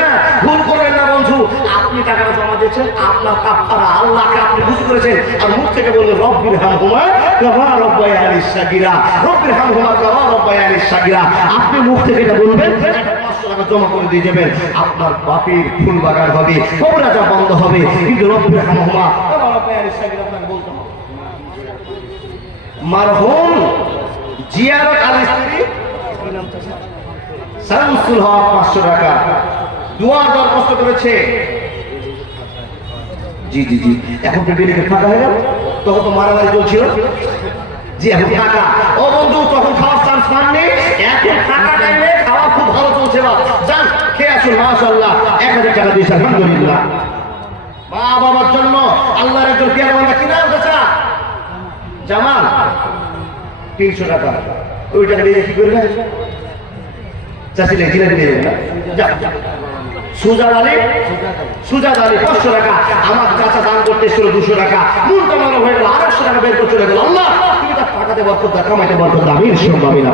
ভুল করবেন না বন্ধু। আপনি টাকাটা জমা দিয়েছেন, আপনার কাফারা আল্লাহকে আপনি খুশি করেছেন, আর মুখ থেকে বলবেন রব্বিরহামহুমা কামা রব্বায়ানি সাগীরা, রব্বিরহামহুমা কামা রব্বায়ানি সাগীরা। আপনি মুখ থেকে এটা বলবেন, 500 টাকা জমা করে দিয়ে যাবেন, আপনার বাপের ফুল বাগান হবে, কবরে যা বন্ধ হবে, কিন্তু রব্বিরহামহুমা কামা রব্বায়ানি সাগীরা আপনাকে বলতে হবে। মারহুম জিয়ারত আলী স্ত্রী শামসুল হক 500 টাকা দোয়া দরখাস্ত করেছে। জি এখন তো ডেলিগেট ফাঁকা হয়ে গেল, তখন তো মারামারি চলছিল। জি এখন ফাঁকা। ও বন্ধু তখন খাওয়ার চান্স পাননি, এখন ফাঁকা টাইমে খাওয়া খুব ভালো চলছে। বা যান খেয়ে আসুন, মাশাআল্লাহ 1000 টাকা দিয়েছে আলহামদুলিল্লাহ। মা বাবার জন্য আল্লাহর একজন পেয়ারা বান্দা, কি নাম চাচা? জামাল 300 টাকা। ওই টাকা দিয়ে কি করবে? চাষিলে জিলাপি দিয়ে দেবে না? সুজাদ আলী 500 টাকা। আমার চাচা দান করতে এসেছিল 200 টাকা। মনটা নরম হয়ে গেল, 800 টাকা বের করে চলে গেল। আল্লাহ তুমি তার টাকাতে বরকত দাও, কামাইতে বরকত দাও। আমিন সুম্মা আমিন।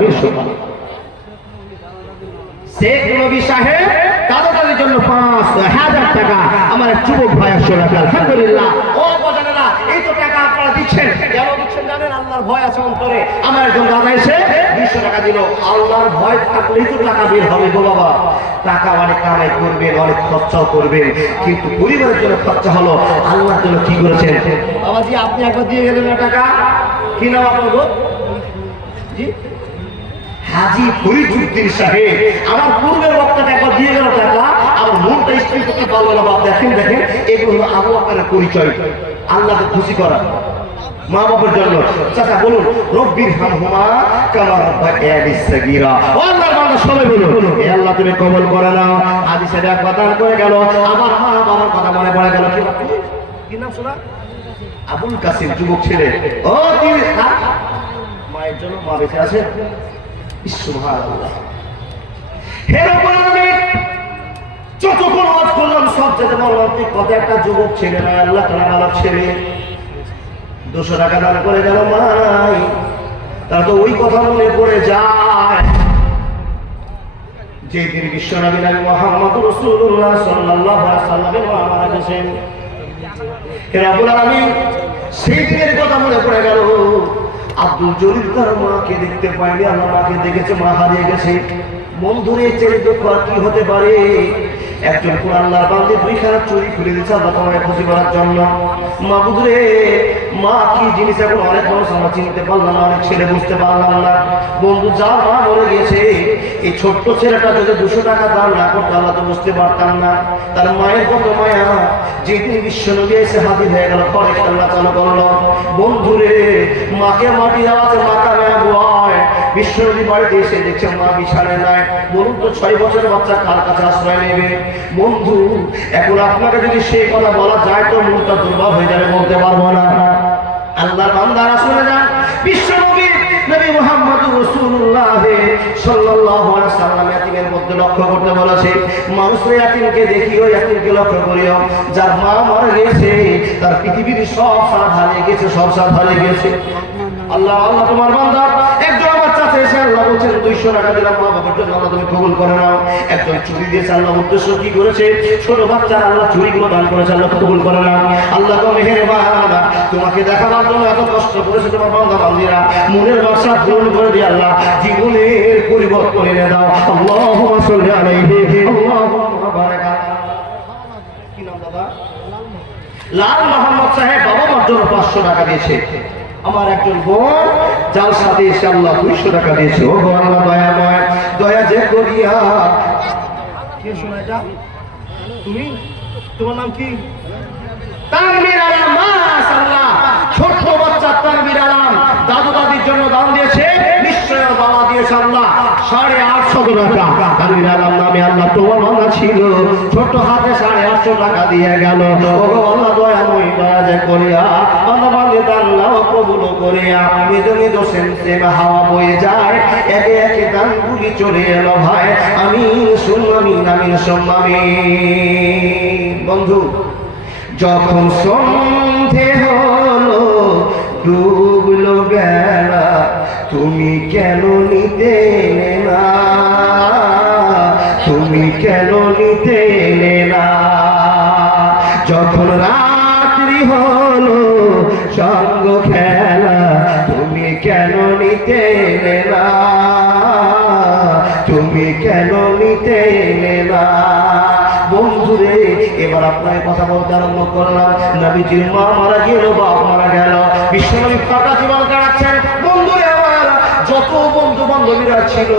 শেখ নবী সাহেব দাদাদের জন্য 5000 টাকা। আমার এক যুবক ভাই 100 টাকা আলহামদুলিল্লাহ। ও বাজানেরা এই তো টাকা আপনারা দিচ্ছেন, কেন দিচ্ছেন জানেন? আল্লাহর ভয় আছে অন্তরে। আমার একজন দাদা এসে 200 টাকা দিল। আল্লাহর ভয় থাকলেই তো টাকা বের হবে গো বাবা। টাকা অনেক কামাই করবেন, অনেক খরচাও করবেন, কিন্তু পরিবারের জন্য খরচা হলো, আল্লাহর জন্য কি করেছেন? বাবাজি আপনি একবার দিয়ে গেলেন না টাকা, কি নাম আপনার গো? জি হাজী ফরিদউদ্দিন সাহেব। আমার পূর্বের বক্তাটা একবার দিয়ে গেল টাকা, আমার মনটা স্থির করতে পারলো না। বাপ দেখেন এগুলো হলো আবু বকরের পরিচয়, আল্লাহকে খুশি করা মা বাবার জন্য। চাচা বলুন রব্বিরহামহুমা কামা রব্বায়ানি সাগীরা। ও আল্লাহর বান্দা আল্লাহ সবাই বলুন এ আল্লাহ তুমি কবুল করে নাও। আদি সেটা একবার দান করে গেল, আবার মা বাবার কথা মনে পড়ে গেল। কি নাম শোনা? আবুল কাসিম, যুবক ছেলে। ও তিনি মায়ের জন্য মা বেঁচে আছে। সুবহানাল্লাহ। হে রব্বুল আলামিন, যতক্ষণ ওয়াজ করলাম সব যেতে বললাম কত একটা যুবক ছেলে নয় আল্লাহ তাআলা ভালো ছেলে 200 টাকা দান করে গেল মা নাই। তার তো ওই কথা মনে পড়ে যায় যে দিন বিশ্বনবী নবী মুহাম্মদ রাসূলুল্লাহ সাল্লাল্লাহু আলাইহি ওয়াসাল্লামের মা মারা গেছেন। হে রব্বুল আলামিন, সেই দিনের কথা মনে পড়ে গেল। আব্দুল জলিল তার মাকে দেখতে পায়নি, আল্লাহ মাকে দেখেছে, মা হারিয়ে গেছে। বন্ধুরে ছেলে দুঃখ আর কি হতে পারে? একজন কোরআন আল্লাহর বান্দে 2 খানা চুরি খুলে দিচ্ছে আল্লাহ তোমায় খুশি করার জন্য। মাবুদরে, মা কি জিনিস এখন অনেক মানুষ আমরা চিনতে পারলাম না, অনেক ছেলে বুঝতে পারলাম না। বন্ধু যা মা মরে গেছে, এই ছোট্ট ছেলেটা যদি 200 টাকা দান না করতো আল্লাহ তো বুঝতে পারতাম না তার মায়ের কত মায়া। যেদিন বিশ্বনবী এসে হাজির হয়ে গেল, পরে খেলনা চালু করলো। বন্ধুরে, মাকে মাটি দেওয়া আছে, মাথা নেয়া বয়। বিশ্বনবী বাড়িতে এসে দেখছে মা বিছানায় নাই। বলুন তো 6 বছরের বাচ্চা কার কাছে আশ্রয় নেবে? বন্ধু, এখন আপনাকে যদি সেই কথা বলা যায় তো মনটা দুর্বল হয়ে যাবে, বলতে পারবো না। আল্লাহর বান্দারা শুনে যান, বিশ্বনবী নবী মুহাম্মদ রাসূলুল্লাহ সাল্লাল্লাহু আলাইহি ওয়াসাল্লাম ইয়াতিমের মধ্যে লক্ষ্য করতে বলেছে। মানুষের ইয়াতিমকে দেখিও, ইয়াতিমকে লক্ষ্য করিও। যার মা মারা গেছে তার পৃথিবীর সব সাথ হারিয়ে গেছে, সব সাথ হারিয়ে গেছে। আল্লাহ আল্লাহ তোমার বান্দা একজন বাচ্চা চেয়েছে, আল্লাহ বলছেন 200 টাকা দিলাম মা বাবার জন্য, আল্লাহ তুমি কবুল করে নাও। একজন চুরি দিয়েছে, আল্লাহ উদ্দেশ্য কি করেছে? ছোট বাচ্চা, আল্লাহ চুরিগুলো দান করেছে, আল্লাহ কবুল করে নাও। আল্লাহ তো মেহেরবান, তোমাকে দেখাবার জন্য এত কষ্ট করেছে তোমার বান্দা বান্দিরা, মনের বাসা পূরণ করে দিয়ে আল্লাহ জীবনের পরিবর্তন এনে দাও। আল্লাহুম্মা সাল্লি আলাইহি, আল্লাহুম্মা বারাক। কি নাম দাদা? লাল মোহাম্মদ সাহেব বাবা মার জন্য 500 টাকা দিয়েছে। আমার একজন বোন যার সাথে এসে আল্লাহ 200 টাকা দিয়েছে। ও গো আল্লাহ দয়াময়, দয়া যে করিয়া। কে শোনা এটা? তুমি? তোমার নাম কি? তানভীর আলম। মাশাআল্লাহ, ছোট বাচ্চা তানভীর আলম দাদু দাদির জন্য দান দিয়েছে। নিশ্চয় বাবা দিয়েছে আল্লাহ 850 টাকা। তানভীর আলম নামে আল্লাহ তোমার বান্দা ছিল, ছোট হাতে 850 টাকা দিয়ে গেল। ও গো আল্লাহ দয়াময়, দয়া যে করিয়া বান্দা বান্দে আল্লাহ কবুল করিয়া। নিজ নিজ সেমসেমে হাওয়া বয়ে যায়, একে একে দানগুলি চলে এলো ভাই। আমিন সুম্মা আমিন, আমিন সুম্মা আমিন। বন্ধু, যখন সন্ধে হলো ডুবলো বেলা, তুমি কেন নিতে এলে না? তুমি কেন নিতে এলে না? যখন রাত্রি হলো সঙ্গ খেলা, তুমি কেন নিতে এলে না? তুমি কেন নিতে এলে না? বন্ধুরে, এবার আপনার কথা বলতে আরম্ভ করলাম। নবীজির মা মারা গেল, বাপ মারা গেল, বিশ্বনবী ফাঁকা জীবন কাটাচ্ছেন। বন্ধুরে আমার যত বন্ধু বান্ধবীরা ছিল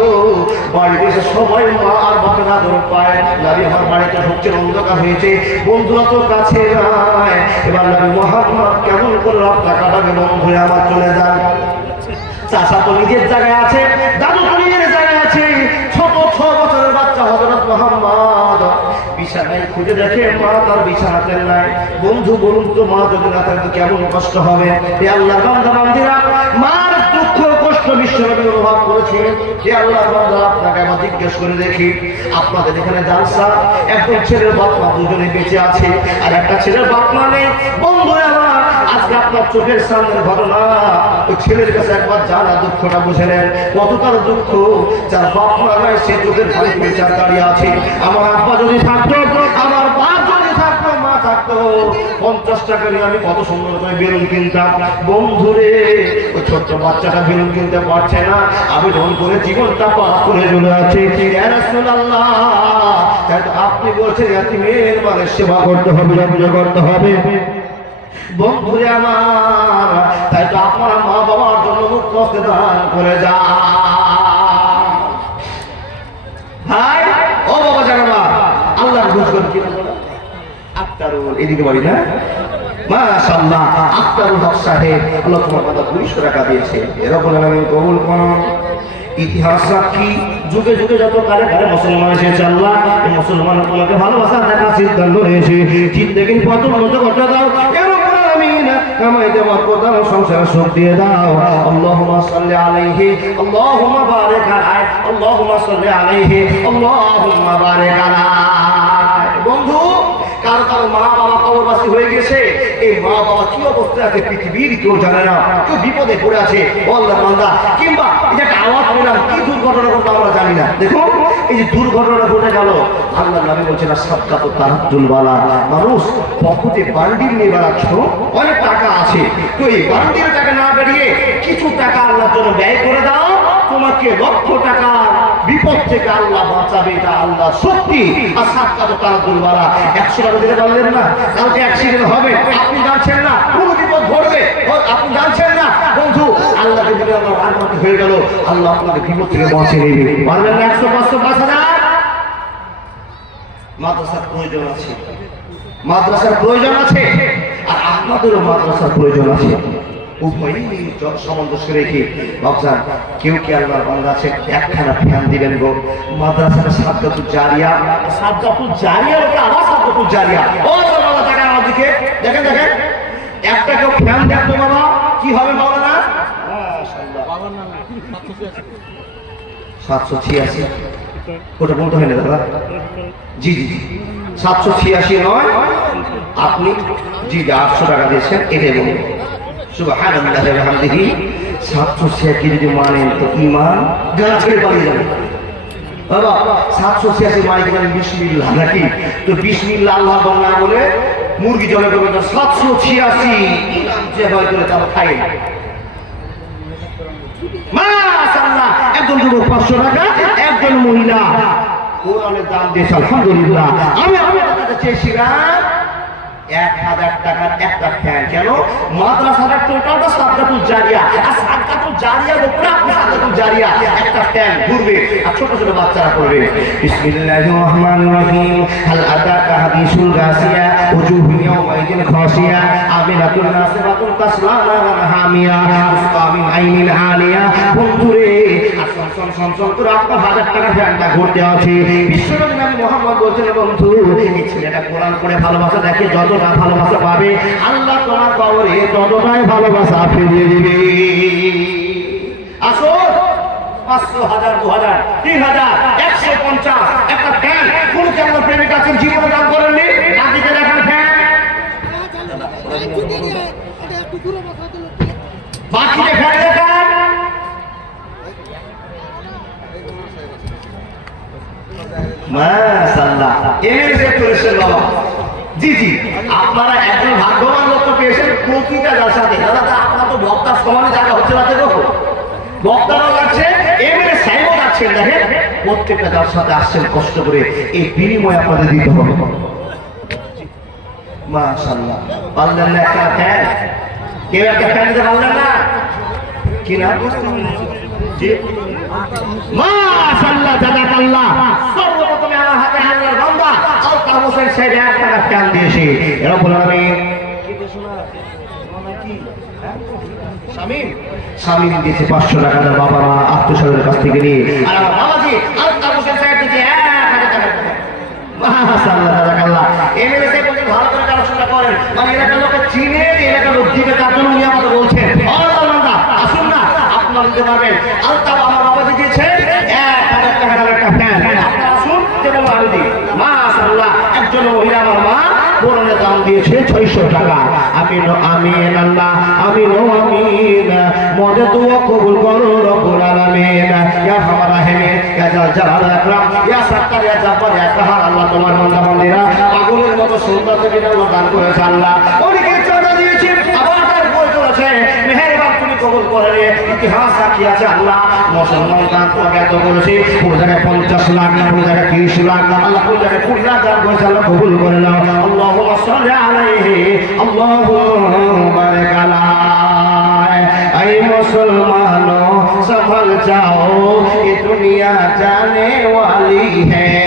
বাড়িতে এসে সবাই মা আর বাপের আদর পায়। নবী আমার বাড়িতে ঢুকছেন, অন্ধকার হয়েছে, বন্ধুরা তো কাছে নাই। এবার নবী মুহাম্মদ কেমন করে রাতটা কাটাবে? বন্ধুরে আমার চলে যান। চাচা তো নিজের জায়গায় আছে, দাদু তো নিজের জায়গায় আছে। ছোট 6 বছরের বাচ্চা হযরত মুহাম্মদ বিছানায় খুঁজে দেখে মা তার বিছানাতে নাই। বন্ধু বলুন তো, মা যদি না থাকতো কেমন কষ্ট হবে? হে আল্লাহর বান্দা বান্দিরা, মার দুঃখ কষ্ট বিশ্বনবী অনুভব করেছেন। হে আল্লাহর বান্দা, আপনাকে আবার জিজ্ঞেস করে দেখি, আপনাদের এখানে জালসা, একজন ছেলের বাপ মা দুজনে বেঁচে আছে, আর একটা ছেলের বাপ মা নেই। বন্ধু আমার, আজকে আপনার চোখের সামনের ঘটনা, ওই ছেলের কাছে একবার জানা দুঃখটা বুঝে নেন। কতটার দুঃখ, যার বাপ মা নাই সে চোখের পানি বিচার দাঁড়িয়ে আছে। আমার আব্বা যদি থাকতো, আমার বাপ যদি থাকতো, মা থাকতো, 50 টাকা নিয়ে আমি কত সুন্দর করে বেলুন কিনতাম। বন্ধুরে, ওই ছোট্ট বাচ্চাটা বেলুন কিনতে পারছে না, আমি ঢোল করে জীবনটা পাস করে চলে আছে। ইয়া রাসূলুল্লাহ, তাই তো আপনি বলছেন ইয়াতীমের মানে সেবা করতে হবে, যত্ন করতে হবে। বন্ধুরে আমার, তাই তো আপনারা মা বাবার জন্য মুখ কষ্টে দান করে যান। ভাই ও বাবা জানাবা, আল্লাহর বুঝবেন কি না? আক্তারুল, এদিকে বাড়ি না? মাশাআল্লাহ, আক্তারুল হক সাহেব, আল্লাহ তোমার কথা 200 টাকা দিয়েছে। এরকম আমি কবুল করুন। ইতিহাস সাক্ষী, যুগে যুগে যত কালে কালে মুসলমান এসেছে, আল্লাহ এই মুসলমান তোমাকে ভালোবাসা দেখা সিদ্ধান্ত নিয়েছে। জিন্দেগির পথ উন্নত করতে দাও, কামাইতে বরকত দাও, সংসারে সুখ দিয়ে দাও। আল্লাহুম্মা সাল্লি আলাইহি, আল্লাহুম্মা বারিক আলাইহি, আল্লাহুম্মা সাল্লি আলাইহি, আল্লাহুম্মা বারিক আলাইহি। বন্ধু, কারো কারো মা বাবা কবরবাসী হয়ে গেছে, এই মা বাবা কি অবস্থায় আছে পৃথিবীর কেউ জানে না। কেউ বিপদে পড়ে আছে, আল্লাহর বান্দা, কিংবা এই যে একটা আওয়াজ পেলাম, কি দুর্ঘটনা ঘটলো আমরা জানি না। দেখো এই যে দুর্ঘটনা ঘটে গেল, আল্লাহ নবী বলছেন সাদকাতু তারাজ্জুল বালা, মানুষ পকেটে বান্ডিল নিয়ে বেড়াচ্ছ, অনেক টাকা আছে, তো এই বান্ডিল টাকা না বেরিয়ে কিছু টাকা আল্লাহর জন্য ব্যয় করে দাও, তোমাকে লক্ষ টাকা বিপদ থেকে আল্লাহ বাঁচাবে, এটা আল্লাহ সত্যি। আর সাদকাতু তারাজ্জুল বালা, 100 টাকা দিতে পারলেন না, কালকে অ্যাক্সিডেন্ট হবে, আপনি জানছেন না, কোনো বিপদ ঘটবে, আপনি জানছেন না। বন্ধু, আল্লাহকে দিলে আমার রাহমত হয়ে গেল, আল্লাহ আপনাকে বিপদ থেকে বাঁচিয়ে নেবে। পারবেন না 100, 500, 5000? মাদ্রাসার প্রয়োজন আছে, মাদ্রাসার প্রয়োজন আছে, আর আপনাদেরও মাদ্রাসার প্রয়োজন আছে। উভয়ই সামঞ্জস্য রেখে ভাবছেন, কেউ কি আল্লাহর বান্দা আছে, একখানা ফ্যান দিবেন গো। মাদ্রাসাটা সাদকাতুল জারিয়া, সাদকাতুল জারিয়ার উপরে আবার সাদকাতুল জারিয়া। ও বাবা, দেখেন আমার দিকে, দেখেন দেখেন, একটা কেউ ফ্যান দেখো বাবা, কি হবে বাবা না? 786, ওটা বলতে হয় না দাদা। জি জি জি, 786 নয়, আপনি জি 800 টাকা দিয়েছেন, এটাই বলুন। সুবহানাল্লাহি ওয়া বিহামদিহি। 786 যদি মানেন তো ঈমান গালা ছেড়ে পালিয়ে যাবে বাবা। 786 মানে কি জানেন? বিসমিল্লাহ নাকি? তো বিসমিল্লাহ আল্লাহ না বলে মুরগি জলে করবে তো 786 ইমাম যে হয় করে তারা খায়। মাশাআল্লাহ, একজন যুবক 500 টাকা, একজন মহিলা কোরআনের দান দিয়েছে, আলহামদুলিল্লাহ। আমি আপনাদের কাছে চেয়েছিলাম 1000 টাকার একটা ফ্যান। কেন? মাদ্রাসার টোটালটা সাদকাতুল জারিয়া, আর সাদকাতুল জারিয়ার উপরে আপনি সাদকাতুল জারিয়া একটা ফ্যান ঘুরবে, আর ছোট ছোট বাচ্চারা করবে। বিসমিল্লাহির রহমানির রহিম। হাল আতাকা হাদিসুল গাসিয়া ওজুহু ইয়াওমাইদিন খাসিয়া আমিনাতুন নাসিবাতুন তাসলা নারান হামিয়া তুসকা মিন আইনিন আলিয়া। বন্ধুরে, সংসং করে আপনার 1000 টাকার ফ্যানটা ঘুরতে আছে। বিশ্বনবী নবী মুহাম্মদ বলছেন, বন্ধু এই ছেলেটা কোরআন করে ভালোবাসা দেখে, যতটা ভালোবাসা পাবে আল্লাহ তোমার কবরে ততটাই ভালোবাসা ফিরিয়ে দিবে। আসো 500, 1000, 2000, 3000, 150 একটা ফ্যান। কোন কেমন প্রেমিক আছেন জীবনে দান করেননি? নাতিকে দেখান ফ্যান, বাকিতে ফ্যান দেখান। মাশাআল্লাহ, এমএলএ করেছেন বাবা। জি জি, আপনারা একজন ভাগ্যবান লোক পেয়েছেন প্রতিটা জালসাতে। দাদা, আপনার তো বক্তার সমানে জায়গা হচ্ছে না, দেখো বক্তারাও যাচ্ছে, এমএলএ সাহেবও যাচ্ছেন। দেখেন প্রত্যেকটা জালসাতে আসছেন কষ্ট করে, এই বিনিময় আপনাদের দিতে হবে। মাশাআল্লাহ, পারলেন না একটা ফ্যান? কেউ একটা ফ্যান দিতে পারলেন না কি না? জি মাশাআল্লাহ, জাযাকাল্লাহ। সর্বপ্রথমে আমার হাতে আল্লাহর বান্দা আলতাফ হোসেন সাহেব 1 টাকা ফ্যান দিয়েছে। রব্বুল আলামিন কি দিয়েছে না? কি শামিম, শামিম দিয়েছে 500 টাকা তার বাবা মা আত্মীয়স্বজনের কাছ থেকে নিয়ে। আর আমার বাবাজি আলতাফ হোসেন সাহেব দিয়েছে 1000 টাকা। মাশাআল্লাহ, জাযাকাল্লাহ। এমএলএ সাহেব বলতে ভালো করে আলোচনা করেন, মানে এলাকার লোক চিনে, এলাকার লোক দিবে, তার জন্য উনি আমাকে বলছেন আল্লাহর বান্দা আসুন না, আপনারা দিতে পারবেন। আলতাফ আমার বাবাজি দিয়েছে 1000 টাকার একটা ফ্যান, আপনারা আসুন যেমন আমি দিই। মাশাআল্লাহ, একজন মহিলা আমার মা কোরআনের দাম দিয়েছে 600 টাকা। আমিন আমিন আল্লাহ, আমিন আমিন। মদে দোয়া কবুল করো রব্বুল আলামিন। ইয়া আরহামার রাহিমিন, ইয়া জাল জালাল আকরাম, ইয়া সাত্তার, ইয়া জাব্বার, ইয়া কাহার। আল্লাহ তোমার বান্দা বান্দীরা পাগলের মতো সুন্দর থেকে আল্লাহ দান করেছে। আল্লাহ অনেকে চাঁদা দিয়েছে, আবার তার বই চলেছে, মেহেরবান তুমি কবুল করে রে। ইতিহাস সাক্ষী আছে আল্লাহ, মুসলমান দান তোমাকে এত করেছে, কোন জায়গায় 50 লাখ, কোন জায়গায় 30 লাখ, আল্লাহ কোন জায়গায় 20 লাখ দান করেছে। আল্লাহ কবুল করে নাও। আল্লাহুম্মা সাল্লি আলাইহি, আল্লাহুম্মা বারিক আলাইহি। আই মুসলমানো সফল যাও, এ দুনিয়া জানে ওয়ালি হ্যায়।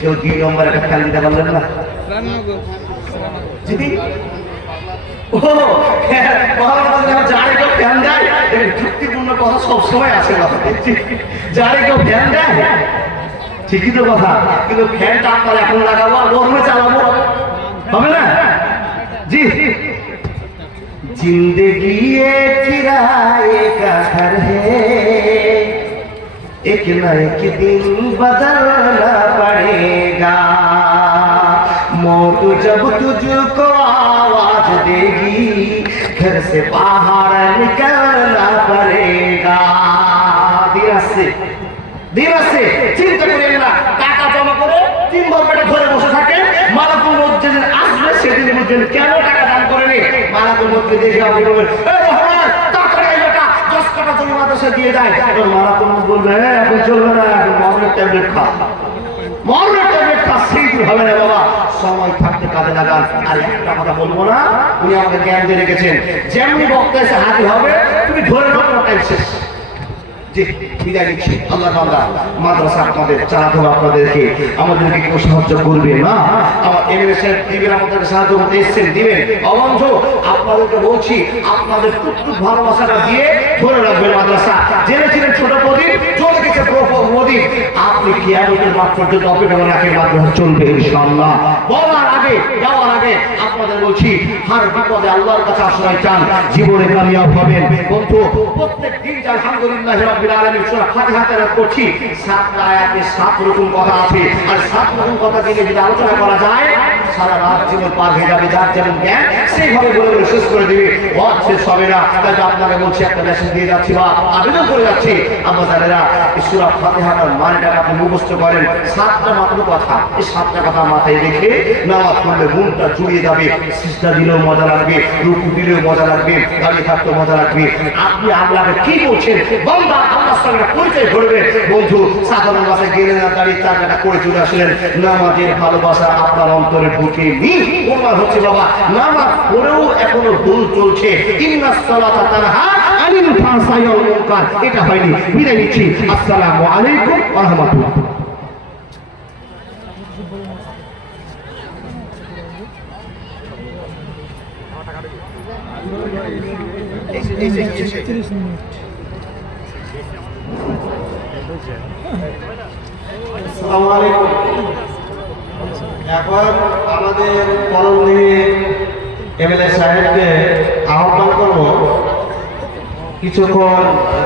কেউ 2 নম্বর একটা খেয়াল দিতে পারলেন না? জি ও যারে কেউ ফ্যান দেয়, যুক্তিপূর্ণ কথা সবসময় আছে, যারে কেউ ফ্যান দেয় ঠিকই তো কথা, কিন্তু ফ্যানটা আপনার এখন লাগাবো আর গরমে চালাবো, হবে না? জি, जिंदगी एक किराए का घर है, एक न एक दिन बदलना पड़ेगा, मौत जब तुझको आवाज देगी घर से बाहर निकलना पड़ेगा। ধীর আছে, চিন্তা করেন না, টাকা জমা করে 3 বার পেটে ধরে বসে থাকে, মালাকুল মউত যেদিন আসবে সেদিন বুঝবেন কেন টাকা দান করেনি। মালাকুল মউতকে দেখে আপনি বলবেন, এই মোহাম্মদ টাকা এই বেটা 10 টাকা তুমি মাদ্রাসা দিয়ে যায়, তো মালাকুল মউত বলবে, এখন চলবে না, এখন মরণের ট্যাবলেট খা, মরণের ট্যাবলেট খা, সেই হবে না বাবা, সময় থাকতে কাজে লাগান। আর একটা কথা বলবো না, উনি আমাকে জ্ঞান দিয়ে রেখেছেন, যেমনি বক্তা এসে হাজির হবে তুমি ধরে নাও, টাইম শেষ। জি, বিদায় নিচ্ছি। আল্লাহ তাআলা মাদ্রাসা আপনাদের চালাতে হবে, আপনাদেরকে আমাদেরকে কেউ সাহায্য করবে না। আমার এমএলএ সাহেব দিবেন, আমাদেরকে সাহায্য করতে এসেছেন, দিবেন। অবন্ধ আপনাদেরকে বলছি, আপনাদের টুকটুক ভালোবাসাটা দিয়ে ধরে রাখবেন মাদ্রাসা। জেনেছিলেন ছোট প্রদীপ, চলে গেছে প্রদীপ, আপনি কিয়ামতের মাঠ পর্যন্ত অপেক্ষা করে রাখেন, মাদ্রাসা চলবে ইনশাআল্লাহ। বলার আগে, যাওয়ার আগে আপনাদের বলছি, হার বিপদে আল্লাহর কাছে আশ্রয় চান, জীবনে কামিয়াব হবেন। বন্ধু, প্রত্যেক দিন আলহামদুলিল্লাহ রাব্বিল আলামিন সূরা ফাতিহা তেলাওয়াত করছি, 7টা আয়াতে 7 রকম কথা আছে, আর 7 রকম কথা দিয়ে যদি আলোচনা করা যায় সারা রাত জীবন পার হয়ে যাবে। যার যেমন জ্ঞান সেইভাবে বলে বলে শেষ করে দিবে, ওয়াজ শেষ হবে না। তাই আপনাকে বলছি, একটা মেসেজ দিয়ে যাচ্ছি বা আবেদন করে যাচ্ছি, আপনারা এই সূরা ফাতিহাটার মানেটা আপনি মুখস্থ করেন। 7টা মাত্র কথা, এই 7টা কথা মাথায় রেখে নামাজ পড়লে মনটা জুড়িয়ে যাবে, সিজদা দিলেও মজা লাগবে, রুকু দিলেও মজা লাগবে, দাঁড়িয়ে থাকতেও মজা লাগবে। আপনি আল্লাহকে কি বলছেন, বান্দা আল্লাহর সঙ্গে পরিচয় ঘটবে। বন্ধু, সাধারণ ভাষায় গেলেন না, দাঁড়িয়ে চাকাটা করে চলে আসলেন, নামাজের ভালোবাসা আপনার অন্তরে ঢুকে নি। প্রমাণ হচ্ছে বাবা, নামাজ পড়েও এখনো ভুল চলছে। ইন্নাস সালাতা তানহা আনিল ফাহশাই ওয়াল মুনকার, এটা হয়নি। বিদায় নিচ্ছি, আসসালামু আলাইকুম ওয়া রাহমাতুল্লাহ। আসসালামু আলাইকুম। এখন আমাদের করণীয় এমএলএ সাহেবকে আহ্বান করব কিছুক্ষণ